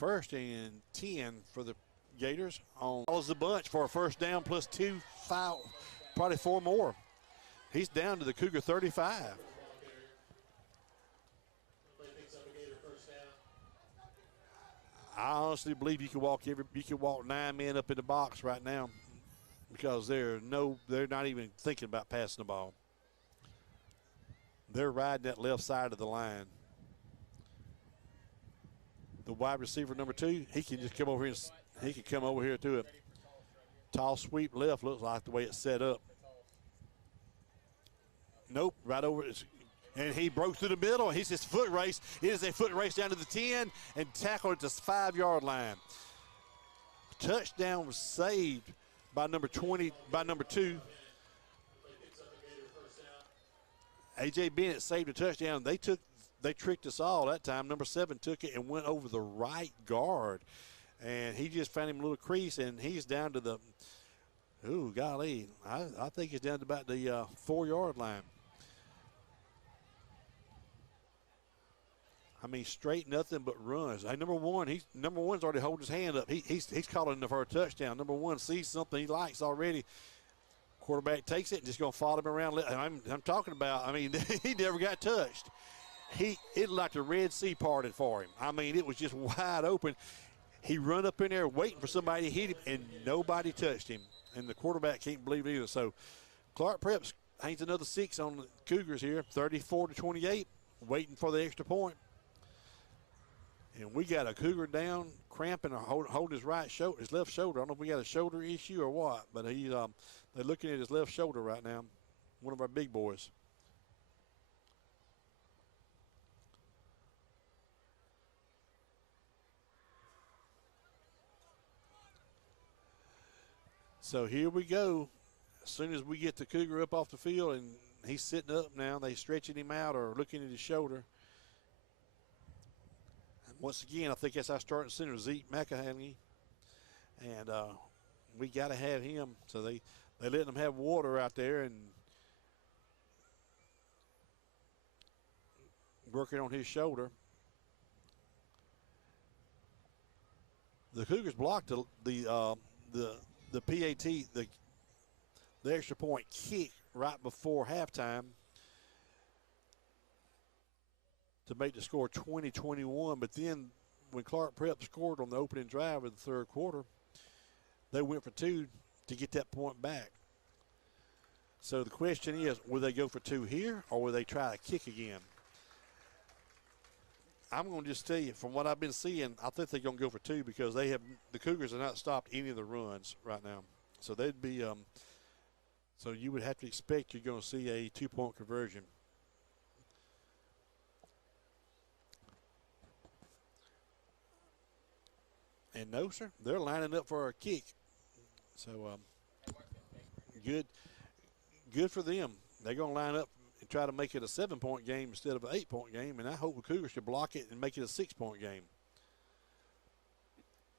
1st and 10 for the Gators. Follows the bunch for a first down plus 2, 5, probably 4 more. He's down to the Cougar 35. I honestly believe you could walk 9 men up in the box right now because they're not even thinking about passing the ball. They're riding that left side of the line. The wide receiver number 2, he can just come over here and He can come over here to it. Tall sweep left looks like the way it's set up. Nope, right over it. And he broke through the middle. He's his foot race. It is a foot race down to the 10 and tackled at the 5-yard line. Touchdown was saved by number 2. A.J. Bennett saved a touchdown. They tricked us all that time. Number 7 took it and went over the right guard. And he just found him a little crease, and he's down to the, ooh, golly, I think he's down to about the 4-yard line. I mean, straight nothing but runs. Hey, number one's already holding his hand up. He's calling for a touchdown. Number 1 sees something he likes already. Quarterback takes it and just going to follow him around. I'm talking about, I mean, he never got touched. It looked like the Red Sea parted for him. I mean, it was just wide open. He run up in there waiting for somebody to hit him, and nobody touched him. And the quarterback can't believe it either. So Clarke Prep hangs another 6 on the Cougars here, 34-28, waiting for the extra point. And we got a Cougar down, cramping or holding his his left shoulder. I don't know if we got a shoulder issue or what, but they're looking at his left shoulder right now. One of our big boys. So here we go. As soon as we get the Cougar up off the field and he's sitting up now, they stretching him out or looking at his shoulder. And once again, I think that's our starting center, Zeke McElhaney. And we got to have him. So they letting him have water out there and working on his shoulder. The Cougars blocked the PAT, the extra point kick right before halftime to make the score 20-21. But then when Clarke Prep scored on the opening drive of the third quarter, they went for 2 to get that point back. So the question is, will they go for 2 here or will they try a kick again? I'm going to just tell you, from what I've been seeing, I think they're going to go for 2 because the Cougars have not stopped any of the runs right now. So they'd be, so you would have to expect you're going to see a 2-point conversion. And no, sir, they're lining up for a kick. So good for them. They're going to line up and try to make it a 7-point game instead of an 8-point game, and I hope the Cougars can block it and make it a 6-point game.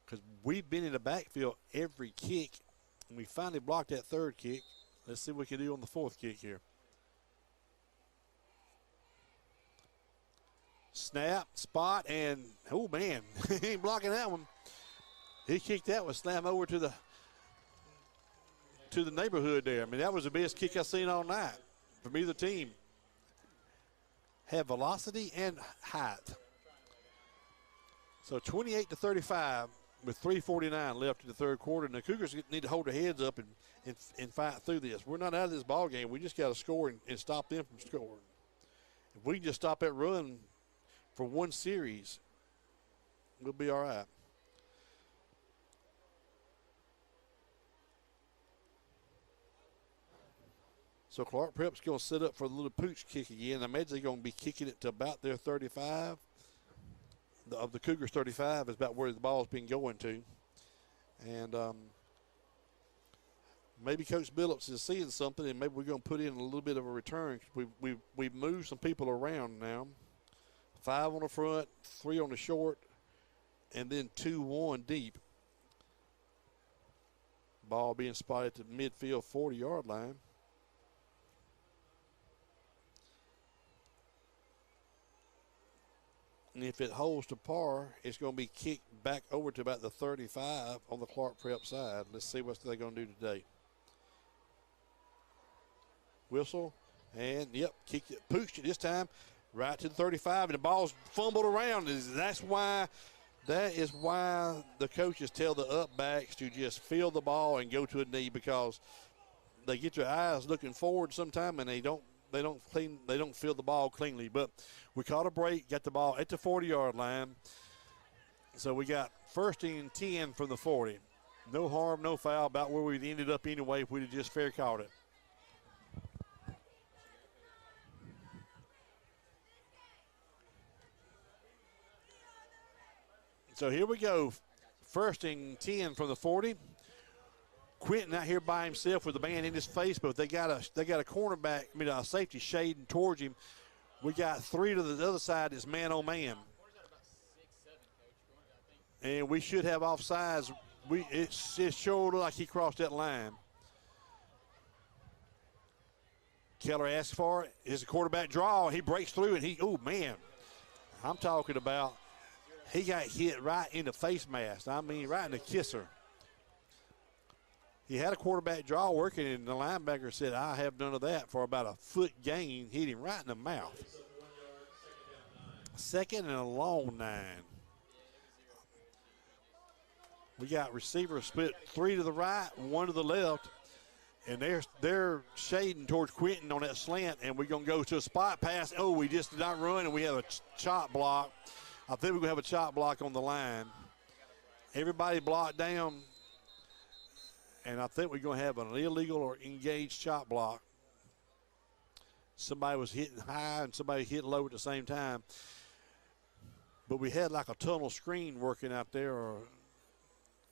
Because we've been in the backfield every kick, and we finally blocked that third kick. Let's see what we can do on the fourth kick here. Snap, spot, and, oh, man, he ain't blocking that one. He kicked that one, slam over to the neighborhood there. I mean, that was the best kick I've seen all night from either team. Have velocity and height. So 28-35 with 3:49 left in the third quarter, and the Cougars need to hold their heads up and fight through this. We're not out of this ball game. We just got to score and stop them from scoring. If we can just stop that run for one series, we'll be all right. So Clarke Prep's going to set up for the little pooch kick again. I imagine they're going to be kicking it to about their 35. Of the Cougars 35 is about where the ball's been going to. And maybe Coach Billups is seeing something, and maybe we're going to put in a little bit of a return. We've moved some people around now. 5 on the front, 3 on the short, and then 2-1 deep. Ball being spotted at the midfield 40-yard line. And if it holds to par, it's going to be kicked back over to about the 35 on the Clarke Prep side. Let's see what they're going to do today. Whistle, and yep, kicked it, pushed it this time right to the 35, and the ball's fumbled around. That is why the coaches tell the up backs to just feel the ball and go to a knee, because they get their eyes looking forward sometime and they don't feel the ball cleanly. But we caught a break, got the ball at the 40-yard line. So we got 1st and 10 from the 40. No harm, no foul, about where we'd ended up anyway if we'd have just fair caught it. So here we go. 1st and 10 from the 40. Quentin out here by himself with the man in his face, but they got a cornerback, a safety shading towards him. We got 3 to the other side that's man on man. And we should have offsides. It sure looked like he crossed that line. Keller asks for it. It's a quarterback draw. He breaks through and I'm talking about he got hit right in the face mask. I mean, right in the kisser. He had a quarterback draw working, and the linebacker said, I have none of that, for about a foot gain. Hit him right in the mouth. 2nd and a long 9. We got receivers split 3 to the right, 1 to the left, and they're shading towards Quentin on that slant, and we're going to go to a spot pass. Oh, we just did not run, and we have a chop block. I think we're going to have a chop block on the line. Everybody blocked down, and I think we're going to have an illegal or engaged chop block. Somebody was hitting high and somebody hit low at the same time. But we had like a tunnel screen working out there,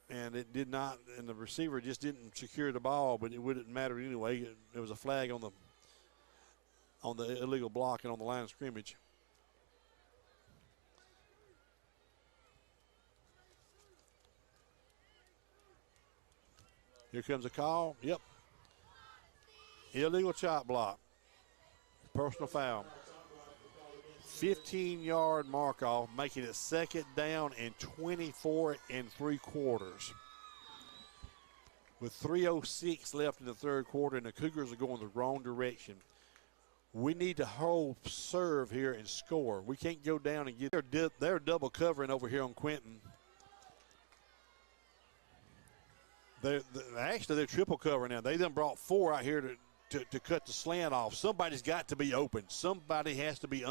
and it did not, and the receiver just didn't secure the ball, but it wouldn't matter anyway. There was a flag on the illegal block and on the line of scrimmage. Here comes a call. Yep. Illegal chop block. Personal foul. 15-yard mark off, making it 2nd down and 24 3/4. With 3:06 left in the 3rd quarter, and the Cougars are going the wrong direction. We need to hold serve here and score. We can't go down and get. They're double covering over here on Quentin. Actually, they're triple covering now. They done brought 4 out here to cut the slant off. Somebody's got to be open. Somebody has to be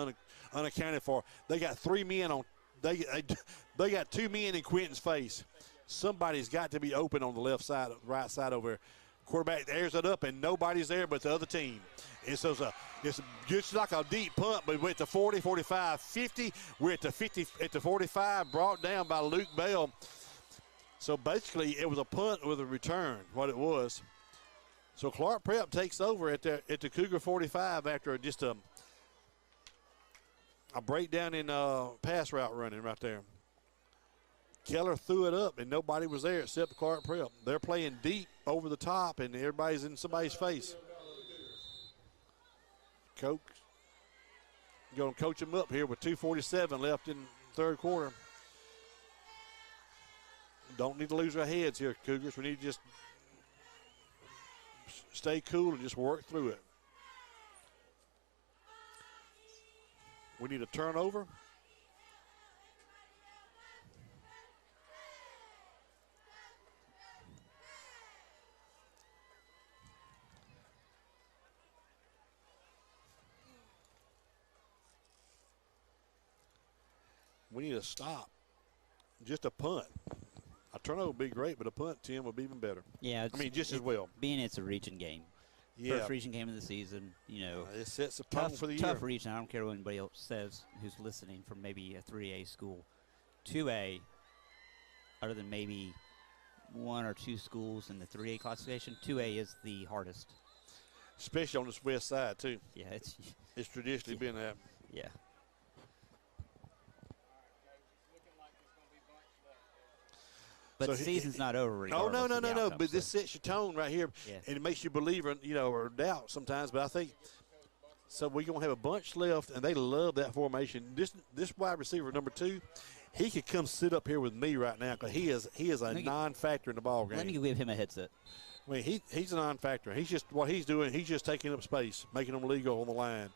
unaccounted for. They got 3 men on. They got 2 men in Quentin's face. Somebody's got to be open on the left side, right side over there. Quarterback airs it up, and nobody's there but the other team. And so it's just like a deep punt, but we're at the 40, 45, 50. We're at the 50, at the 45, brought down by Luke Bell. So basically, it was a punt with a return, what it was. So Clarke Prep takes over at the Cougar 45 after just a breakdown in pass route running right there. Keller threw it up, and nobody was there except Clarke Prep. They're playing deep over the top, and everybody's in somebody's face. Coach going to coach them up here with 2:47 left in the 3rd quarter. Don't need to lose our heads here, Cougars. We need to just stay cool and just work through it. We need a turnover. We need a stop. Just a punt. A turnover would be great, but a punt, Tim, would be even better. Yeah, just as well. Being it's a region game. Yeah. First region game of the season, it sets the tone for the year. Tough region. I don't care what anybody else says who's listening from maybe a 3A school. 2A, other than maybe 1 or 2 schools in the 3A classification, 2A is the hardest. Especially on this west side, too. Yeah, it's traditionally been that. Yeah. But So the season's not over. Oh, no. Outcome, But this sets your tone right here, and it makes you believe, or doubt sometimes. But I think so. We're gonna have a bunch left, and they love that formation. This wide receiver number 2, he could come sit up here with me right now because he is a non-factor in the ball game. Let me give him a headset. I mean, he's a non-factor. He's just what he's doing. He's just taking up space, making them legal on the line.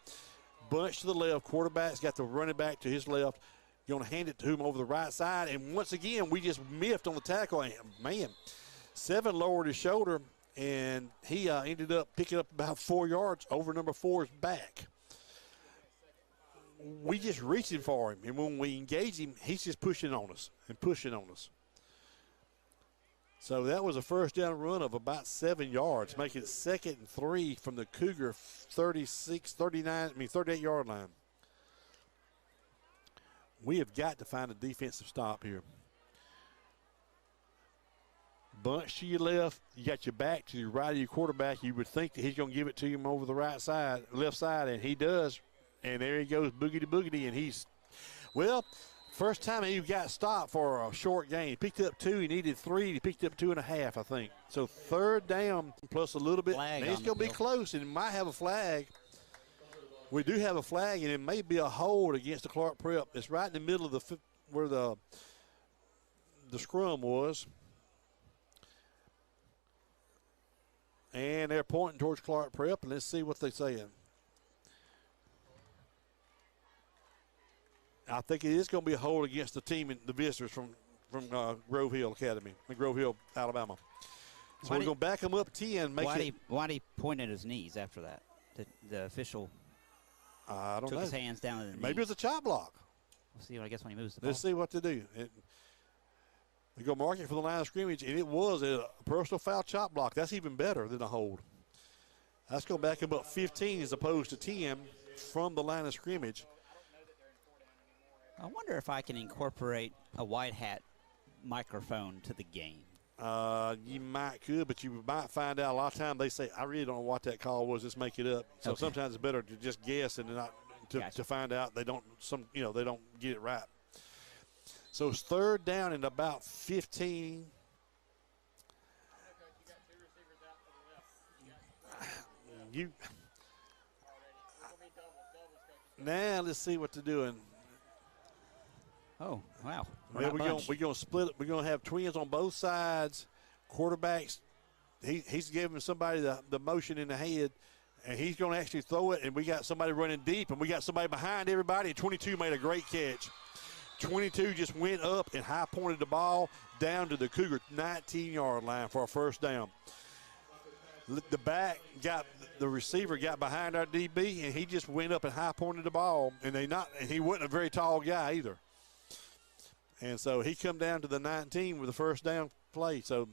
Bunch to the left. Quarterback's got the running back to his left. You're going to hand it to him over the right side. And once again, we just miffed on the tackle. And man, 7 lowered his shoulder, and he ended up picking up about 4 yards over number 4's back. we just reaching for him. And when we engage him, he's just pushing on us and pushing on us. So that was a first down run of about 7 yards, making it 2nd and 3 from the Cougar 38-yard line. We have got to find a defensive stop here. Bunch to your left, you got your back to your right of your quarterback. You would think that he's going to give it to him over the right side, left side, and he does. And there he goes, boogity, and he's, well, first time he got stopped for a short game. He picked up 2, he needed 3, he picked up 2.5, I think. So 3rd down plus a little bit. Flag It's going to be close, and it might have a flag. We do have a flag, and it may be a hold against the Clarke Prep. It's right in the middle of where the scrum was. And they're pointing towards Clarke Prep, and let's see what they're saying. I think it is going to be a hold against the team and the visitors from Grove Hill Academy, Grove Hill, Alabama. So we're going to back them up 10. Why'd he point at his knees after that? The official I don't took know. his hands down to the Maybe knees. it was a chop block. We'll see, I guess, when he moves the ball. Let's see what to do. We go mark it for the line of scrimmage, and it was a personal foul chop block. That's even better than a hold. That's going to back him up 15 as opposed to 10 from the line of scrimmage. I wonder if I can incorporate a white hat microphone to the game. You could, but you might find out a lot of times they say, I really don't know what that call was, just make it up. So Okay. sometimes it's better to just guess and not Gotcha. to find out they don't get it right. So it's 3rd down and about 15. Now let's see what they're doing. Oh, wow. Well, we're going to split it. We're going to have twins on both sides. Quarterbacks, he's giving somebody the motion in the head, and he's going to actually throw it, and we got somebody running deep, and we got somebody behind everybody. 22 made a great catch. 22 just went up and high pointed the ball down to the Cougar 19-yard line for a first down. The receiver got behind our DB, and he just went up and high pointed the ball, and he wasn't a very tall guy either. And so he come down to the 19 with the first down play. So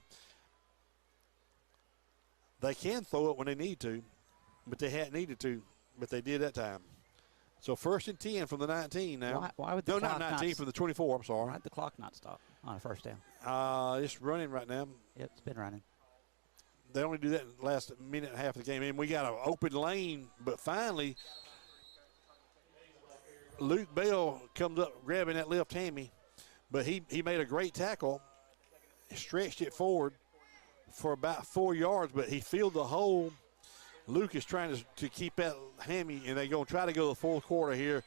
they can throw it when they need to, but they hadn't needed to, but they did that time. So 1st and 10 from the 19 now. Why would the clock not 19, from the 24, I'm sorry. Why'd the clock not stop on a first down? It's running right now. Yep, it's been running. They only do that in the last minute and a half of the game. And we got an open lane, but finally Luke Bell comes up grabbing that left hammy, but he made a great tackle, stretched it forward for about 4 yards, but he filled the hole. Luke is trying to keep that hammy, and they're going to try to go to the 4th quarter here,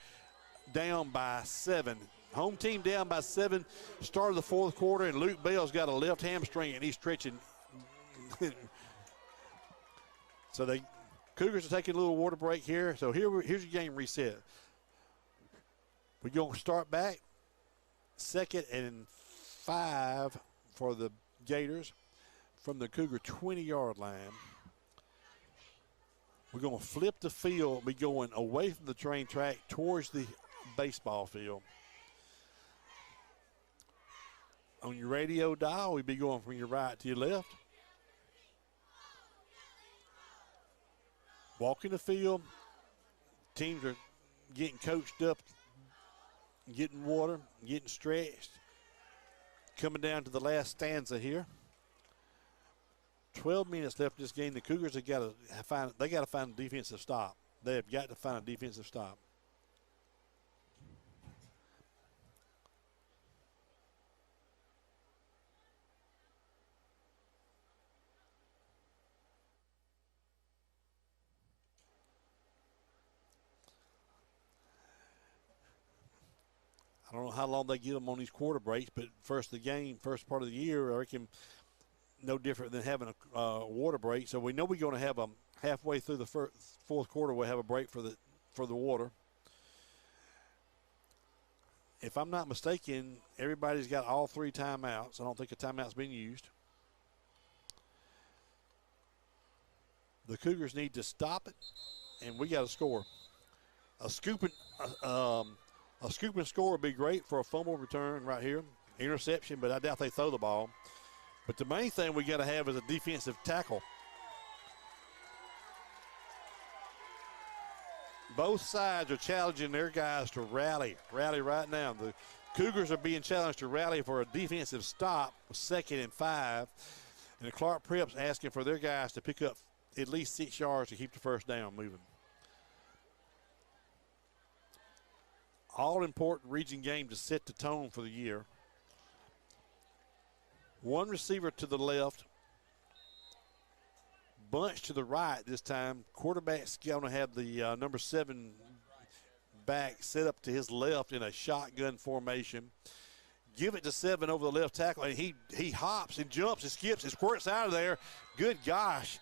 down by 7. Home team down by 7, start of the 4th quarter, and Luke Bell's got a left hamstring, and he's stretching. So the Cougars are taking a little water break here. So here's your game reset. We're going to start back. 2nd and 5 for the Gators from the Cougar 20-yard line. We're going to flip the field, be going away from the train track towards the baseball field. On your radio dial, we'll be going from your right to your left. Walking the field, teams are getting coached up, getting water, getting stretched. Coming down to the last stanza here. 12 minutes left in this game. The Cougars have got to find a defensive stop. They have got to find a defensive stop. I don't know how long they give them on these quarter breaks, but first part of the year, I reckon no different than having a water break. So we know we're going to have them halfway through the 4th quarter. We'll have a break for the water. If I'm not mistaken, everybody's got all 3 timeouts. I don't think a timeout's been used. The Cougars need to stop it, and we got to score. A scooping score would be great for a fumble return right here. Interception, but I doubt they throw the ball. But the main thing we got to have is a defensive tackle. Both sides are challenging their guys to rally right now. The Cougars are being challenged to rally for a defensive stop, 2nd and 5. And the Clarke Prep's asking for their guys to pick up at least 6 yards to keep the first down moving. All important region game to set the tone for the year. One receiver to the left, bunch to the right this time. Quarterback's going to have the number 7 back set up to his left in a shotgun formation. Give it to 7 over the left tackle, and he hops and jumps and skips and squirts out of there. Good gosh.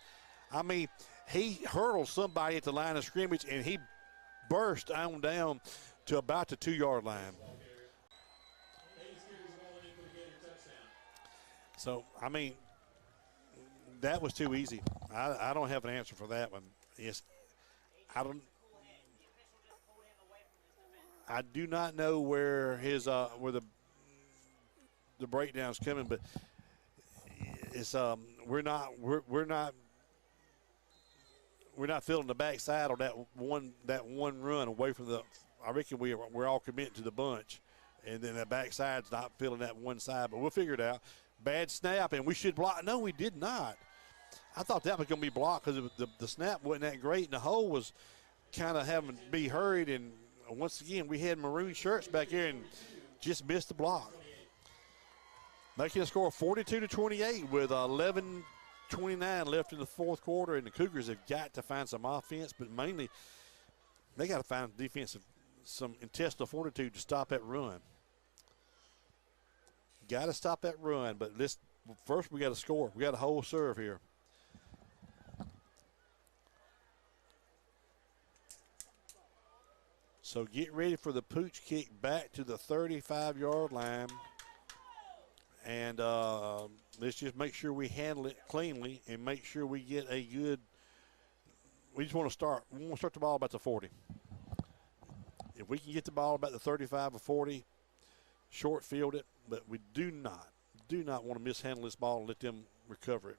I mean, he hurdled somebody at the line of scrimmage, and he burst on down to about the 2-yard line. So, I mean, that was too easy. I don't have an answer for that one. I do not know where his where the breakdown's coming, but it's we're not feeling the backside on that one run away from the. I reckon we're all committed to the bunch, and then the backside's not feeling that one side, but we'll figure it out. Bad snap, and we should block. No, we did not. I thought that was going to be blocked because the snap wasn't that great, and the hole was kind of having to be hurried. And once again, we had maroon shirts back here and just missed the block. Making a score of 42-28 with 11:29 left in the fourth quarter, and the Cougars have got to find some offense, but mainly they got to find some intestinal fortitude to stop that run. Got to stop that run, but first we got to score. We got a whole serve here. So get ready for the pooch kick back to the 35-yard line. And let's just make sure we handle it cleanly and make sure we get a good – we want to start the ball about the 40. If we can get the ball about the 35 or 40, short field it, but we do not want to mishandle this ball and let them recover it.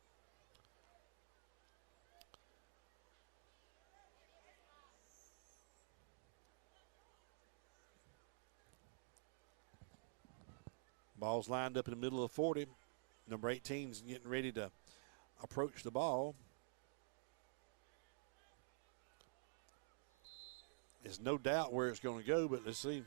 Ball's lined up in the middle of the 40. Number 18 is getting ready to approach the ball. There's no doubt where it's going to go, but let's see.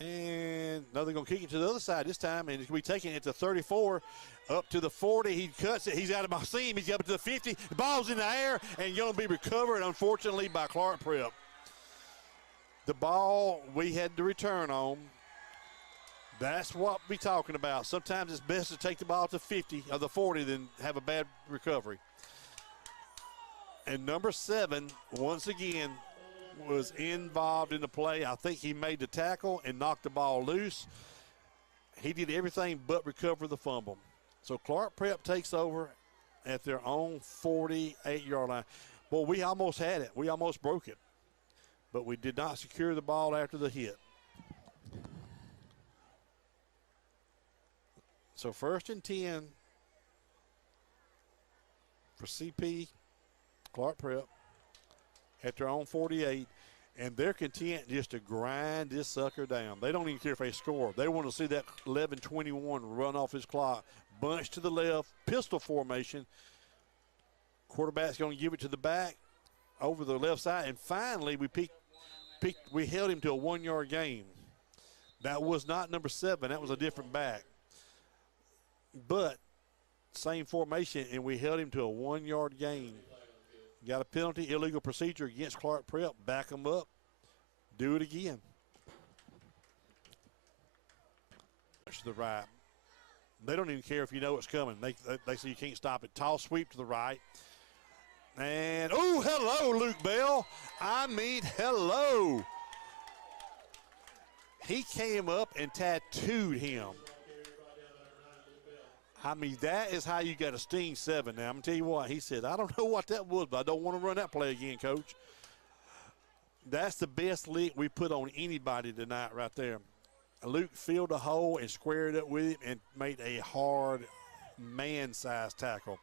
And now they're going to kick it to the other side this time, and we're taking it to 34, up to the 40. He cuts it. He's out of my seam. He's up to the 50. The ball's in the air and going to be recovered, unfortunately, by Clarke Prep. The ball we had to return on. That's what we're talking about. Sometimes it's best to take the ball to 50 or the 40 than have a bad recovery. And number 7, once again, was involved in the play. I think he made the tackle and knocked the ball loose. He did everything but recover the fumble. So Clarke Prep takes over at their own 48-yard line. Boy, we almost had it. We almost broke it. But we did not secure the ball after the hit. So 1st and 10 for CP, Clarke Prep, at their own 48, and they're content just to grind this sucker down. They don't even care if they score. They want to see that 11:21 run off his clock. Bunch to the left, pistol formation. Quarterback's going to give it to the back over the left side, and finally we held him to a 1-yard gain. That was not number 7. That was a different back. But same formation, and we held him to a 1-yard gain. Got a penalty, illegal procedure against Clarke Prep. Back them up. Do it again. To the right. They don't even care if you know it's coming. They say you can't stop it. Toss sweep to the right. And, oh, hello, Luke Bell. I mean, hello. He came up and tattooed him. I mean, that is how you got to sting 7 now. I'm going to tell you what. He said, I don't know what that was, but I don't want to run that play again, Coach. That's the best lick we put on anybody tonight right there. Luke filled the hole and squared up with him and made a hard man-sized tackle.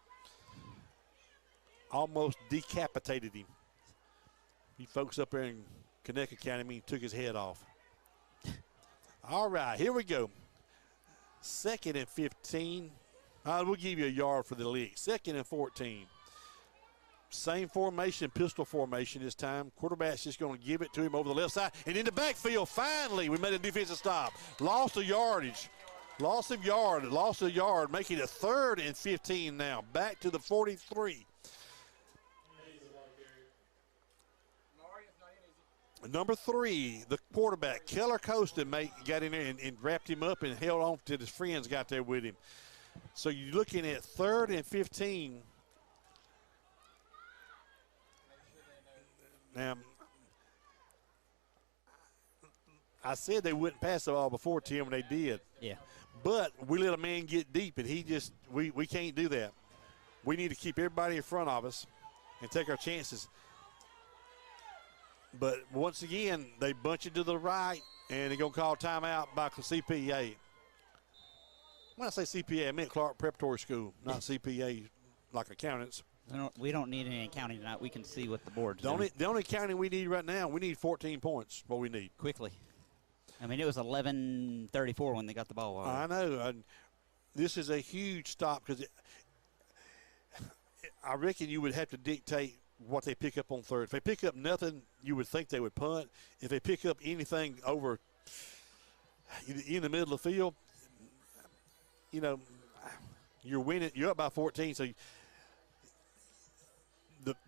Almost decapitated him. You folks up there in Connecticut Academy took his head off. All right, here we go. 2nd and 15. We'll give you a yard for the lick. 2nd and 14. Same formation, pistol formation this time. Quarterback's just going to give it to him over the left side. And in the backfield, finally, we made a defensive stop. Lost a yardage. Lost a yard, making it 3rd and 15 now. Back to the 43. Number 3, the quarterback, Keller Costin, got in there and wrapped him up and held on till his friends got there with him. So you're looking at 3rd and 15. Now, I said they wouldn't pass the ball before, Tim, and they did. Yeah. But we let a man get deep, and we can't do that. We need to keep everybody in front of us and take our chances. But once again, they bunch it to the right, and they're going to call timeout by CPA. When I say CPA, I meant Clarke Preparatory School, not CPA like accountants. We don't need any accounting tonight. We can see what the board's doing. The only accounting we need right now, we need 14 points, what we need. Quickly. I mean, it was 11:34 when they got the ball over. I know. This is a huge stop because I reckon you would have to dictate what they pick up on 3rd. If they pick up nothing, you would think they would punt. If they pick up anything over in the middle of the field, you know, you're winning. You're up by 14, so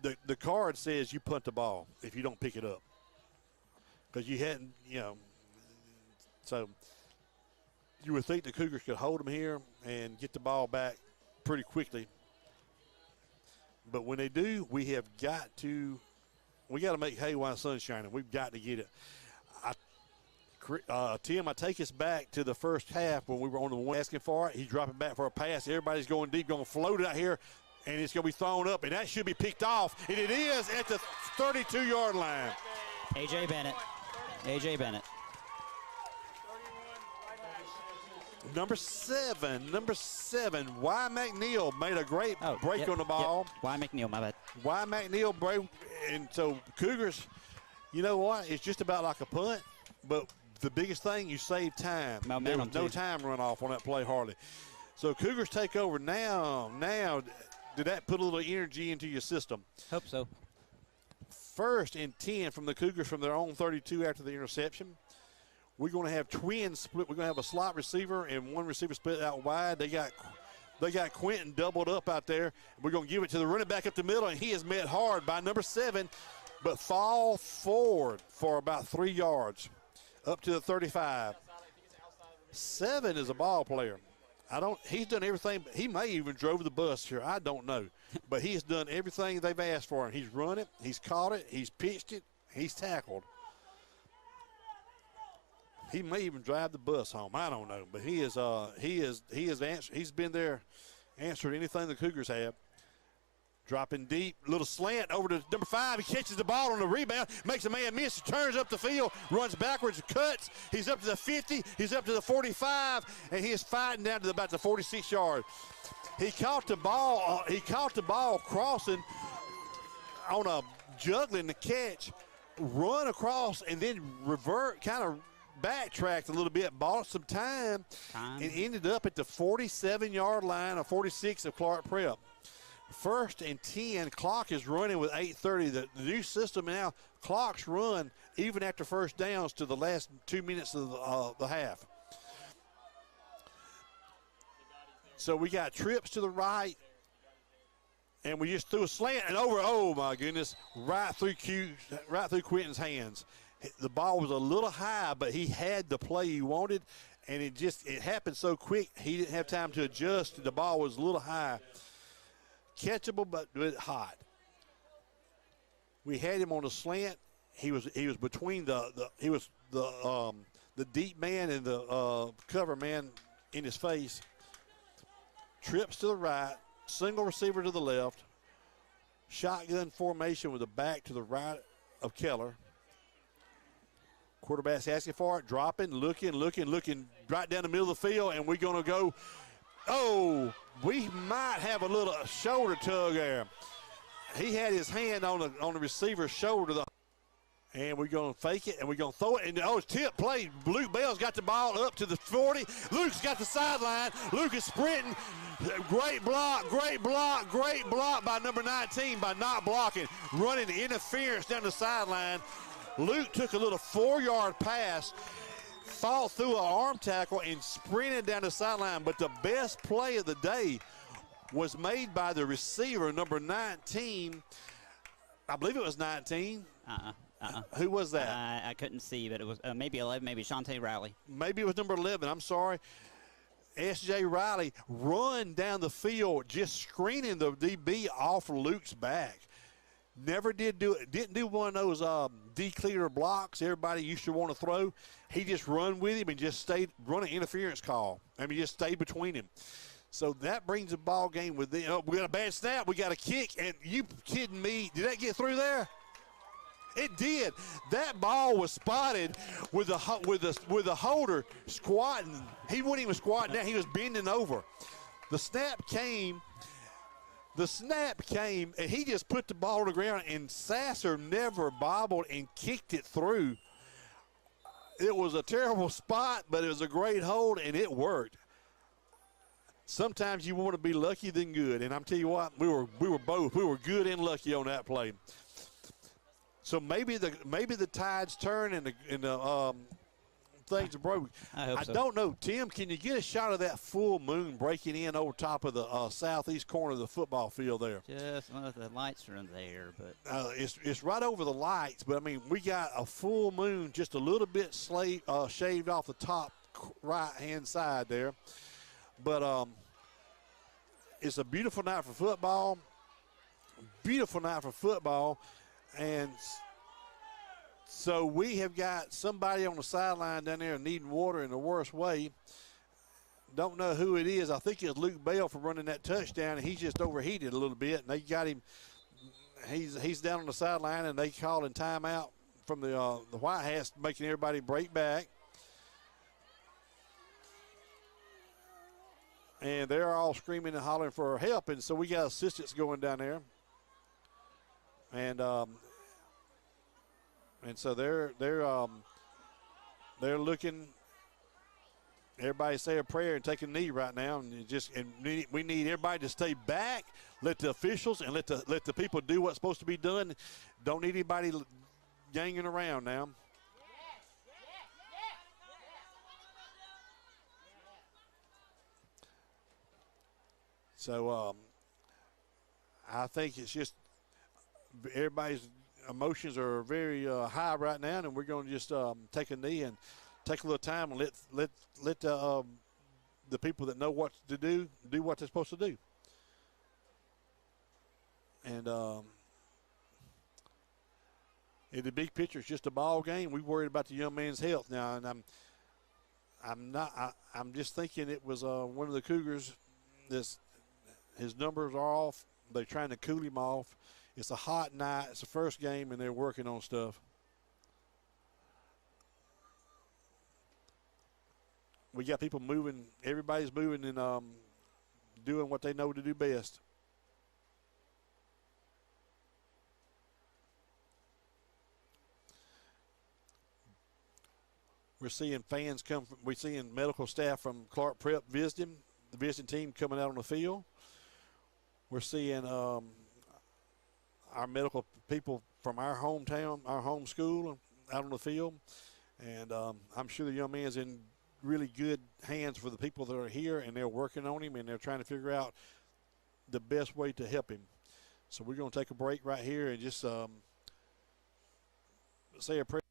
the card says you punt the ball if you don't pick it up because you hadn't, you know. So you would think the Cougars could hold them here and get the ball back pretty quickly. But when they do, we got to make hay while the sun's shining. We've got to get it. Tim, I take us back to the first half when we were on the one asking for it. He's dropping back for a pass. Everybody's going deep, going to float it out here, and it's going to be thrown up, and that should be picked off. And it is at the 32-yard line. A.J. Bennett. Number seven, Y. McNeil made a great break on the ball. Y. McNeil, my bad. Y. McNeil break, and so Cougars, you know what? It's just about like a punt, but the biggest thing, you save time. There was no time run off on that play hardly. So Cougars take over now. Did that put a little energy into your system? Hope so. 1st and 10 from the Cougars from their own 32 after the interception. We're going to have twins split. We're going to have a slot receiver and one receiver split out wide. They got Quentin doubled up out there. We're going to give it to the running back up the middle, and he is met hard by number 7, but fall forward for about 3 yards up to the 35. 7 is a ball player. He's done everything. He may even drove the bus here. I don't know. But he's done everything they've asked for him. He's run it. He's caught it. He's pitched it. He's tackled. He may even drive the bus home. I don't know. But he's been there, answered anything the Cougars have. Dropping deep, little slant over to number 5. He catches the ball on the rebound, makes a man miss, turns up the field, runs backwards, cuts. He's up to the 50, he's up to the 45, and he is fighting down to about the 46-yard. He caught the ball crossing on a juggling the catch, run across, and then revert, kind of backtracked a little bit, bought some time, and ended up at the 47-yard line or 46 of Clarke Prep. 1st and 10, clock is running with 8:30. The new system now, clocks run even after first downs to the last 2 minutes of the half. So we got trips to the right, and we just threw a slant and over, oh my goodness, right through Quentin's hands. The ball was a little high, but he had the play he wanted, and it happened so quick he didn't have time to adjust. The ball was a little high. Catchable, but hot. We had him on a slant. He was between the deep man and the cover man in his face. Trips to the right, single receiver to the left. Shotgun formation with the back to the right of Keller. Quarterback's asking for it, dropping, looking right down the middle of the field, and we're going to go. Oh, we might have a little shoulder tug there. He had his hand on the receiver's shoulder, and we're going to fake it, and we're going to throw it. And it's tip play. Luke Bell's got the ball up to the 40. Luke's got the sideline. Luke is sprinting. Great block by number 19 by not blocking. Running interference down the sideline. Luke took a little 4-yard pass, fought through an arm tackle, and sprinted down the sideline. But the best play of the day was made by the receiver, number 19. I believe it was 19. Who was that? I couldn't see, but it was maybe 11, maybe Shantae Riley. Maybe it was number 11. I'm sorry. S.J. Riley run down the field, just screening the DB off Luke's back. Never did do it. Didn't do one of those decleater blocks everybody used to want to throw. He just run with him and just stayed, run an interference call. Just stayed between him. So that brings the ball game with them. Oh, we got a bad snap. We got a kick. And you kidding me? Did that get through there? It did. That ball was spotted with a holder squatting. He wasn't even squatting down. He was bending over. The snap came, and he just put the ball on the ground, and Sasser never bobbled and kicked it through. It was a terrible spot, but it was a great hold, and it worked. Sometimes you want to be lucky than good, and I'm telling you what, we were both. We were good and lucky on that play. So maybe the tides turn and the things are broke. I so. Don't know. Tim, can you get a shot of that full moon breaking in over top of the southeast corner of the football field there? Just one of the lights are in there, but it's right over the lights. But we got a full moon, just a little bit shaved off the top right-hand side there. But it's a beautiful night for football. Beautiful night for football. And so we have got somebody on the sideline down there needing water in the worst way. Don't know who it is. I think it's Luke Bell for running that touchdown, and he's just overheated a little bit. And they got him. He's down on the sideline, and they called in timeout from the White Hats, making everybody break back. And they're all screaming and hollering for help, and so we got assistants going down there. And so they're looking. Everybody say a prayer and take a knee right now, and we need everybody to stay back. Let the officials and let the people do what's supposed to be done. Don't need anybody ganging around now. So I think it's just everybody's emotions are very high right now, and we're going to just take a knee and take a little time and let the people that know what to do what they're supposed to do. And in the big picture, it's just a ball game. We worried about the young man's health now, and I'm just thinking it was one of the Cougars. His numbers are off. They're trying to cool him off. It's a hot night. It's the first game, and they're working on stuff. We got people moving. Everybody's moving and doing what they know to do best. We're seeing fans come. We're seeing medical staff from Clarke Prep visiting. The visiting team coming out on the field. We're seeing our medical people from our hometown, our home school, out on the field. And I'm sure the young man's in really good hands for the people that are here, and they're working on him, and they're trying to figure out the best way to help him. So we're going to take a break right here and just say a prayer.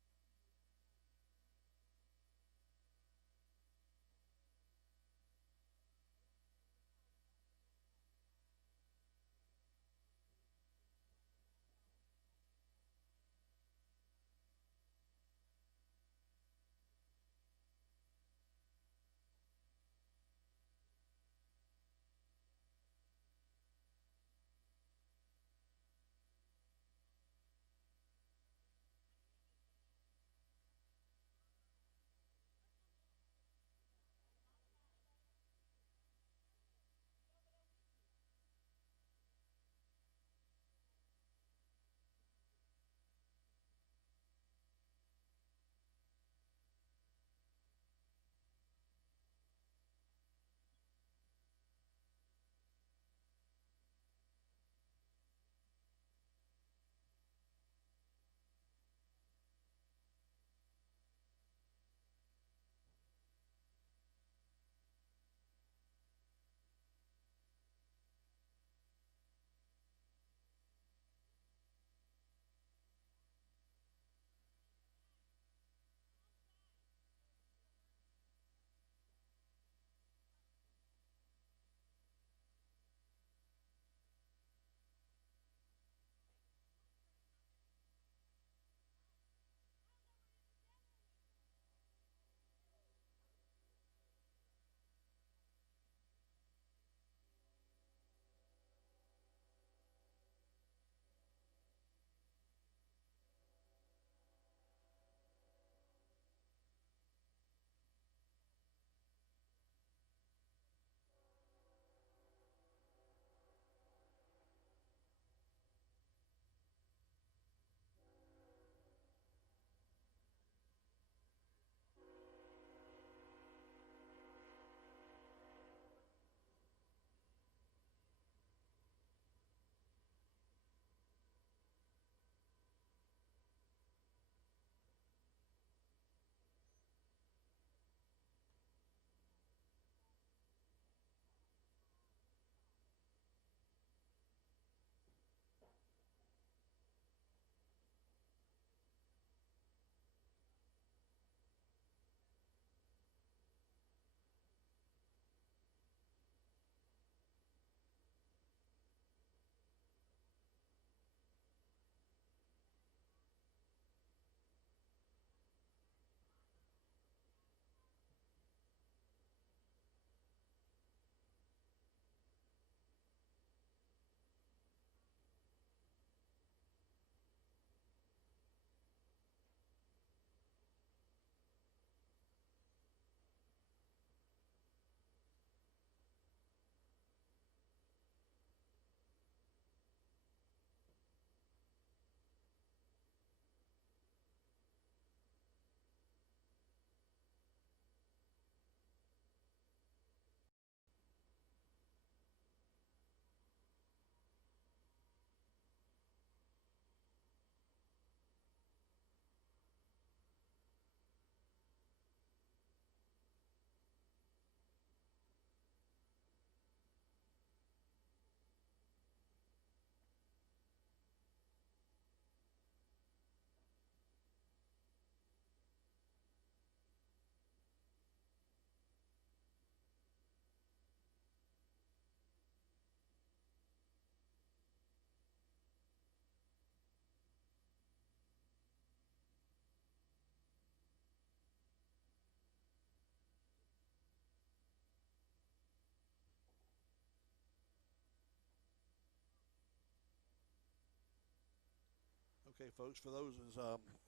Okay, folks, for those who's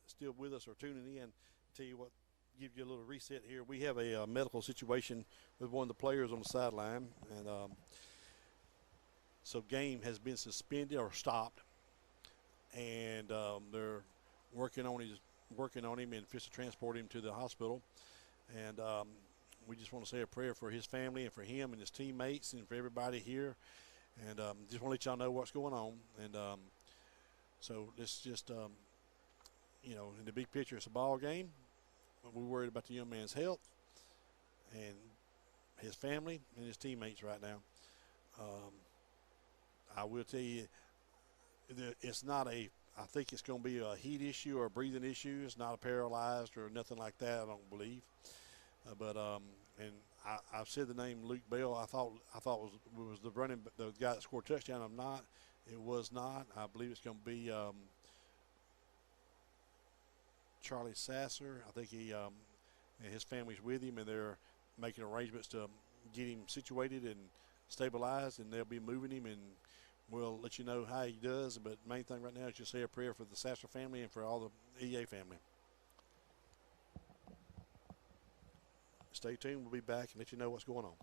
still with us or tuning in, tell you what, give you a little reset here. We have a medical situation with one of the players on the sideline, and so game has been suspended or stopped, and they're working on him and just to transport him to the hospital. And we just want to say a prayer for his family and for him and his teammates and for everybody here. And just want to let y'all know what's going on. And so let's just, in the big picture, it's a ball game. We're worried about the young man's health and his family and his teammates right now. I will tell you, it's not I think it's going to be a heat issue or a breathing issue. It's not a paralyzed or nothing like that, I don't believe. And I've said the name Luke Bell. I thought was the guy that scored a touchdown. I'm not. It was not. I believe it's going to be Charlie Sasser. I think he and his family's with him, and they're making arrangements to get him situated and stabilized, and they'll be moving him, and we'll let you know how he does. But the main thing right now is just say a prayer for the Sasser family and for all the EA family. Stay tuned. We'll be back and let you know what's going on.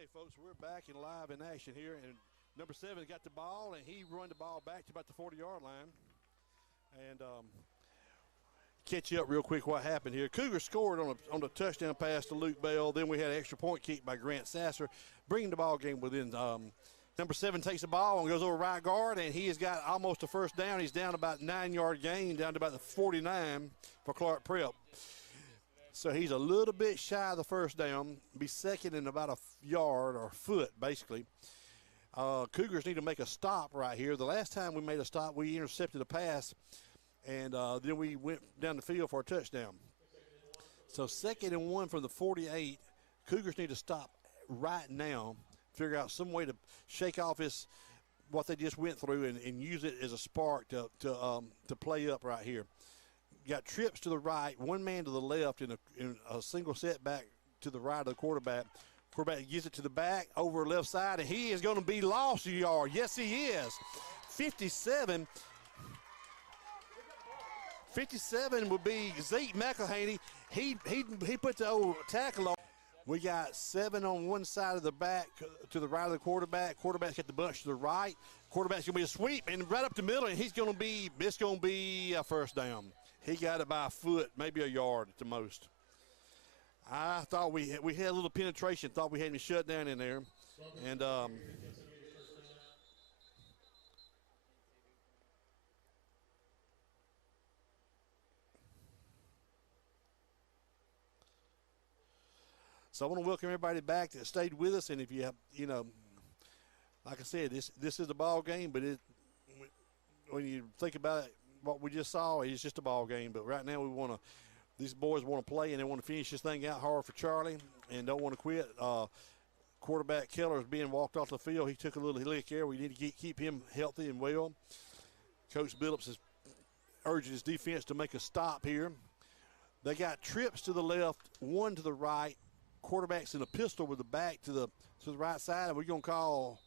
Okay, folks, we're back in live in action here, and number 7 got the ball, and he run the ball back to about the 40-yard line. And catch you up real quick what happened here. Cougars scored on the touchdown pass to Luke Bell. Then we had an extra point kick by Grant Sasser, bringing the ball game within. Number 7 takes the ball and goes over right guard, and he has got almost a first down. He's down about 9-yard gain, down to about the 49 for Clarke Prep. So he's a little bit shy of the first down, be second in about a yard or foot, basically. Cougars need to make a stop right here. The last time we made a stop, we intercepted a pass, and then we went down the field for a touchdown. So 2nd and 1 from the 48. Cougars need to stop right now, figure out some way to shake off what they just went through and use it as a spark to play up right here. Got trips to the right, one man to the left in a single setback to the right of the quarterback. Quarterback gives it to the back over left side, and he is going to be lost a yard. Yes, he is. 57 would be Zeke McElhaney. He put the old tackle on. We got 7 on one side of the back to the right of the quarterback. Quarterback's got the bunch to the right. Quarterback's going to be a sweep, and right up the middle, and it's going to be a first down. He got it by a foot, maybe a yard at the most. I thought we had a little penetration, thought we had him shut down in there. And so I want to welcome everybody back that stayed with us. And if you have, like I said, this is a ball game, but when you think about it, what we just saw is just a ball game. But right now these boys want to play, and they want to finish this thing out hard for Charlie and don't want to quit. Quarterback Keller is being walked off the field. He took a little lick there. We need to keep him healthy and well. Coach Billups is urging his defense to make a stop here. They got trips to the left, one to the right. Quarterback's in a pistol with the back to the right side, and we're going to call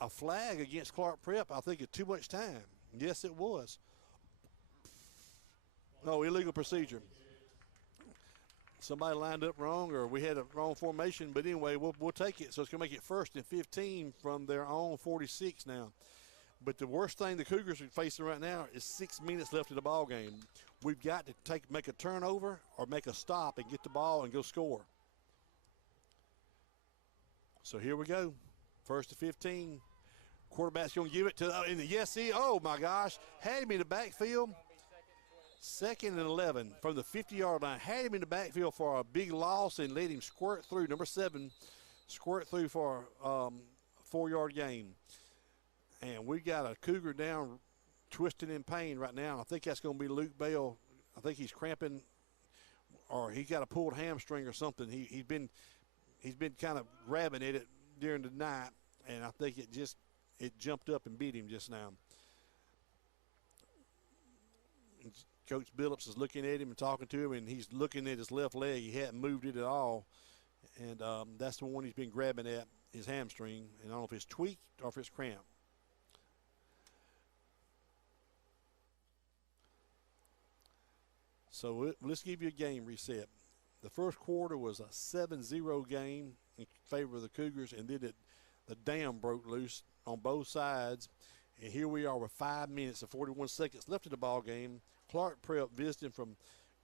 a flag against Clarke Prep. I think it's too much time. Yes, it was. No, illegal procedure. Somebody lined up wrong, or we had a wrong formation. But anyway, we'll take it. So it's going to make it 1st and 15 from their own 46 now. But the worst thing the Cougars are facing right now is 6 minutes left in the ball game. We've got to make a turnover or make a stop and get the ball and go score. So here we go. 1st and 15. Quarterback's going to give it to oh my gosh, had him in the backfield. 2nd and 11 from the 50-yard line. Had him in the backfield for a big loss and let him squirt through. Number 7 squirt through for a 4-yard gain. And we got a Cougar down twisted in pain right now. I think that's going to be Luke Bell. I think he's cramping, or he got a pulled hamstring or something. He's been kind of grabbing at it during the night, and I think it jumped up and beat him just now. Coach Billups is looking at him and talking to him, and he's looking at his left leg. He hadn't moved it at all, and that's the one he's been grabbing at, his hamstring. And I don't know if it's tweaked or if it's cramped. So let's give you a game reset. The first quarter was a 7-0 game in favor of the Cougars, and then the dam broke loose on both sides. And here we are with 5 minutes and 41 seconds left in the ball game. Clarke Prep visiting from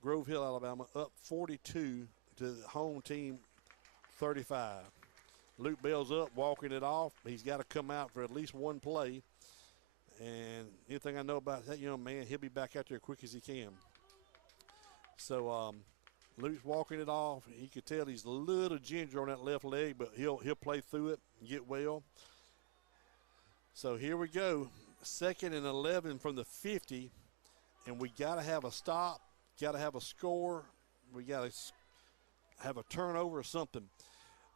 Grove Hill, Alabama, up 42 to the home team 35. Luke Bell's up, walking it off. He's got to come out for at least one play. And anything I know about that young man, he'll be back out there as quick as he can. So Luke's walking it off. He could tell he's a little ginger on that left leg, but he'll play through it and get well. So here we go, 2nd and 11 from the 50, and we got to have a stop, got to have a score, we got to have a turnover or something.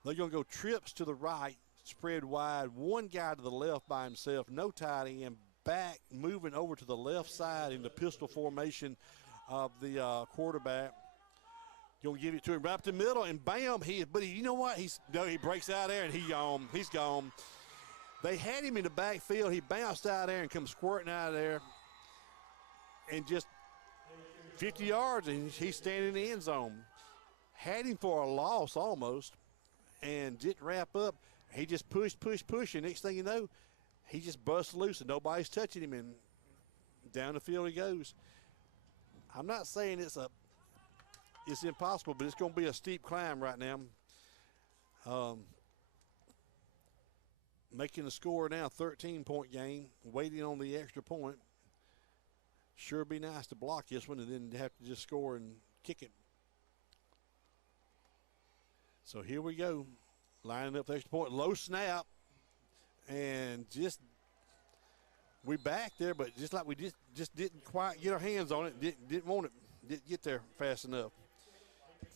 They're going to go trips to the right, spread wide, one guy to the left by himself, no tight end, back, moving over to the left side in the pistol formation of the quarterback. Going to give it to him right up the middle, and bam, you know what? He breaks out there, and he's gone. They had him in the backfield. He bounced out there and comes squirting out of there. And just 50 yards, and he's standing in the end zone. had him for a loss almost and didn't wrap up. He just pushed, and next thing you know, he just busts loose and nobody's touching him, and down the field he goes. I'm not saying it's impossible, but it's going to be a steep climb right now. Making the score now, 13-point game, waiting on the extra point. Sure be nice to block this one and then have to just score and kick it. So here we go. Lining up the extra point. Low snap. And just, we back there, but just like we just didn't quite get our hands on it. Didn't want it. Didn't get there fast enough.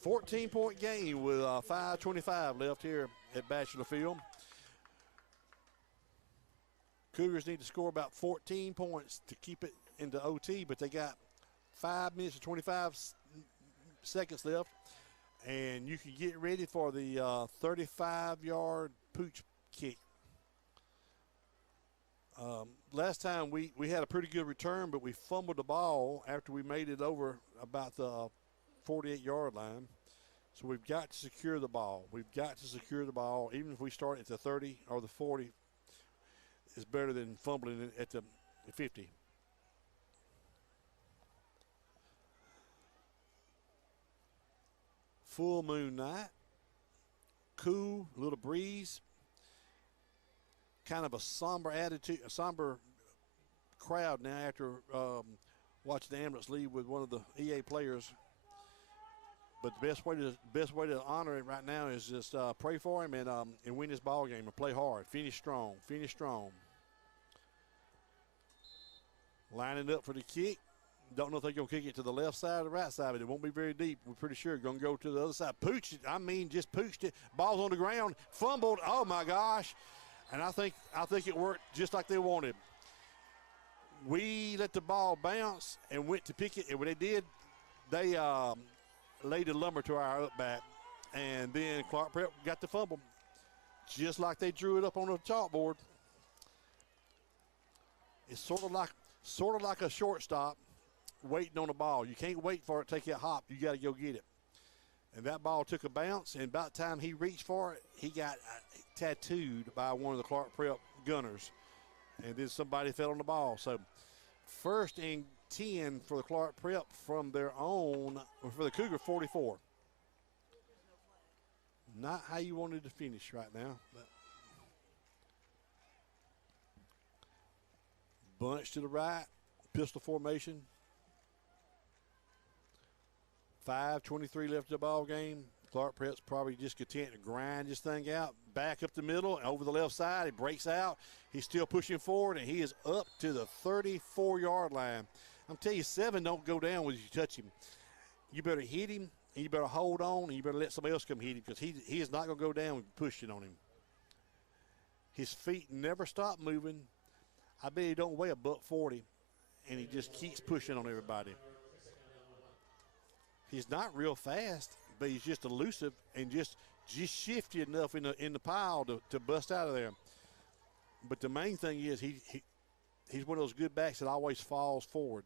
14-point game with 5:25 left here at Bachelor Field. Cougars need to score about 14 points to keep it into OT, but they got 5 minutes and 25 seconds left. And you can get ready for the 35-yard pooch kick. Last time we had a pretty good return, but we fumbled the ball after we made it over about the 48-yard line. So we've got to secure the ball. We've got to secure the ball. Even if we start at the 30 or the 40, it's better than fumbling it at the 50. Full moon night. Cool, little breeze. Kind of a somber attitude, a somber crowd now after watching the ambulance leave with one of the EA players. But the best way to honor it right now is just pray for him and win this ball game and play hard. Finish strong. Finish strong. Lining up for the kick. Don't know if they're going to kick it to the left side or the right side, but it won't be very deep. We're pretty sure going to go to the other side. Pooched it. I mean, just pooched it. Ball's on the ground. Fumbled. Oh, my gosh. And I think it worked just like they wanted. We let the ball bounce and went to pick it. And when they did, they laid the lumber to our up back. And then Clarke Prep got the fumble, just like they drew it up on the chalkboard. It's sort of like a shortstop waiting on the ball. You can't wait for it to take that hop. You got to go get it. And that ball took a bounce, and about the time he reached for it, he got tattooed by one of the Clarke Prep gunners. And then somebody fell on the ball. So 1st and 10 for the Clarke Prep from their own, or for the Cougar 44. Not how you wanted to finish right now. But bunch to the right, pistol formation. 5:23 left of the ball game. Clarke Prep's probably just content to grind this thing out. Back up the middle and over the left side. He breaks out. He's still pushing forward, and he is up to the 34-yard line. I'm telling you, 7 don't go down when you touch him. You better hit him, and you better hold on, and you better let somebody else come hit him because he is not going to go down with pushing on him. His feet never stop moving. I bet he don't weigh $140, and he just keeps pushing on everybody. He's not real fast, but he's just elusive and just shifty enough in the pile to bust out of there. But the main thing is he's one of those good backs that always falls forward.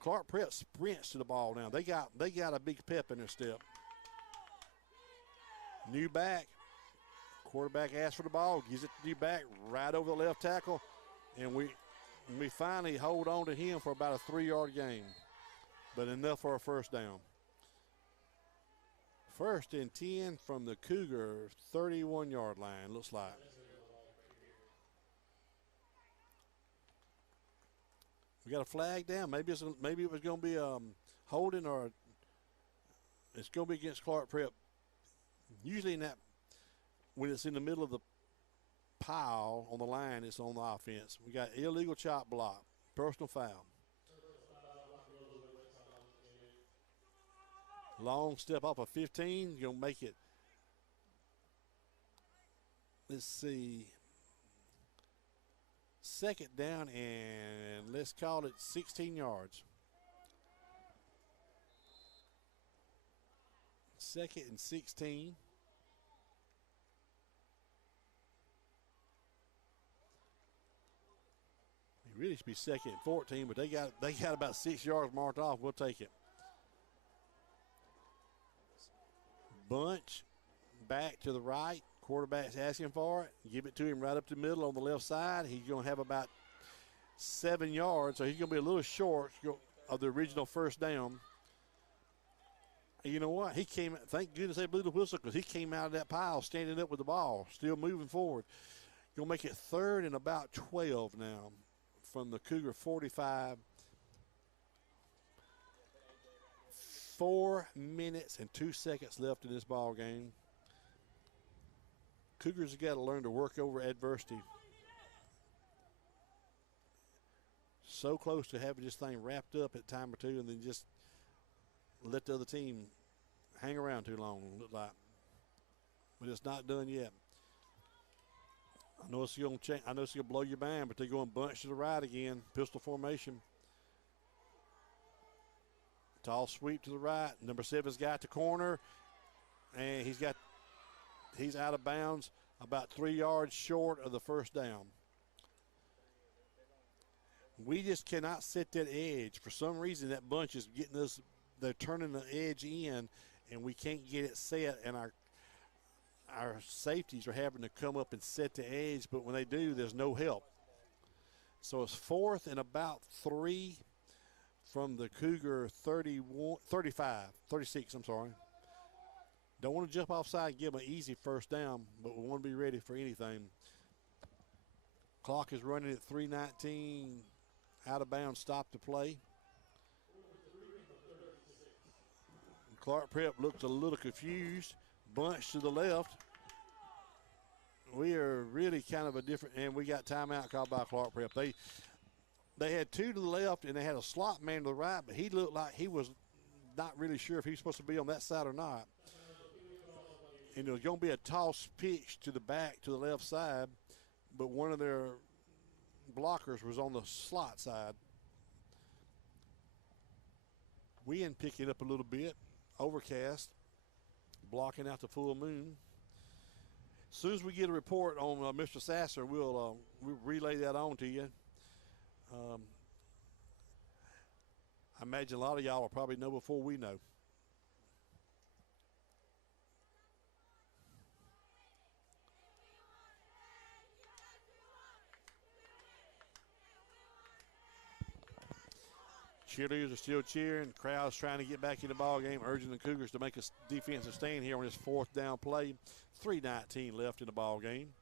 Clarke Prep sprints to the ball now. They got a big pep in their step. New back. Quarterback asks for the ball, gives it to new back right over the left tackle, and we finally hold on to him for about a 3-yard gain, but enough for a first down. 1st and 10 from the Cougar 31-yard line, looks like. We got a flag down. Maybe it was going to be holding, or it's going to be against Clarke Prep. Usually when it's in the middle of the pile on the line, it's on the offense. We got illegal chop block, personal foul. Long step off of 15. You're going to make it, let's see, 2nd down, and let's call it 16 yards. 2nd and 16. It really should be 2nd and 14, but they got about 6 yards marked off. We'll take it. bunch back to the right. Quarterback's asking for it. Give it to him right up the middle on the left side. He's going to have about 7 yards, so he's going to be a little short of the original first down. And you know what? He came. Thank goodness they blew the whistle, because he came out of that pile standing up with the ball, still moving forward. Going to make it 3rd and about 12 now from the Cougar 45. 4 minutes and 2 seconds left in this ball game. Cougars have got to learn to work over adversity. So close to having this thing wrapped up at time or two, and then just let the other team hang around too long, look like. But it's not done yet. I know it's going to change. I know it's going to blow your mind, but they're going bunch to the right again. Pistol formation. Tall sweep to the right. Number 7's got the corner, and he's out of bounds, about 3 yards short of the first down. We just cannot set that edge. For some reason, that bunch is getting us. They're turning the edge in, and we can't get it set, and our safeties are having to come up and set the edge, but when they do, there's no help. So it's 4th and about 3 from the Cougar 36, I'm sorry. Don't want to jump offside and give them an easy first down, but we want to be ready for anything. Clock is running at 3:19. Out of bounds, stop the play. Clarke Prep looks a little confused. Bunch to the left. We are really kind of a different, and we got timeout called by Clarke Prep. They had 2 to the left, and they had a slot man to the right, but he looked like he was not really sure if he was supposed to be on that side or not. And there was going to be a toss pitch to the back to the left side, but one of their blockers was on the slot side. Wind picking up a little bit, overcast, blocking out the full moon. As soon as we get a report on Mr. Sasser, we'll relay that on to you. I imagine a lot of y'all will probably know before we know. Cheerleaders are still cheering. The crowd's trying to get back in the ball game, urging the Cougars to make a defensive stand here on this 4th down play. 3:19 left in the ball game.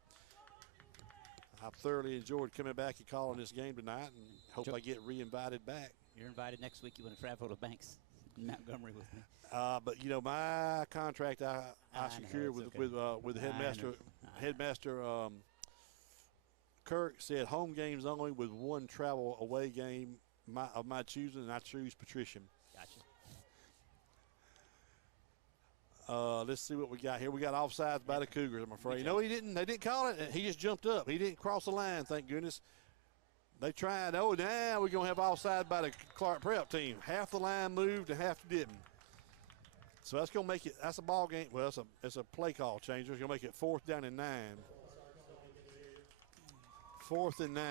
I've thoroughly enjoyed coming back and calling this game tonight, and hope I get re-invited back. You're invited next week. You want to travel to Banks in Montgomery with me. But you know, my contract I secured with the headmaster Kirk said home games only with 1 travel away game of my choosing, and I choose Patrician. Gotcha. Let's see what we got here. We got offsides by the Cougars, I'm afraid. No, he didn't. They didn't call it. He just jumped up. He didn't cross the line, thank goodness. They tried. Oh, now we're going to have offside by the Clarke Prep team. Half the line moved and half didn't. So that's going to make it, that's a ball game. Well, it's a play call changer. It's going to make it 4th down and 9. 4th and 9.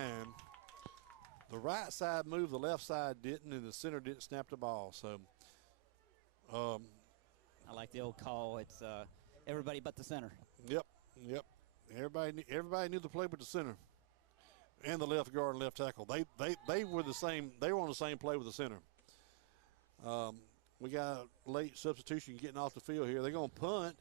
The right side moved, the left side didn't, and the center didn't snap the ball. So, I like the old call. It's everybody but the center. Yep. Everybody knew the play but the center, and the left guard and left tackle. They were the same. They were on the same play with the center. We got a late substitution getting off the field here. They're going to punt,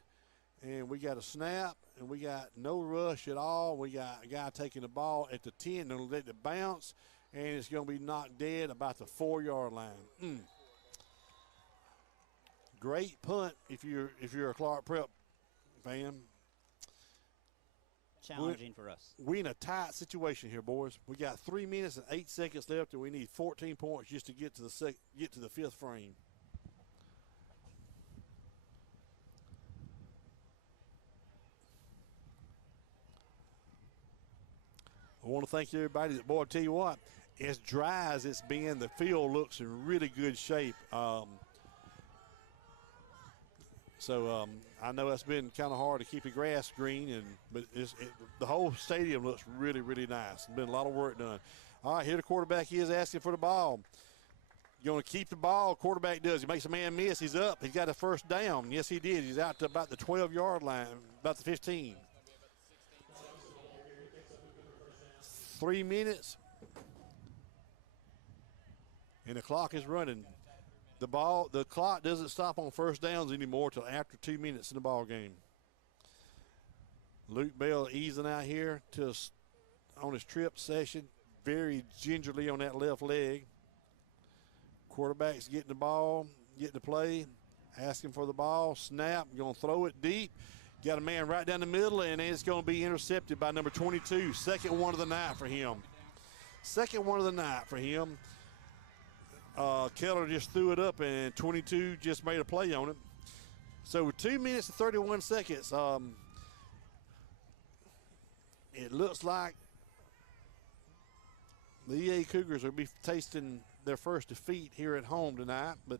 and we got a snap, and we got no rush at all. We got a guy taking the ball at the 10 and let it bounce, and it's going to be knocked dead about the 4-yard line. Great punt if you're a Clarke Prep fan. Challenging for us. We're in a tight situation here, boys. We got 3 minutes and 8 seconds left, and we need 14 points just to get to the 5th frame. I want to thank everybody. Boy, I tell you what, as dry as it's been, the field looks in really good shape. So I know it's been kind of hard to keep the grass green, but the whole stadium looks really, really nice. There's been a lot of work done. All right, here the quarterback is asking for the ball. going to keep the ball. Quarterback does. He makes a man miss. He's up. He's got a first down. Yes, he did. He's out to about the 12-yard line, about the 15. 3 minutes. And the clock is running. The clock doesn't stop on first downs anymore till after 2 minutes in the ball game. Luke Bell easing out here on his trip session, very gingerly on that left leg. Quarterback's getting the ball, getting the play, asking for the ball, snap, going to throw it deep. Got a man right down the middle, and it's going to be intercepted by number 22. Second one of the night for him. Second one of the night for him. Keller just threw it up, and 22 just made a play on it. So with 2 minutes and 31 seconds, it looks like the EA Cougars will be tasting their first defeat here at home tonight. But,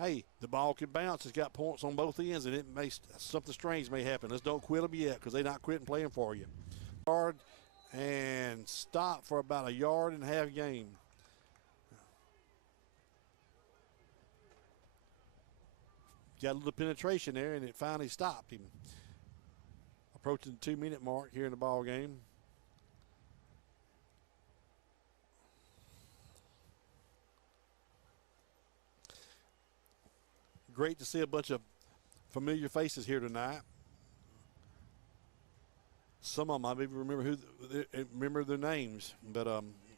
hey, the ball can bounce. It's got points on both ends, and it may something strange may happen. Let's don't quit them yet because they're not quitting playing for you. Hard and stop for about 1.5 yard gain. Got a little penetration there, and it finally stopped him. Approaching the 2-minute mark here in the ball game. Great to see a bunch of familiar faces here tonight. Some of them I maybe remember their names, but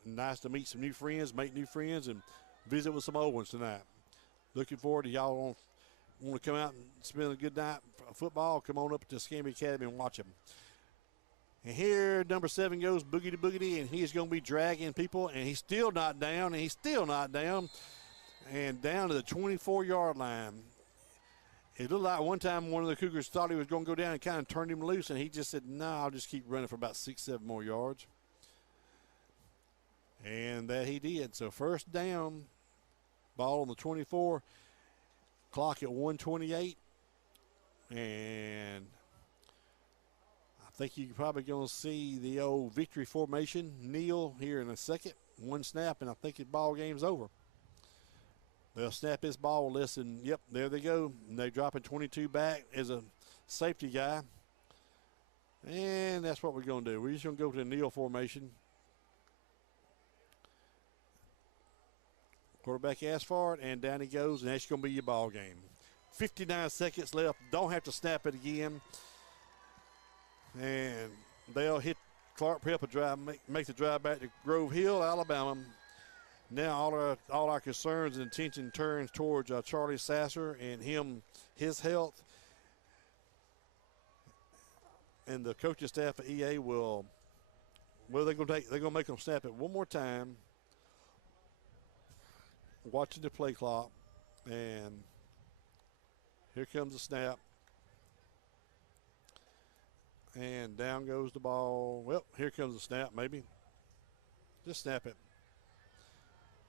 nice to meet some new friends, make new friends, and visit with some old ones tonight. Looking forward to y'all want to come out and spend a good night of football. Come on up to Escambia Academy and watch them. And here number 7 goes boogity boogity, and he's going to be dragging people, and he's still not down, and he's still not down, and down to the 24-yard line. It looked like one time one of the Cougars thought he was going to go down and kind of turned him loose, and he just said, no, I'll just keep running for about 6-7 more yards. And that he did. So first down, ball on the 24, clock at 1:28, and I think you're probably going to see the old victory formation kneel here in a second. One snap, and I think the ball game's over. They'll snap this ball less than, yep, there they go. And they're dropping 22 back as a safety guy. And that's what we're going to do. We're just going to go to the kneel formation. Quarterback asks for it, and down he goes, and that's going to be your ball game. 59 seconds left. Don't have to snap it again. And they'll hit Clarke Prep a drive, make the drive back to Grove Hill, Alabama. Now all our concerns and attention turns towards Charlie Sasser and his health. And the coaching staff at EA they're going to make them snap it one more time. Watching the play clock, and here comes the snap. And down goes the ball. Well, here comes the snap, maybe. Just snap it.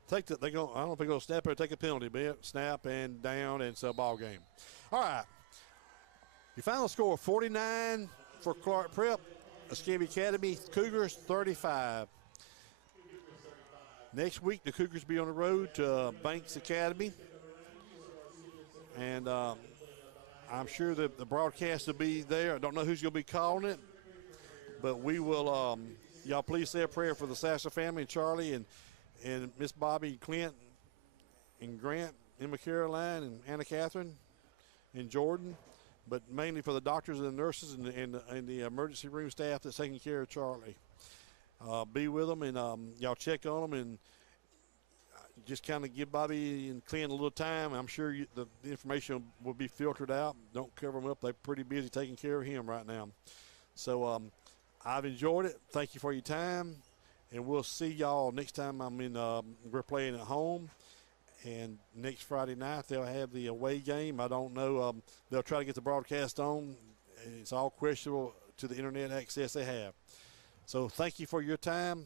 I don't know if they're going to snap it or take a penalty, but snap and down, and it's a ball game. All right. Your final score, 49 for Clarke Prep. Escambia Academy Cougars, 35. Next week, the Cougars will be on the road to Banks Academy. And I'm sure that the broadcast will be there. I don't know who's going to be calling it. But we will, y'all please say a prayer for the Sasser family and Charlie and Miss Bobby and Clint and Grant, Emma Caroline and Anna Catherine and Jordan. But mainly for the doctors and the nurses and the emergency room staff that's taking care of Charlie. Be with them, and y'all check on them, and just kind of give Bobby and Clint a little time. I'm sure the information will be filtered out. Don't cover them up. They're pretty busy taking care of him right now. So I've enjoyed it. Thank you for your time, and we'll see y'all next time we're playing at home. And next Friday night they'll have the away game. I don't know. They'll try to get the broadcast on. It's all questionable to the internet access they have. So thank you for your time.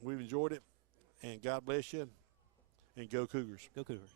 We've enjoyed it, and God bless you, and go Cougars. Go Cougars.